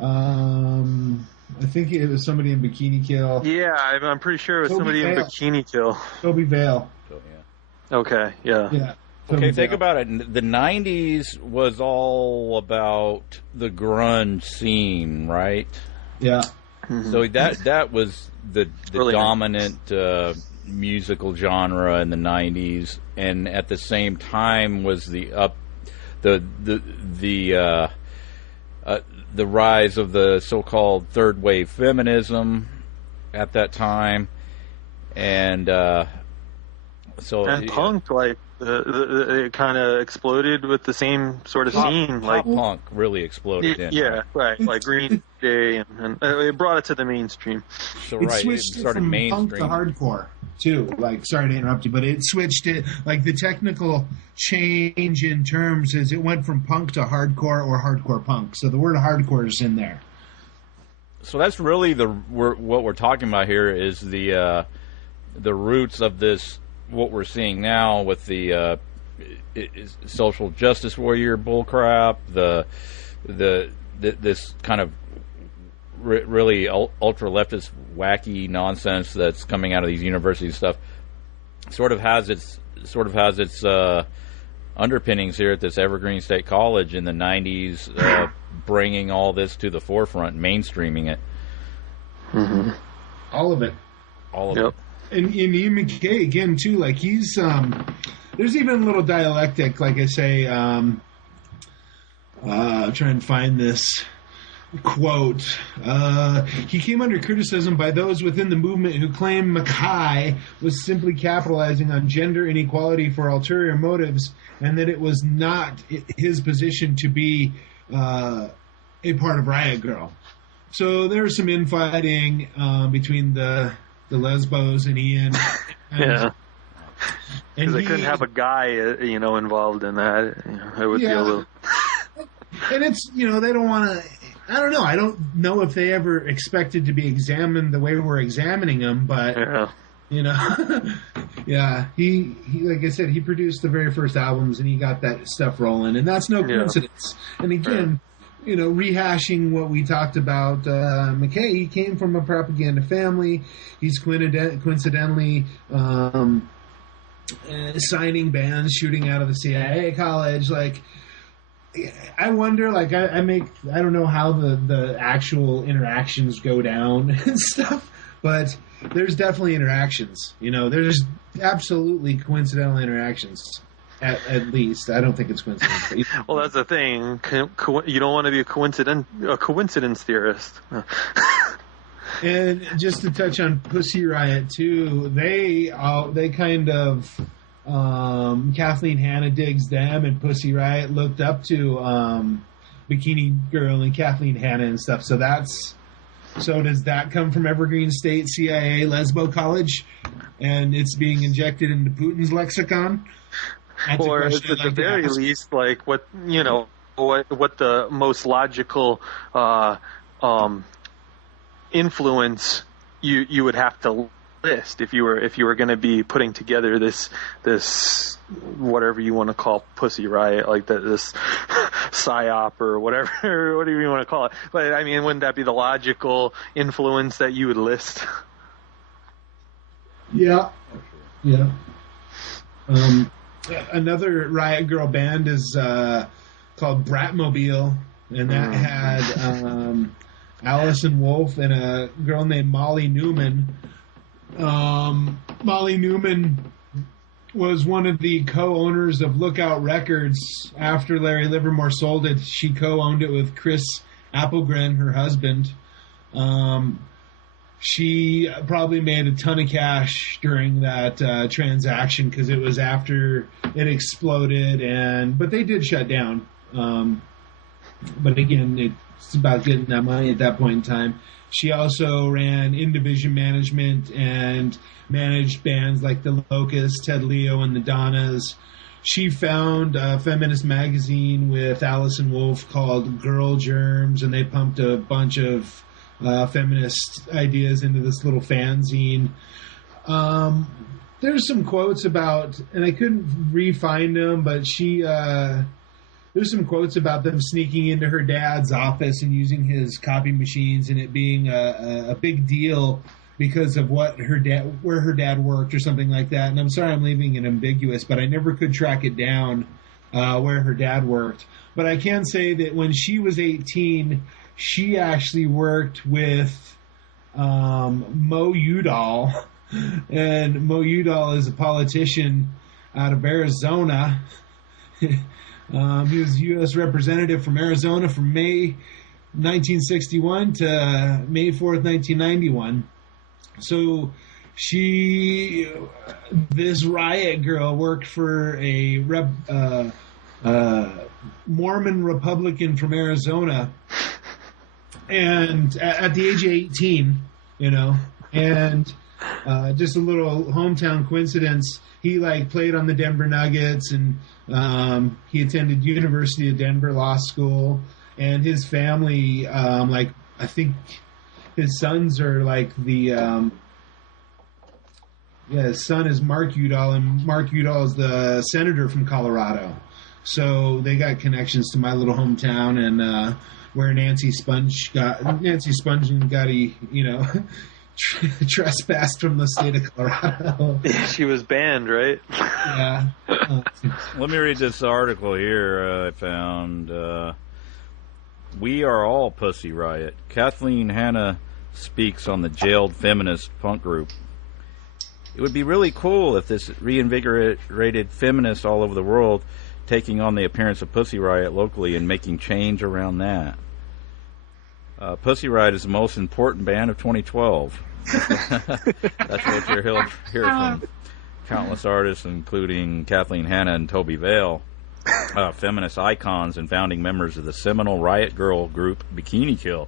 I think it was somebody in Bikini Kill. Yeah, I'm pretty sure it was somebody in Bikini Kill. Toby Vale. Oh, yeah. Okay, yeah. Yeah. Okay, think about it. The 90s was all about the grunge scene, right? Yeah. Mm-hmm. So that was the dominant musical genre in the 90s, and at the same time was the rise of the so-called third wave feminism at that time, and punk, like it kind of exploded with the same sort of scene. Like punk really exploded. Right. Like Green Day, and it brought it to the mainstream. So it switched it started from mainstream punk to hardcore too. Like, sorry to interrupt you, but it switched it. Like the technical change in terms is it went from punk to hardcore or hardcore punk. So the word hardcore is in there. So that's really what we're talking about here is the roots of this. What we're seeing now with the social justice warrior bullcrap, this kind of really ultra leftist wacky nonsense that's coming out of these universities stuff, sort of has its underpinnings here at this Evergreen State College in the 90s, bringing all this to the forefront, and mainstreaming it. Mm-hmm. All of it. All of it. And Ian McKaye, again, too, like, he's, there's even a little dialectic, like I say, trying to find this quote. He came under criticism by those within the movement who claimed McKaye was simply capitalizing on gender inequality for ulterior motives, and that it was not his position to be a part of Riot Girl. So there was some infighting between the Lesbos and Ian. Yeah. Because they couldn't have a guy, involved in that. It would be a little... And it's, they don't want to... I don't know. I don't know if they ever expected to be examined the way we're examining them, but, yeah, he, like I said, he produced the very first albums and he got that stuff rolling, and that's no coincidence. And again... rehashing what we talked about, McKaye, he came from a propaganda family. He's coincidentally signing bands, shooting out of the CIA college. Like, I wonder, like, I don't know how the actual interactions go down and stuff, but there's definitely interactions. There's absolutely coincidental interactions. At least, I don't think it's coincidence. Well, that's the thing. You don't want to be a coincidence theorist. And just to touch on Pussy Riot too, they kind of Kathleen Hanna digs them, and Pussy Riot looked up to Bikini Girl and Kathleen Hanna and stuff. So does that come from Evergreen State CIA Lesbo College, and it's being injected into Putin's lexicon? That's or at the very least, like what the most logical influence you would have to list if you were going to be putting together this whatever you want to call Pussy Riot, like this psyop or whatever whatever you want to call it. But I mean, wouldn't that be the logical influence that you would list? Yeah. Another Riot Girl band is called Bratmobile, and that had Allison Wolf and a girl named Molly Newman. Molly Newman was one of the co-owners of Lookout Records. After Larry Livermore sold it, she co-owned it with Chris Applegren, her husband. She probably made a ton of cash during that transaction because it was after it exploded, but they did shut down. But again, it's about getting that money at that point in time. She also ran in-division management and managed bands like the Locusts, Ted Leo, and the Donnas. She found a feminist magazine with Allison Wolfe called Girl Germs, and they pumped a bunch of feminist ideas into this little fanzine. There's some quotes about, and I couldn't re-find them, but there's some quotes about them sneaking into her dad's office and using his copy machines, and it being a big deal because of where her dad worked or something like that. And I'm sorry I'm leaving it ambiguous, but I never could track it down where her dad worked. But I can say that when she was 18, she actually worked with Mo Udall, and Mo Udall is a politician out of Arizona. He was U.S. representative from Arizona from May 1961 to May 4th, 1991. So this riot girl worked for a Mormon Republican from Arizona, and at the age of 18, and just a little hometown coincidence, he played on the Denver Nuggets, and he attended University of Denver Law School, and his family, I think his sons are his son is Mark Udall, and Mark Udall is the senator from Colorado. So they got connections to my little hometown, and where Nancy Sponge got trespassed from the state of Colorado. She was banned, right? Yeah. Let me read this article here I found. We Are All Pussy Riot. Kathleen Hanna speaks on the jailed feminist punk group. It would be really cool if this reinvigorated feminists all over the world taking on the appearance of Pussy Riot locally and making change around that. Pussy Riot is the most important band of 2012. That's what you're hearing from countless artists, including Kathleen Hanna and Toby Vale, feminist icons and founding members of the seminal riot girl group Bikini Kill.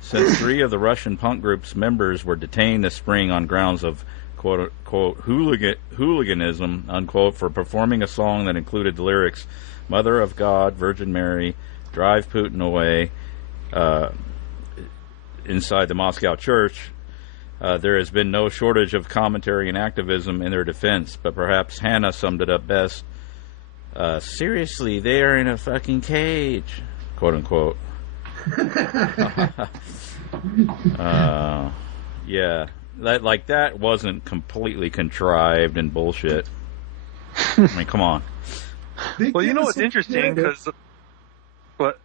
Since 3 of the Russian punk group's members were detained this spring on grounds of quote-unquote hooliganism, unquote, for performing a song that included the lyrics, Mother of God, Virgin Mary, Drive Putin Away, inside the Moscow church, there has been no shortage of commentary and activism in their defense, but perhaps Hannah summed it up best. Seriously, they are in a fucking cage, quote-unquote. Yeah. That wasn't completely contrived and bullshit. I mean, come on. Well, you know what's interesting? Because what?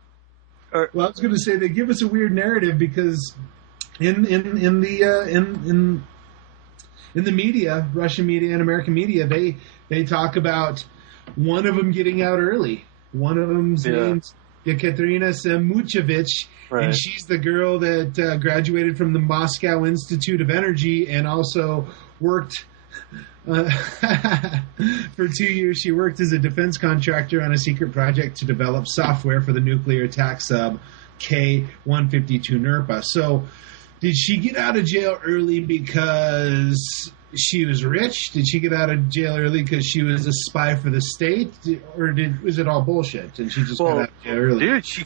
Well, I was going to say they give us a weird narrative because in the media, Russian media and American media, they talk about one of them getting out early. One of them's named Ekaterina Samuchevich, right. And she's the girl that graduated from the Moscow Institute of Energy and also worked for 2 years. She worked as a defense contractor on a secret project to develop software for the nuclear attack sub K-152 NERPA. So did she get out of jail early because she was rich? Did she get out of jail early because she was a spy for the state? Or was it all bullshit and she just got out of jail early? Dude, she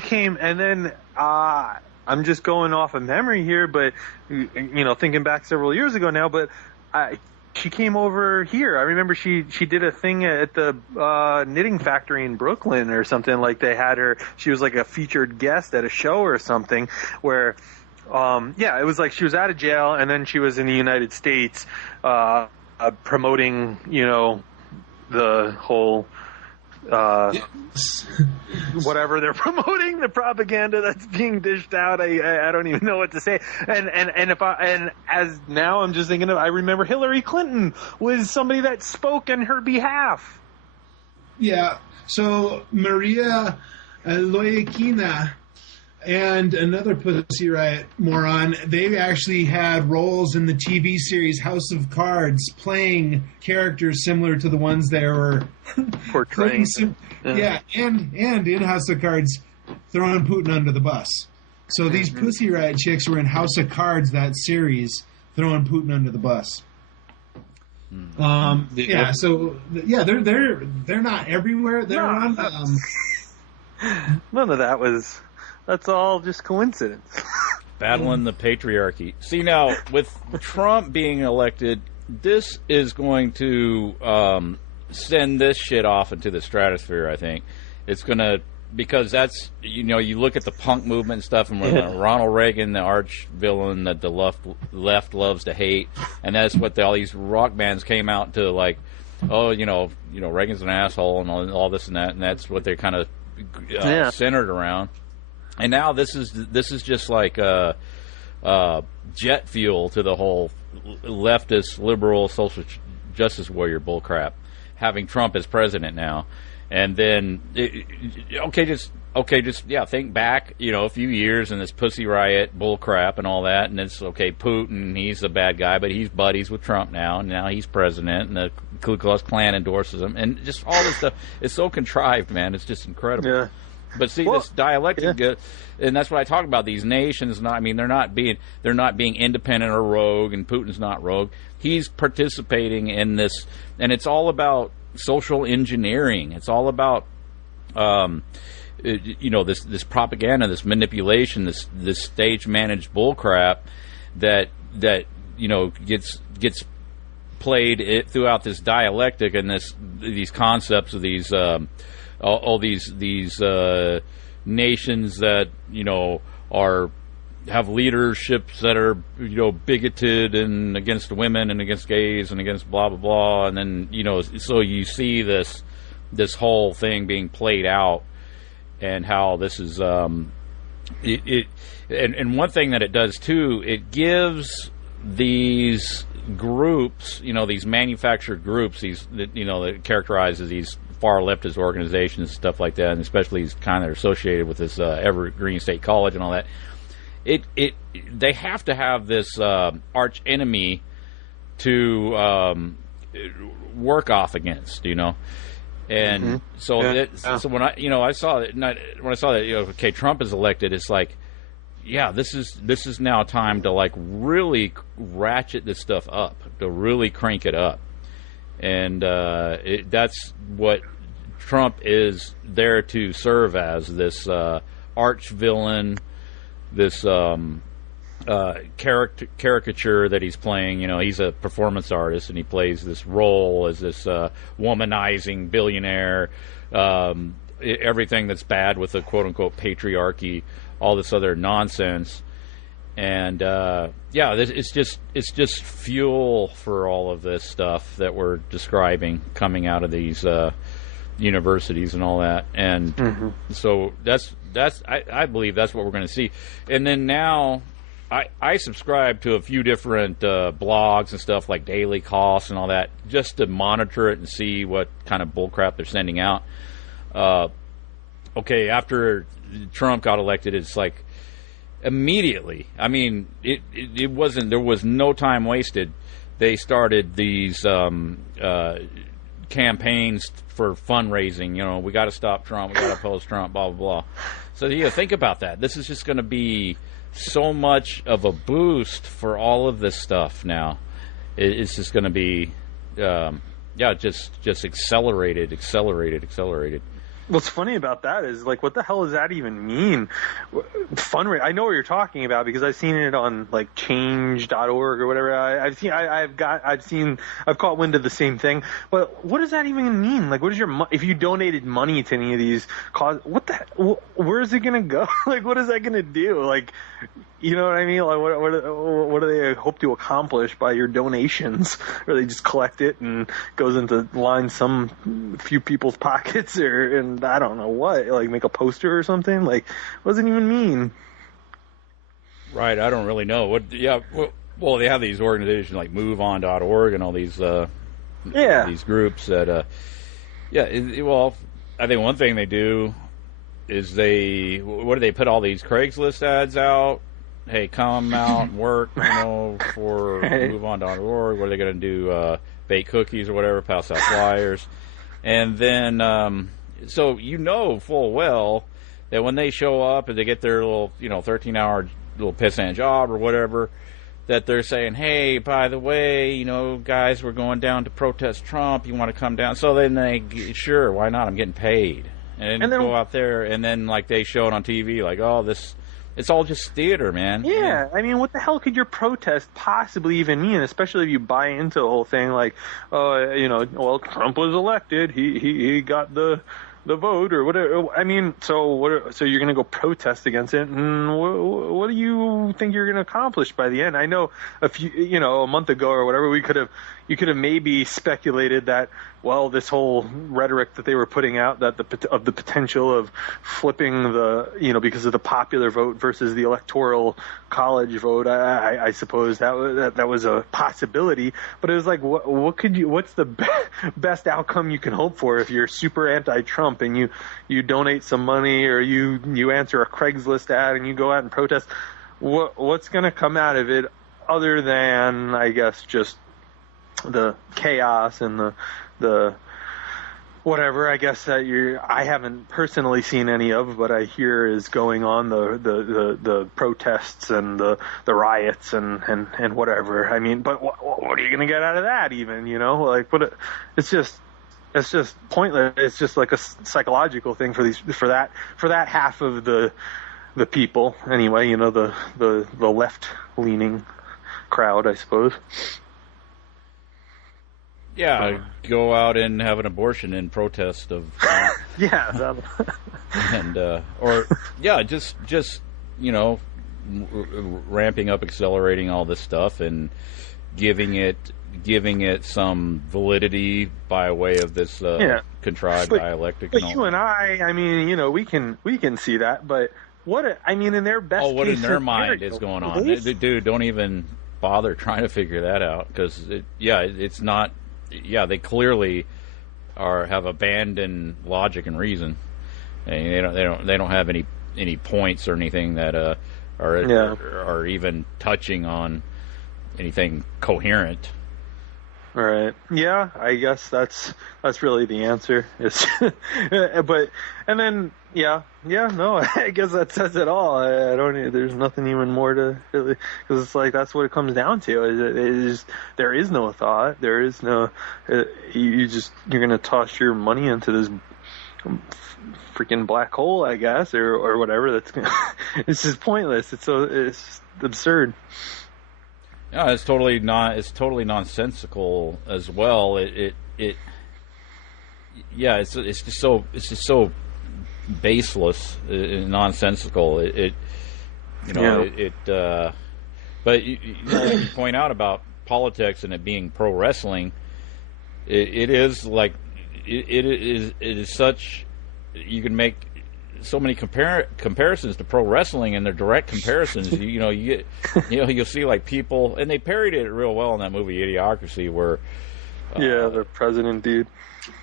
came and then I'm just going off of memory here, but thinking back several years ago now, but she came over here. I remember she did a thing at the knitting factory in Brooklyn or something. Like they had her, she was like a featured guest at a show or something where it was like she was out of jail and then she was in the United States promoting, the whole whatever they're promoting, the propaganda that's being dished out. I don't even know what to say. And as now I'm just thinking of, I remember Hillary Clinton was somebody that spoke on her behalf. Yeah. So Maria Loyakina And another Pussy Riot moron, they actually had roles in the TV series House of Cards, playing characters similar to the ones they were portraying. And in House of Cards, throwing Putin under the bus. So these Pussy Riot chicks were in House of Cards, that series, throwing Putin under the bus. They're not everywhere. They're on. None of that was. That's all just coincidence. Battling the patriarchy. See, now with Trump being elected, this is going to send this shit off into the stratosphere. I think it's going to. Because that's, you look at the punk movement and stuff, and Ronald Reagan, the arch villain that the left loves to hate, and that's what all these rock bands came out to, like, Reagan's an asshole and all this and that, and that's what they're kind of centered around. And now this is just like jet fuel to the whole leftist, liberal, social justice warrior bullcrap, having Trump as president now. And then, think back, a few years and this Pussy Riot bull crap and all that, and it's, Putin, he's the bad guy, but he's buddies with Trump now, and now he's president, and the Ku Klux Klan endorses him, and just all this stuff. It's so contrived, man. It's just incredible. Yeah. But see, this dialectic, and that's what I talk about. These nations, they're not being independent or rogue, and Putin's not rogue. He's participating in this, and it's all about social engineering. It's all about this propaganda, this manipulation, this stage managed bullcrap that gets played throughout this dialectic and these concepts of these all these nations that have leaderships that are bigoted and against women and against gays and against blah blah blah, and then so you see this whole thing being played out, and how this is and one thing that it does too, it gives these groups, these manufactured groups, that characterizes these far leftist organizations and stuff like that, and especially these kind that are associated with this Evergreen State College and all that. They have to have this arch enemy to work off against, and so when I saw that Trump is elected, it's like, this is now time to like really ratchet this stuff up, to really crank it up, and that's what Trump is there to serve as, this arch villain. This caricature that he's playing. He's a performance artist, and he plays this role as this womanizing billionaire, everything that's bad with the quote-unquote patriarchy, all this other nonsense. And it's just fuel for all of this stuff that we're describing coming out of these universities and all that. And so I believe that's what we're going to see. And then now I subscribe to a few different blogs and stuff like Daily KAOS and all that, just to monitor it and see what kind of bullcrap they're sending out. After Trump got elected, it's like immediately. I mean, it wasn't. There was no time wasted. They started these campaigns for fundraising. We got to stop Trump. We got to oppose Trump. Blah blah blah. So think about that. This is just going to be so much of a boost for all of this stuff. Now, it's just going to be, just accelerated. What's funny about that is, like, what the hell does that even mean? Fundraising. I know what you're talking about because I've seen it on like change.org or whatever. I've caught wind of the same thing. But what does that even mean? Like, what is if you donated money to any of these causes, where is it going to go? Like, what is that going to do? Like, you know what I mean? Like, what do they hope to accomplish by your donations? Or they just collect it and goes into line some few people's pockets, and I don't know what, like make a poster or something? Like, what does it even mean? Right, I don't really know. Well, they have these organizations like MoveOn.org and all these these groups that I think one thing they do is what do they put all these Craigslist ads out? Hey, come out and work, for MoveOn.org. What are they going to do? Bake cookies or whatever, pass out flyers. And then, so full well that when they show up and they get their little, 13-hour little pissant job or whatever, that they're saying, hey, by the way, guys, we're going down to protest Trump. You want to come down? So then sure, why not? I'm getting paid. And then go out there, and then, like, they show it on TV, like, oh, it's all just theater, man. Yeah, I mean, what the hell could your protest possibly even mean, especially if you buy into the whole thing, like, well, Trump was elected, he got the vote or whatever. I mean, so you're going to go protest against it, and what do you think you're going to accomplish by the end? I know a month ago or whatever, you could have maybe speculated that, well, this whole rhetoric that they were putting out, that of the potential of flipping because of the popular vote versus the electoral college vote, I suppose that was a possibility. But it was like, what's the best outcome you can hope for if you're super anti-Trump and you donate some money, or you answer a Craigslist ad and you go out and protest? What's going to come out of it other than, I guess, just the chaos and the whatever, I guess, that I haven't personally seen any of, but I hear is going on, the protests and the riots and whatever. I mean, but what are you going to get out of that even, like, it's just pointless. It's just like a psychological thing for that half of the people anyway, the left leaning crowd, I suppose. Yeah, go out and have an abortion in protest of yeah, and just ramping up, accelerating all this stuff and giving it some validity by way of this contrived dialectic. But you and I mean, we can see that, but in their best case, what in their mind is going on? Dude, don't even bother trying to figure that out, because it's not. Yeah, they clearly have abandoned logic and reason. And they don't have any points or anything that are even touching on anything coherent. Right. Yeah, I guess that's really the answer. It's I guess that says it all. I don't. There's nothing even more to really, because it's like that's what it comes down to. There is no thought. There is no. You're gonna toss your money into this freaking black hole, I guess, or whatever. It's just pointless. It's just absurd. Yeah, it's totally nonsensical as well. It's just so baseless, nonsensical. But you point out about politics and it being pro wrestling. It is like it is such. You can make so many comparisons to pro wrestling, and they're direct comparisons. You'll see like people, and they parodied it real well in that movie Idiocracy, where the president dude.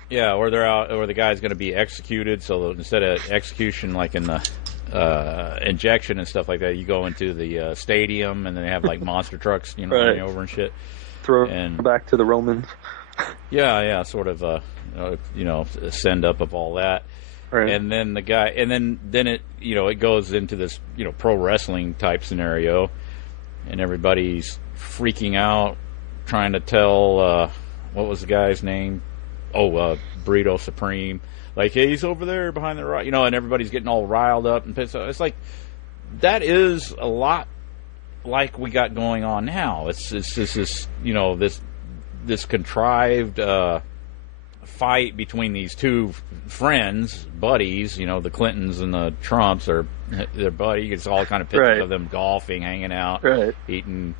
Yeah, where they're out, or the guy's going to be executed. So instead of execution, like in the injection and stuff like that, you go into the stadium, and then they have like monster trucks, running over and shit. Back to the Romans. Yeah, sort of a send up of all that. Right. And then the guy, and then it, it goes into this, pro wrestling type scenario, and everybody's freaking out, trying to tell, what was the guy's name? Burrito Supreme. Like, hey, he's over there behind the right, and everybody's getting all riled up and pissed off. It's like, that is a lot like we got going on now. It's just this contrived, fight between these two friends, buddies, the Clintons and the Trumps are their buddy. It's all kind of pictures of them golfing, hanging out, eating,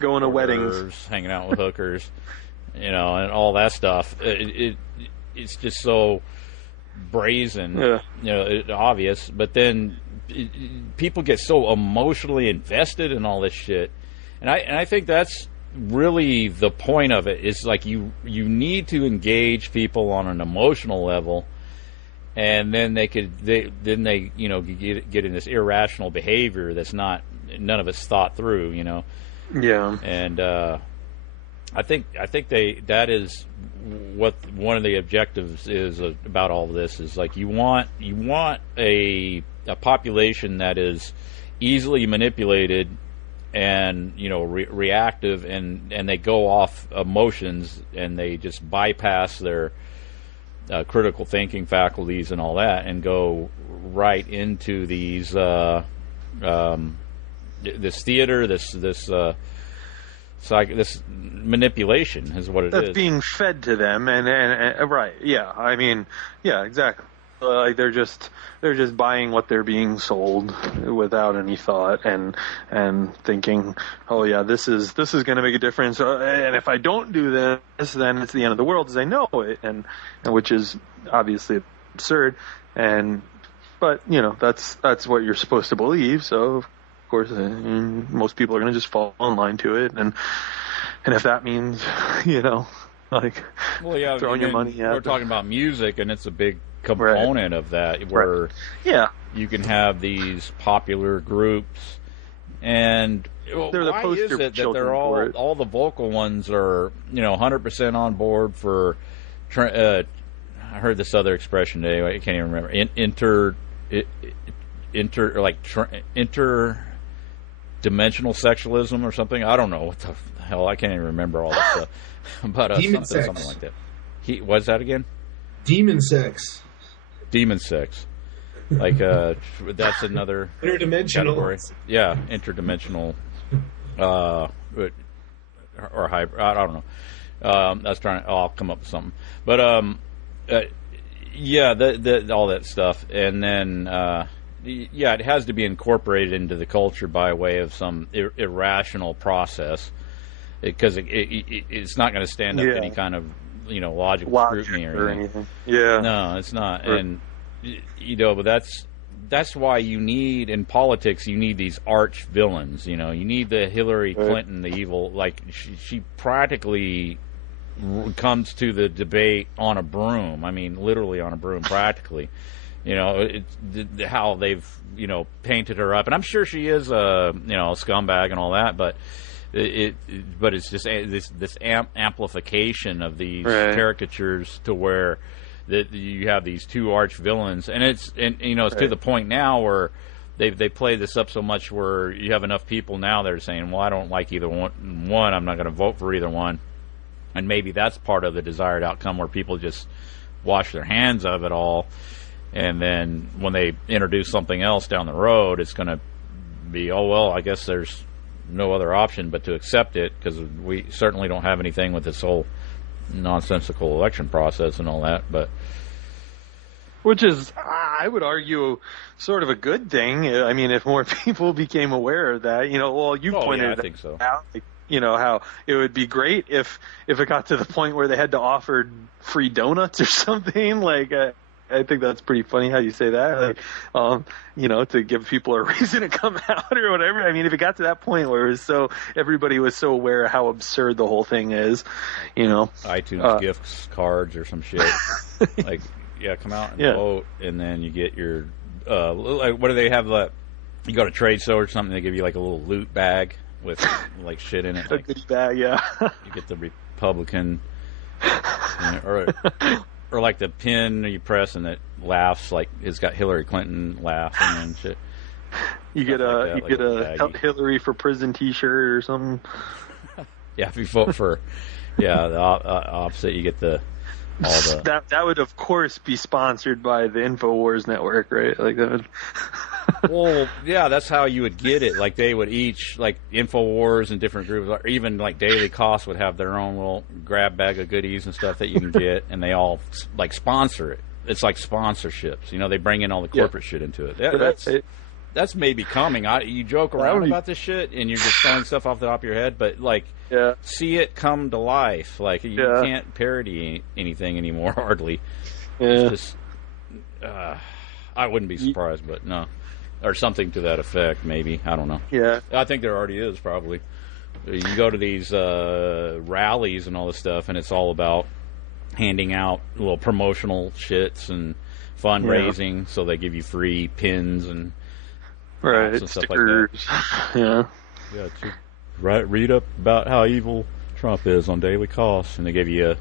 going to weddings, hanging out with hookers, and all that stuff. It's just so brazen, obvious. But then people get so emotionally invested in all this shit, and I think that's really the point of it. Is like you need to engage people on an emotional level, and then they get in this irrational behavior that's none of it's thought through, Yeah. And I think that is what one of the objectives is about all of this is like you want a population that is easily manipulated and reactive and they go off emotions and they just bypass their critical thinking faculties and all that and go right into these this theater, this manipulation is what it is. That's being fed to them, and right, yeah. I mean, yeah, exactly. Like they're just buying what they're being sold without any thought and thinking, oh yeah, this is going to make a difference. And if I don't do this, then it's the end of the world as I know it, and which is obviously absurd. But that's what you're supposed to believe. So of course, most people are going to just fall in line to it, and if that means throwing your money at. We're talking about music, and it's a big component of that, where you can have these popular groups, and they're the poster is it that children they're for it. all the vocal ones are 100% on board for? I heard this other expression today. I can't even remember. Interdimensional sexualism or something. I don't know what the hell. I can't even remember all this stuff. But something like that. What's that again? Demon sex. Demon sex. Like that's another interdimensional category. Yeah, interdimensional or hybrid. I don't know. I'll come up with something. But yeah, all that stuff, and then it has to be incorporated into the culture by way of some irrational process, because it's not going to stand up to any kind of logical scrutiny or anything. Yeah, no, it's not. And but that's why you need, in politics, you need these arch villains. You need the Hillary Clinton, the evil. Like she practically comes to the debate on a broom. I mean, literally on a broom, practically. How they've painted her up, and I'm sure she is a scumbag and all that, but it's just this amplification of these caricatures to where that you have these two arch villains, and it's to the point now where they play this up so much where you have enough people now that are saying, well, I don't like either one, I'm not going to vote for either one, and maybe that's part of the desired outcome where people just wash their hands of it all. And then when they introduce something else down the road, it's going to be, oh, well, I guess there's no other option but to accept it, because we certainly don't have anything with this whole nonsensical election process and all that. But which is, I would argue, sort of a good thing. I mean, if more people became aware of that, you pointed I think so. out. How it would be great if it got to the point where they had to offer free donuts or something. Like, I think that's pretty funny how you say that. Like, to give people a reason to come out or whatever. I mean, if it got to that point where it was everybody was so aware of how absurd the whole thing is, iTunes gifts cards or some shit. Like, come out and vote, and then you get your like, what do they have? You go to trade show or something, they give you like a little loot bag with like shit in it. A goodie bag, yeah. You get the Republican, or like the pin you press and it laughs, like it's got Hillary Clinton laughing and shit. You get a Hillary for prison T-shirt or something. Yeah, if you vote for the opposite, you get that would of course be sponsored by the InfoWars network, right? Like that would. Well, yeah, that's how you would get it. Like they would each, like InfoWars and different groups, or even like Daily Cost would have their own little grab bag of goodies and stuff that you can get, and they all like sponsor it. It's like sponsorships. They bring in all the corporate shit into it. That's maybe coming. You joke around about this shit, and you're just throwing stuff off the top of your head, but like, see it come to life. Like you can't parody anything anymore, hardly. Yeah. It's just, I wouldn't be surprised, but no. Or something to that effect, maybe. I don't know. Yeah. I think there already is, probably. You go to these rallies and all this stuff, and it's all about handing out little promotional shits and fundraising, so they give you free pins and right, and stuff stickers. like that. Yeah. Yeah, read up about how evil Trump is on Daily KAOS, and they give you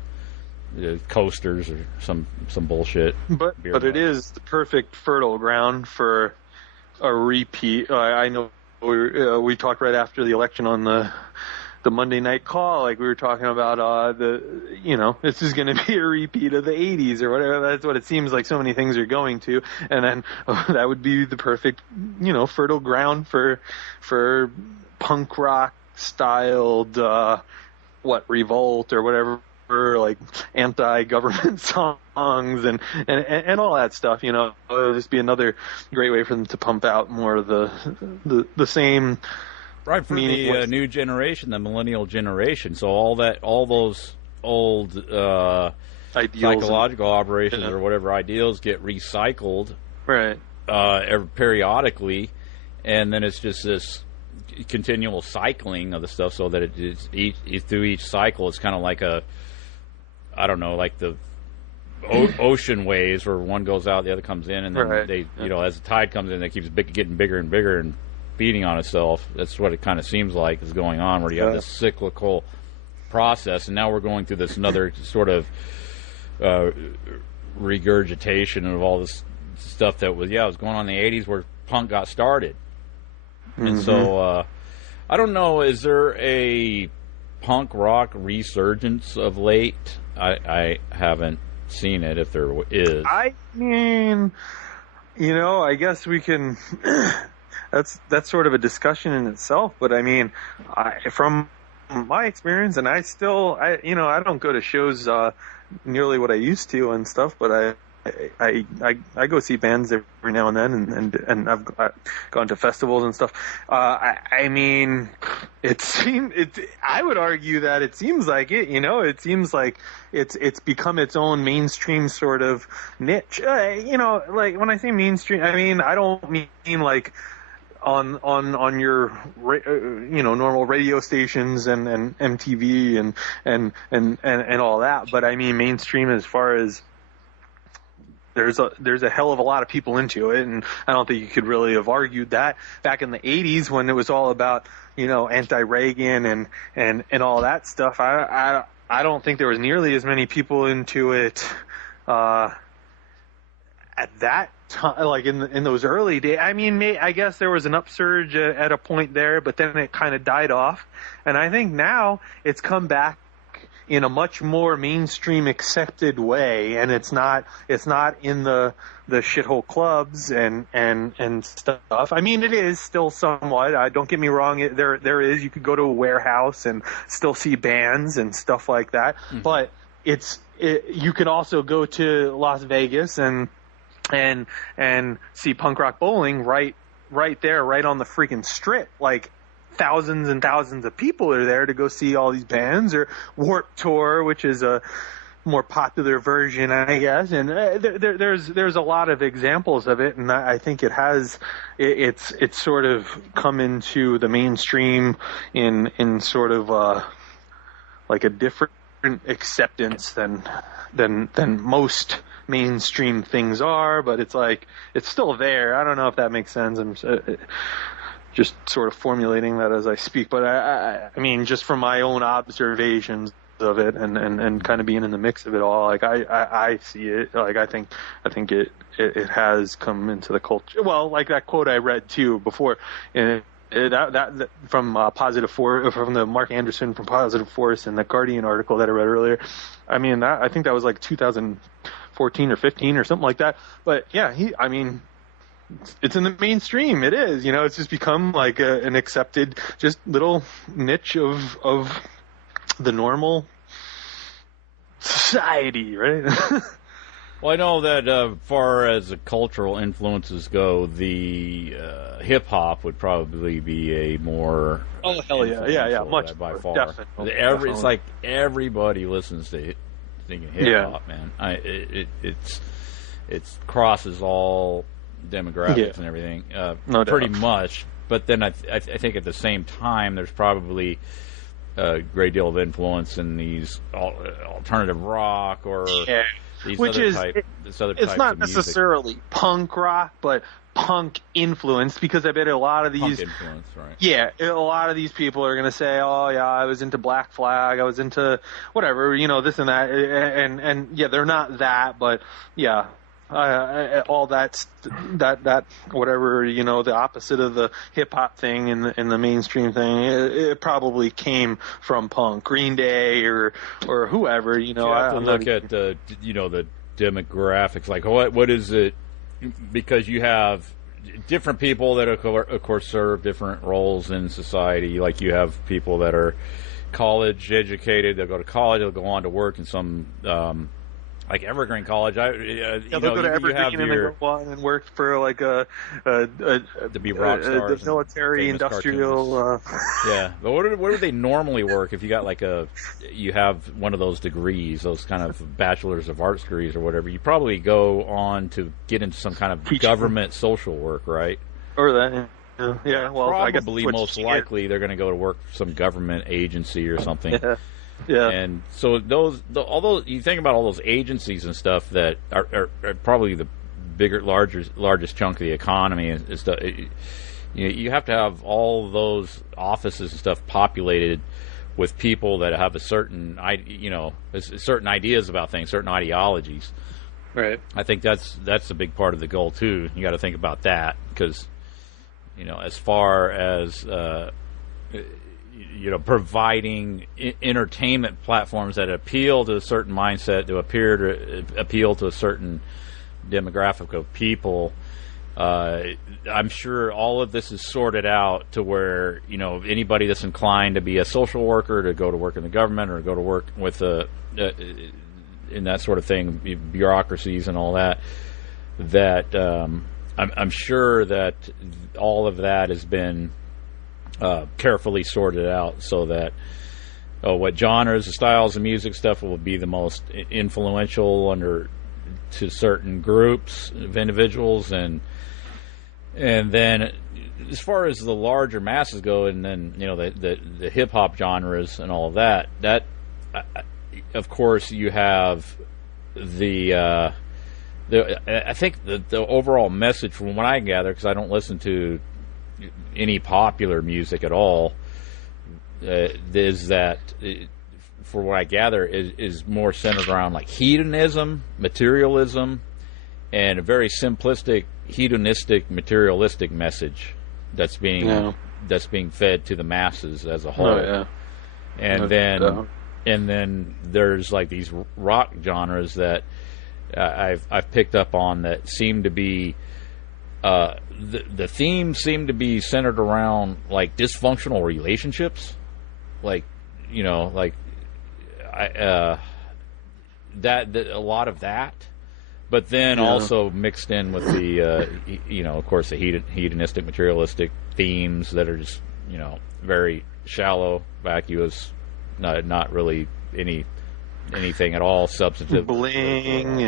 coasters or some bullshit. But it is the perfect fertile ground for a repeat. I know we talked right after the election on the Monday night call, like we were talking about this is going to be a repeat of the 80s or whatever. That's what it seems like so many things are going to. And then that would be the perfect, fertile ground for punk rock styled, revolt or whatever, like anti-government songs and all that stuff. It'll just be another great way for them to pump out more of the same. Right, for the new generation, the millennial generation. So all those old psychological operations or whatever ideals get recycled, right? Periodically, and then it's just this continual cycling of the stuff. So that through each cycle, it's kind of like like the ocean waves, where one goes out, the other comes in, and then they, as the tide comes in, it keeps getting bigger and bigger and feeding on itself. That's what it kind of seems like is going on, where you have this cyclical process, and now we're going through this another sort of regurgitation of all this stuff that was going on in the 80s, where punk got started. Mm-hmm. And so I don't know, is there a punk rock resurgence of late? I haven't seen it, if there is. I mean, I guess we can that's sort of a discussion in itself, but I mean, from my experience, and I don't go to shows nearly what I used to and stuff, but I go see bands every now and then, and I've gone to festivals and stuff. I mean, I would argue that it seems like it. It seems like it's become its own mainstream sort of niche. Like when I say mainstream, I mean I don't mean like on your normal radio stations and MTV and all that, but I mean mainstream as far as there's a hell of a lot of people into it, and I don't think you could really have argued that back in the 80s when it was all about anti-Reagan and all that stuff. I don't think there was nearly as many people into it at that time, like in those early days. I mean, I guess there was an upsurge at a point there, but then it kind of died off, and I think now it's come back in a much more mainstream accepted way, and it's not in the shithole clubs and stuff. I mean, it is still somewhat. Don't get me wrong. There is. You could go to a warehouse and still see bands and stuff like that. Mm-hmm. But you could also go to Las Vegas and see punk rock bowling right there, right on the freaking strip, like. Thousands and thousands of people are there to go see all these bands, or Warped Tour, which is a more popular version, I guess. And there's a lot of examples of it, and I think it's sort of come into the mainstream in sort of like a different acceptance than most mainstream things are. But it's like it's still there. I don't know if that makes sense. I'm just sort of formulating that as I speak, but I mean, just from my own observations of it and kind of being in the mix of it all, like I see it, like I think it has come into the culture. Well, like that quote I read too before, that from Positive Force, from the Mark Anderson from Positive Force and the Guardian article that I read earlier. I mean, I think that was like 2014 or 15 or something like that. But yeah, it's in the mainstream. It is, it's just become like an accepted, just little niche of the normal society, right? Well, I know that as far as the cultural influences go, the hip hop would probably be a more hell yeah, much by more, far. Definitely. It's like everybody listens to thinking hip hop, man. It crosses all demographics and everything, no pretty doubt. much. But then I think at the same time, there's probably a great deal of influence in these alternative rock or It's not necessarily punk rock, but punk influenced, because I bet a lot of these punk influence, right? Yeah, a lot of these people are going to say, "Oh yeah, I was into Black Flag, I was into whatever, this and that," and yeah, they're not that, but yeah. All that whatever, the opposite of the hip hop thing and the mainstream thing, it probably came from punk, Green Day or whoever, You have to look at the demographics, like what is it, because you have different people that of course serve different roles in society. Like you have people that are college educated, they'll go to college, they'll go on to work in some like Evergreen College. They'll go to Evergreen and then go on and work for like to be rock stars, the military industrial. Yeah, but where do they normally work? If you got you have one of those degrees, those kind of bachelors of arts degrees or whatever, you probably go on to get into some kind of government social work, right? Or that. Yeah, well, probably most likely they're going to go to work for some government agency or something. Yeah. Yeah, and so although you think about all those agencies and stuff that are probably the largest chunk of the economy is you have to have all those offices and stuff populated with people that have a certain ideas about things, certain ideologies. Right. I think that's a big part of the goal too. You got to think about that because as far as providing entertainment platforms that appeal to a certain mindset, to appeal to a certain demographic of people. I'm sure all of this is sorted out to where, anybody that's inclined to be a social worker, to go to work in the government or go to work with in that sort of thing, bureaucracies and all that, I'm sure that all of that has been carefully sorted out so that what genres, the styles of music stuff will be the most influential to certain groups of individuals, and then as far as the larger masses go, and then the hip hop genres and all of that of course you have I think the overall message from what I gather, because I don't listen to any popular music at all, is that, for what I gather, is more centered around like hedonism, materialism, and a very simplistic, hedonistic, materialistic message that's being fed to the masses as a whole. Oh, yeah. And then there's like these rock genres that I've picked up on that seem to be the themes seem to be centered around like dysfunctional relationships, that a lot of that, but then also mixed in with the of course the hedonistic, materialistic themes that are just very shallow, vacuous, not really anything at all substantive. Bling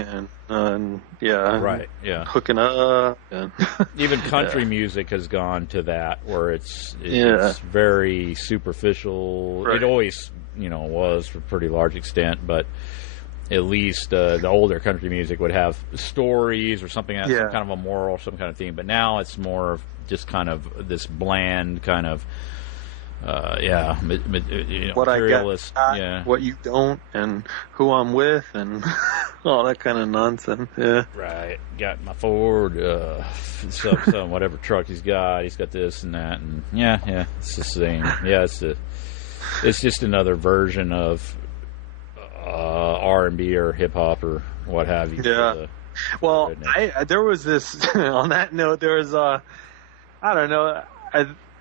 and right, yeah, hooking up. And even country music has gone to that, where it's very superficial. Right. It always was to a pretty large extent, but at least the older country music would have stories or something, some kind of a moral, some kind of theme. But now it's more of just kind of this bland kind of what materialist, I got, what you don't, and who I'm with, and all that kind of nonsense. Yeah, right. Got my Ford, some whatever truck he's got this and that, and it's the same. Yeah, it's just another version of R&B or hip hop or what have you. Yeah. Well, there was this on that note. There was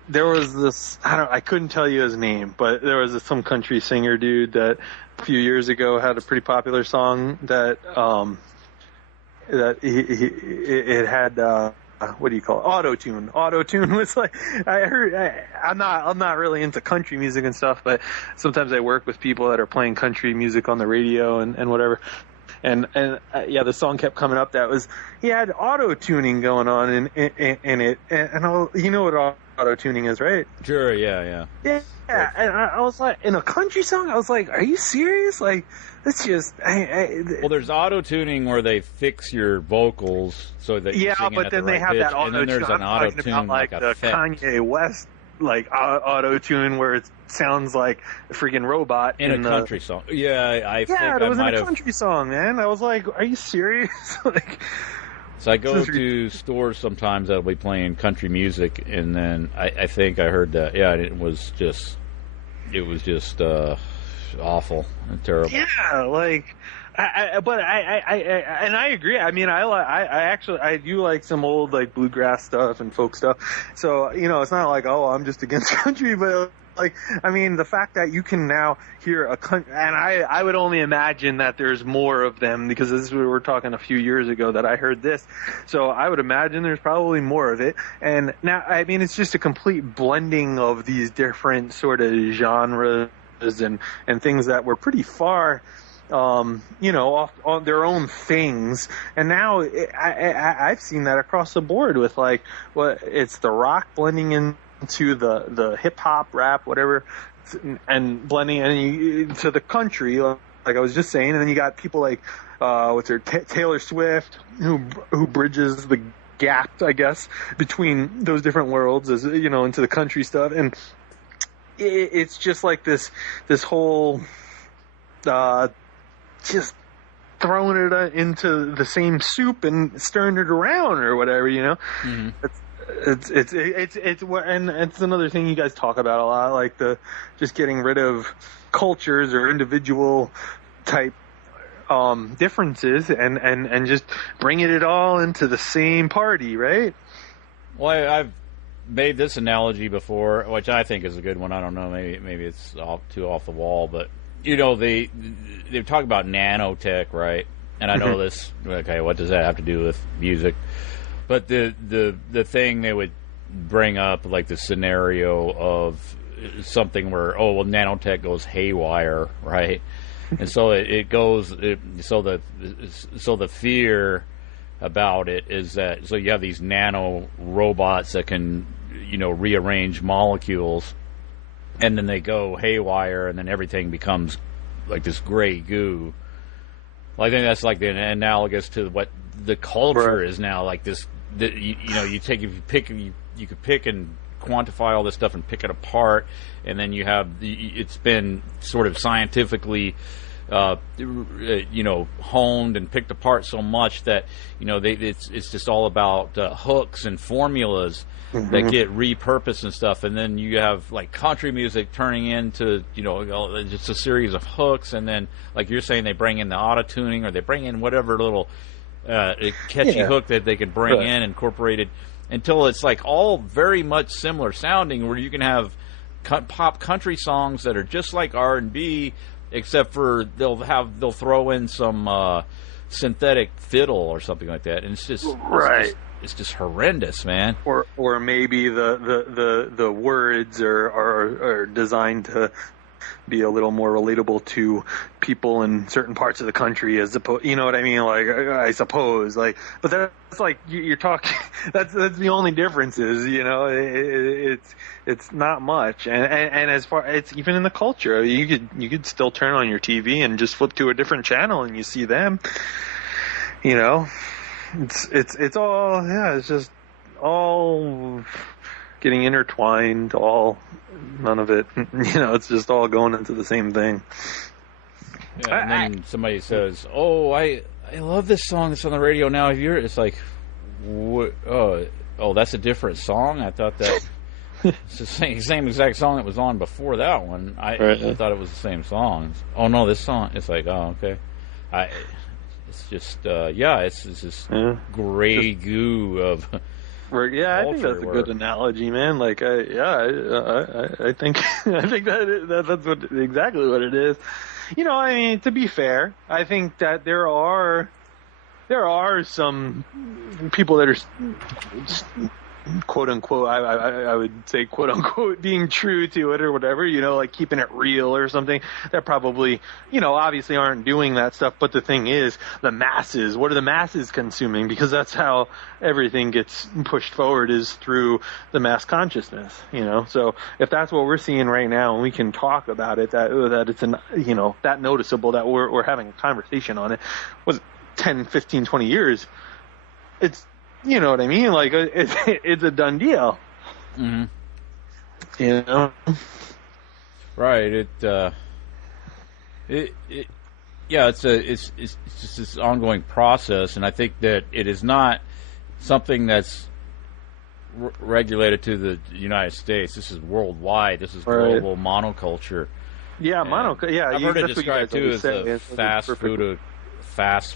there was this, I couldn't tell you his name, but there was some country singer dude that a few years ago had a pretty popular song that it had what do you call it? Auto-tune. Auto-tune was like, I'm not really into country music and stuff, but sometimes I work with people that are playing country music on the radio and whatever. And the song kept coming up. He had auto-tuning going on in it. And what auto tuning is, right? Sure, yeah. Yeah, and I was like, in a country song, I was like, are you serious? Like, it's just... Well, there's auto tuning where they fix your vocals so that you sing but at then the they right have pitch, that auto and then there's tune. an auto tune like the effect. Kanye West auto tune where it sounds like a freaking robot in a country song. Yeah, I think it was I might in a have. country song, man. I was like, are you serious? Like, so I go to stores sometimes that'll be playing country music, and then I think I heard that. Yeah, it was just awful and terrible. Yeah, like. But I agree. I mean, I do like some old like bluegrass stuff and folk stuff. So it's not like I'm just against country, but like I mean the fact that you can now hear a country, and I would only imagine that there's more of them because this is what we were talking a few years ago that I heard this. So I would imagine there's probably more of it. And now I mean it's just a complete blending of these different sort of genres and things that were pretty far. Off on their own things, and now I've seen that across the board with like it's the rock blending into the hip hop, rap, whatever, and blending into the country, like I was just saying, and then you got people like Taylor Swift who bridges the gap, I guess, between those different worlds, as into the country stuff, and it's just like this whole. Just throwing it into the same soup and stirring it around or whatever, Mm-hmm. And it's another thing you guys talk about a lot, like just getting rid of cultures or individual type differences and just bringing it all into the same party, right? Well, I've made this analogy before, which I think is a good one. I don't know, maybe it's too off the wall, but. They talk about nanotech, right? And I know this. Okay, what does that have to do with music? But the thing they would bring up, like the scenario of something where nanotech goes haywire, right? And so it goes. So the fear about it is that you have these nano robots that can rearrange molecules. And then they go haywire, and then everything becomes like this gray goo. Well, I think that's like the analogous to what the culture is now. Like this, you could pick and quantify all this stuff and pick it apart, and then you have it's been sort of scientifically, honed and picked apart so much that it's just all about hooks and formulas. Mm-hmm. That get repurposed and stuff, and then you have like country music turning into just a series of hooks, and then like you're saying they bring in the auto tuning or they bring in whatever little catchy hook that they can bring in incorporated until it's like all very much similar sounding, where you can have pop country songs that are just like R&B, except for they'll throw in some synthetic fiddle or something like that, and it's just It's just horrendous, man. Or maybe the words are designed to be a little more relatable to people in certain parts of the country, as opposed, you know what I mean? Like, I suppose, like, but that's like you're talking. That's the only difference is, it's not much, and as far it's even in the culture, you could still turn on your TV and just flip to a different channel and you see them, It's all it's just all getting intertwined, none of it, it's just all going into the same thing. Yeah, and then somebody says, I love this song that's on the radio now. It's like, what? Oh, that's a different song? I thought that it's the same exact song that was on before that one. I thought it was the same song. Oh no, this song. It's like, oh, okay. It's just, it's this gray goo of. Yeah, I think that's a good analogy, man. Like, I think that's exactly what it is. I mean, to be fair, I think that there are some people that are quote unquote, I would say quote unquote being true to it or whatever, like keeping it real or something. That probably, obviously aren't doing that stuff. But the thing is, the masses, what are the masses consuming? Because that's how everything gets pushed forward, is through the mass consciousness, So if that's what we're seeing right now, and we can talk about it, that it's that noticeable that we're having a conversation on it, was 10, 15, 20 years, it's, you know what I mean? Like, it's a done deal. Mm-hmm. Right. It's just this ongoing process, and I think that it is not something that's regulated to the United States. This is worldwide. This is global monoculture. Yeah, I've heard it described too as a fast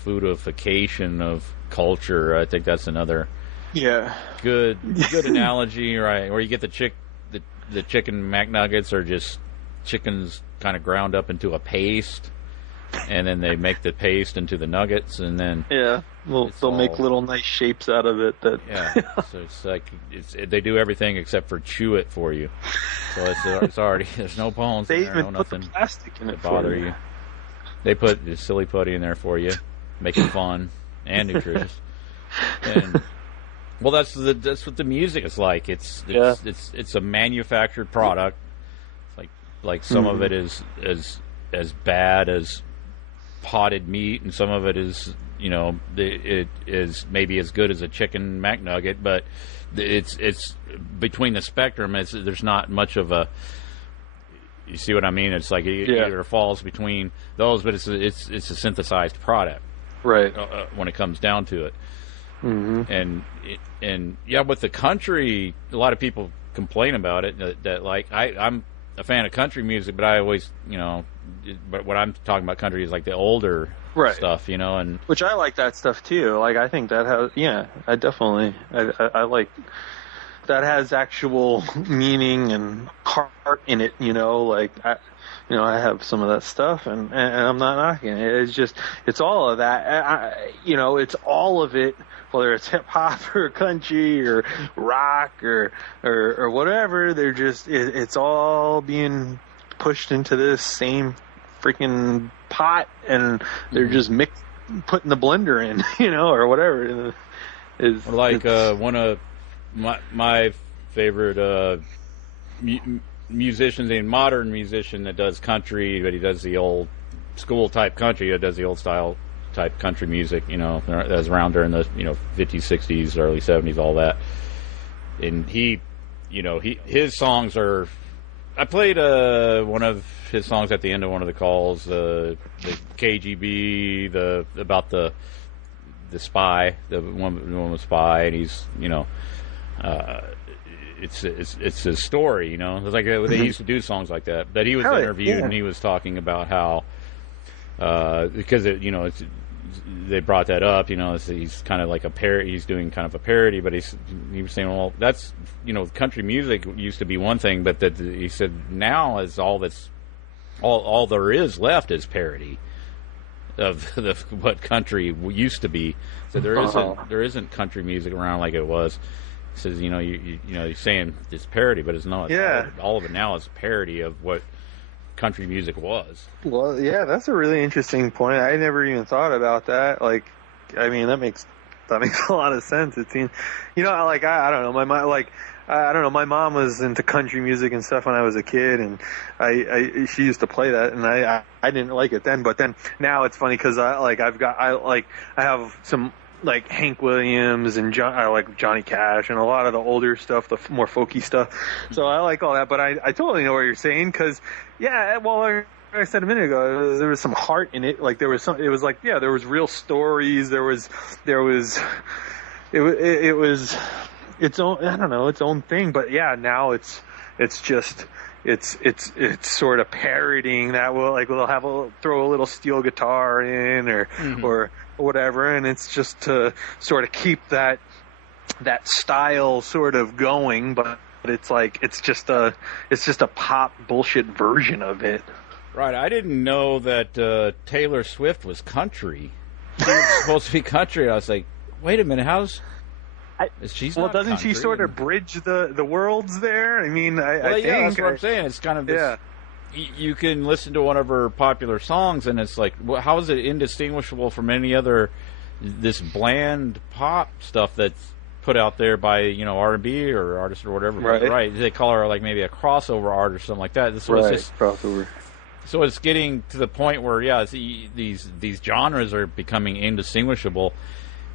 foodification of culture. I think that's another good analogy, right? Where you get the chicken McNuggets are just chickens kind of ground up into a paste, and then they make the paste into the nuggets, and then they'll make little nice shapes out of it. So it's like they do everything except for chew it for you. So it's already, there's no bones. They in there, even no put nothing the plastic in it to bother for you. They put the silly putty in there for you, make it fun and nutritious. And well, that's what the music is like. It's a manufactured product. Like some of it is as bad as potted meat, and some of it is it is maybe as good as a chicken McNugget, but it's between the spectrum. There's not much of a, you see what I mean? It's like it either falls between those, but it's a synthesized product, right? When it comes down to it. Mm-hmm. And with the country, a lot of people complain about it. That like I'm a fan of country music, but I always but what I'm talking about country is like the older stuff, and which I like that stuff too. Like I think that has I definitely I like that, has actual meaning and heart in it. Like I have some of that stuff, and I'm not knocking it. It's just, it's all of that. It's all of it, whether it's hip hop or country or rock or whatever. They're just, it's all being pushed into this same freaking pot, and they're just putting the blender in, or whatever. One of my favorite musicians, a modern musician that does country, but he does the old school type country, that does the old style type country music, that was around during the 50s, 60s, early 70s, all that. And his songs are, I played one of his songs at the end of one of the calls, the KGB, about the spy, the one with spy, and he's it's his story, It's like they used to do songs like that. But he was interviewed, and he was talking about how because they brought that up, he's kind of like a parody. He's doing kind of a parody, but he was saying, well, that's country music used to be one thing, but that he said now is all there is left is parody of what country used to be. So there isn't country music around like it was. He says, you're saying it's parody, but it's not. All of it now is parody of what country music was. Well, that's a really interesting point. I never even thought about that. Like, I mean, that makes a lot of sense. It seems, like I don't know, I don't know. My mom was into country music and stuff when I was a kid, and she used to play that, and I didn't like it then. But then now it's funny because I have some like Hank Williams and I like Johnny Cash and a lot of the older stuff, the more folky stuff. So I like all that. But I totally know what you're saying because like I said a minute ago, there was some heart in it. Like there was some. It was like there was real stories. There was its own, I don't know, its own thing. But now it's just it's sort of parodying that. We'll throw a little steel guitar in or whatever, and it's just to sort of keep that style sort of going. But it's like it's just a pop bullshit version of it. Right. I didn't know that Taylor Swift was country. She was supposed to be country. I was like, wait a minute, how's Doesn't she sort of bridge the worlds there? I mean, I think that's what I'm saying. It's kind of this, you can listen to one of her popular songs, and it's like, well, how is it indistinguishable from any other this bland pop stuff that's put out there by R&B or artists or whatever? Right? They call her like maybe a crossover art or something like that. So it's just crossover. So it's getting to the point where these genres are becoming indistinguishable,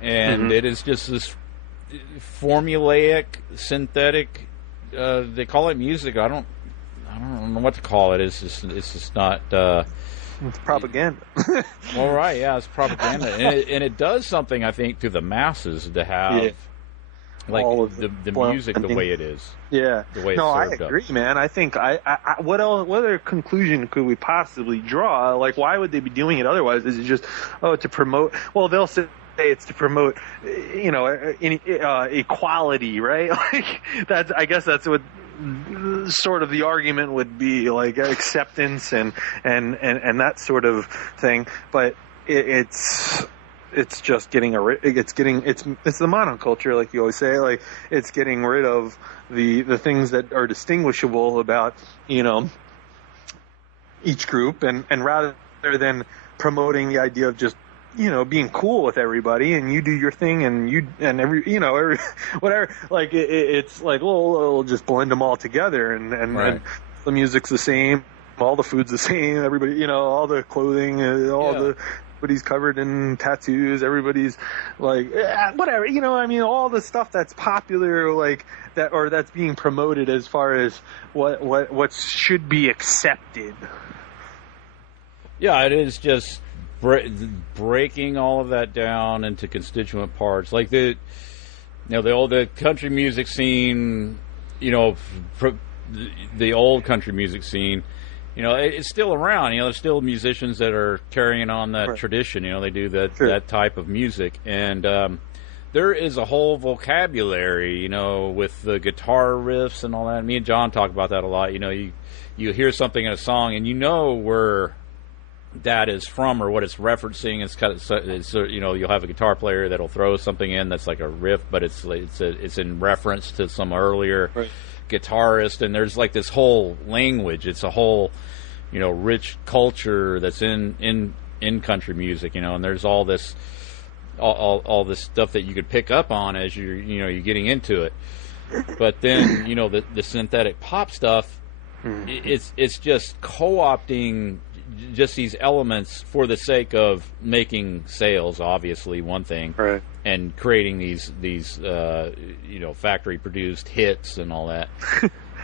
and it is just this formulaic, synthetic. They call it music. I don't know what to call it. It's just not. It's propaganda. Well, right, it's propaganda, and it does something, I think, to the masses to have like the music the way it is. Yeah. The way it's served I agree, man. I think what other conclusion could we possibly draw? Like, why would they be doing it otherwise? Is it just to promote? Well, they'll say it's to promote, equality, right? Like I guess that's what sort of the argument would be, like acceptance and that sort of thing. But it's just getting it's the monoculture, like you always say. Like, it's getting rid of the things that are distinguishable about each group, and rather than promoting the idea of just being cool with everybody, and you do your thing, and every whatever, like it's like, well, we'll just blend them all together, and the music's the same, all the food's the same, everybody, all the clothing, everybody's covered in tattoos, everybody's like whatever, I mean, all the stuff that's popular, like that, or that's being promoted as far as what should be accepted. Yeah, it is just breaking all of that down into constituent parts, like the country music scene, the old country music scene, it's still around. There's still musicians that are carrying on that tradition. They do that type of music, and there is a whole vocabulary, with the guitar riffs and all that. Me and John talk about that a lot. You hear something in a song, and where that is from or what it's referencing. It's you'll have a guitar player that'll throw something in that's like a riff, but it's in reference to some earlier guitarist, and there's like this whole language. It's a whole rich culture that's in country music, and there's all this stuff that you could pick up on as you're getting into it. But then the synthetic pop stuff, it's just co-opting just these elements for the sake of making sales, obviously one thing, and creating these factory produced hits and all that,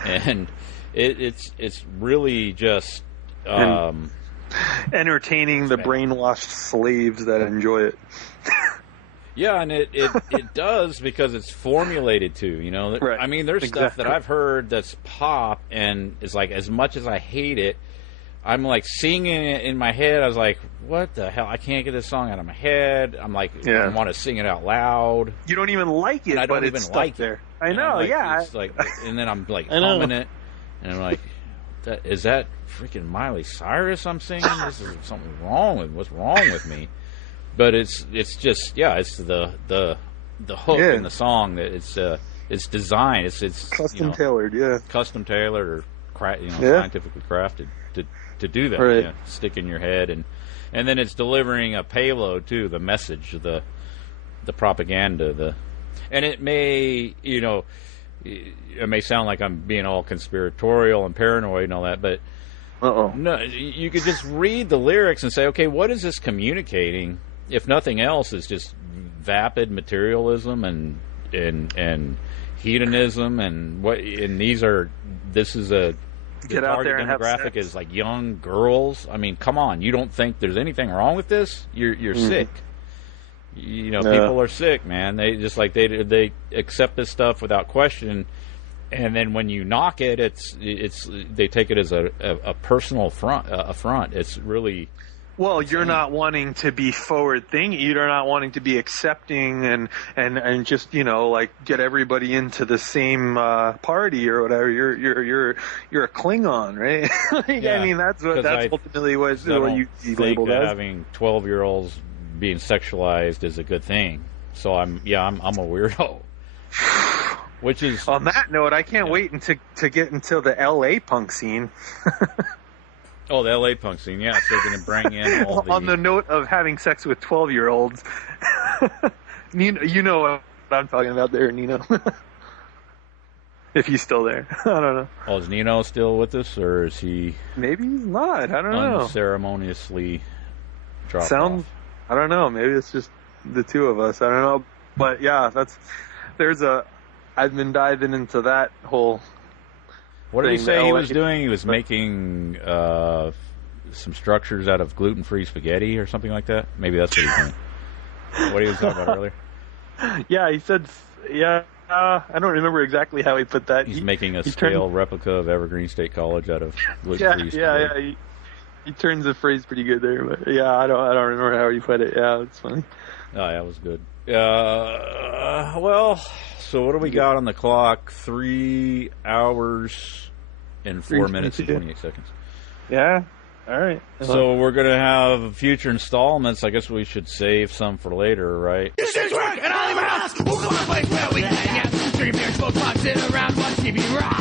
and it's really just entertaining the brainwashed slaves that enjoy it. Yeah, and it does, because it's formulated to, I mean, there's stuff that I've heard that's pop, and it's like, as much as I hate it, I'm like singing it in my head. I was like, what the hell? I can't get this song out of my head. I'm like, I want to sing it out loud. You don't even like it, and I don't but even it's like there. it. I know, It's like, and then I'm like humming it, and I'm like, is that freaking Miley Cyrus I'm singing? This is something wrong with what's wrong with me. But it's just it's the hook in the song that it's designed. It's custom tailored, custom tailored or scientifically crafted to do that, stick in your head, and then it's delivering a payload too, the message, the propaganda, and it may it may sound like I'm being all conspiratorial and paranoid and all that, but no, you could just read the lyrics and say, okay, what is this communicating? If nothing else, it's just vapid materialism and hedonism, and this is a get out there and demographic is like young girls. I mean, come on, you don't think there's anything wrong with this? You're sick. People are sick, man. They just like they accept this stuff without question, and then when you knock it, it's they take it as a personal affront. It's really. Well, you're not wanting to be forward thinking. You're not wanting to be accepting and just like get everybody into the same party or whatever. You're a Klingon, right? I mean, that's ultimately what you labeled as. Having 12-year-olds being sexualized is a good thing. So I'm a weirdo. Which is... On that note, I can't wait to get into the L.A. punk scene. Oh, the L.A. punk scene, yeah. So they're going to bring in all the... On the note of having sex with 12-year-olds. Nino, you know what I'm talking about there, Nino. If he's still there. I don't know. Oh, is Nino still with us, or is he... Maybe he's not. I don't know. Unceremoniously dropped off? I don't know. Maybe it's just the two of us. I don't know. But, yeah, I've been diving into that whole... What did he say he was doing? He was making some structures out of gluten-free spaghetti or something like that? Maybe that's what he's doing. What he was talking about earlier? Yeah, he said... Yeah. I don't remember exactly how he put that. He's making a scale replica of Evergreen State College out of gluten-free spaghetti. Yeah. He turns the phrase pretty good there, but yeah, I don't remember how he put it. Yeah, it's funny. Oh, yeah, it was good. Well, so what do we got on the clock? 3 hours and 4 minutes and 28 seconds. Yeah. All right. So we're going to have future installments. I guess we should save some for later, right? This is work and Ollie House. We'll go to a place where we can hang out. Drink beer, smoke pot, sit around, watch TV rock.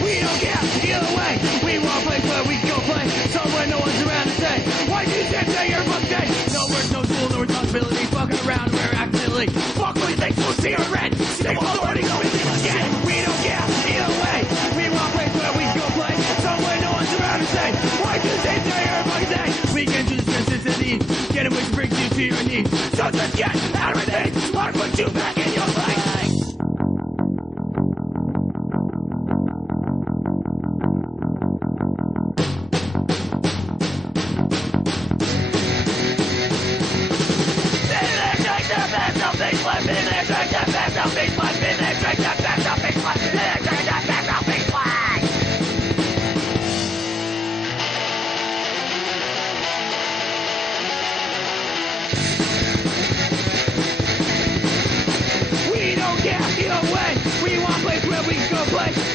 We don't care either way. We want a place where we can go play. Somewhere no one's around to say, why do you say you're fucked day? No work, no school, no responsibility. Fucking around, we're accidentally. Fuck what he thinks, we'll see her red. Stick all the money, go and think again. We don't care either way. We want a place where we can go play. Somewhere no one's around to say, why do you say you're fucking day? We can choose consistency. Get it which brings you to your knees. So just get out of it. I'll put you back in your place.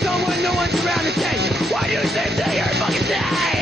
Somewhere no one's around to say, why do you say you're fucking dead?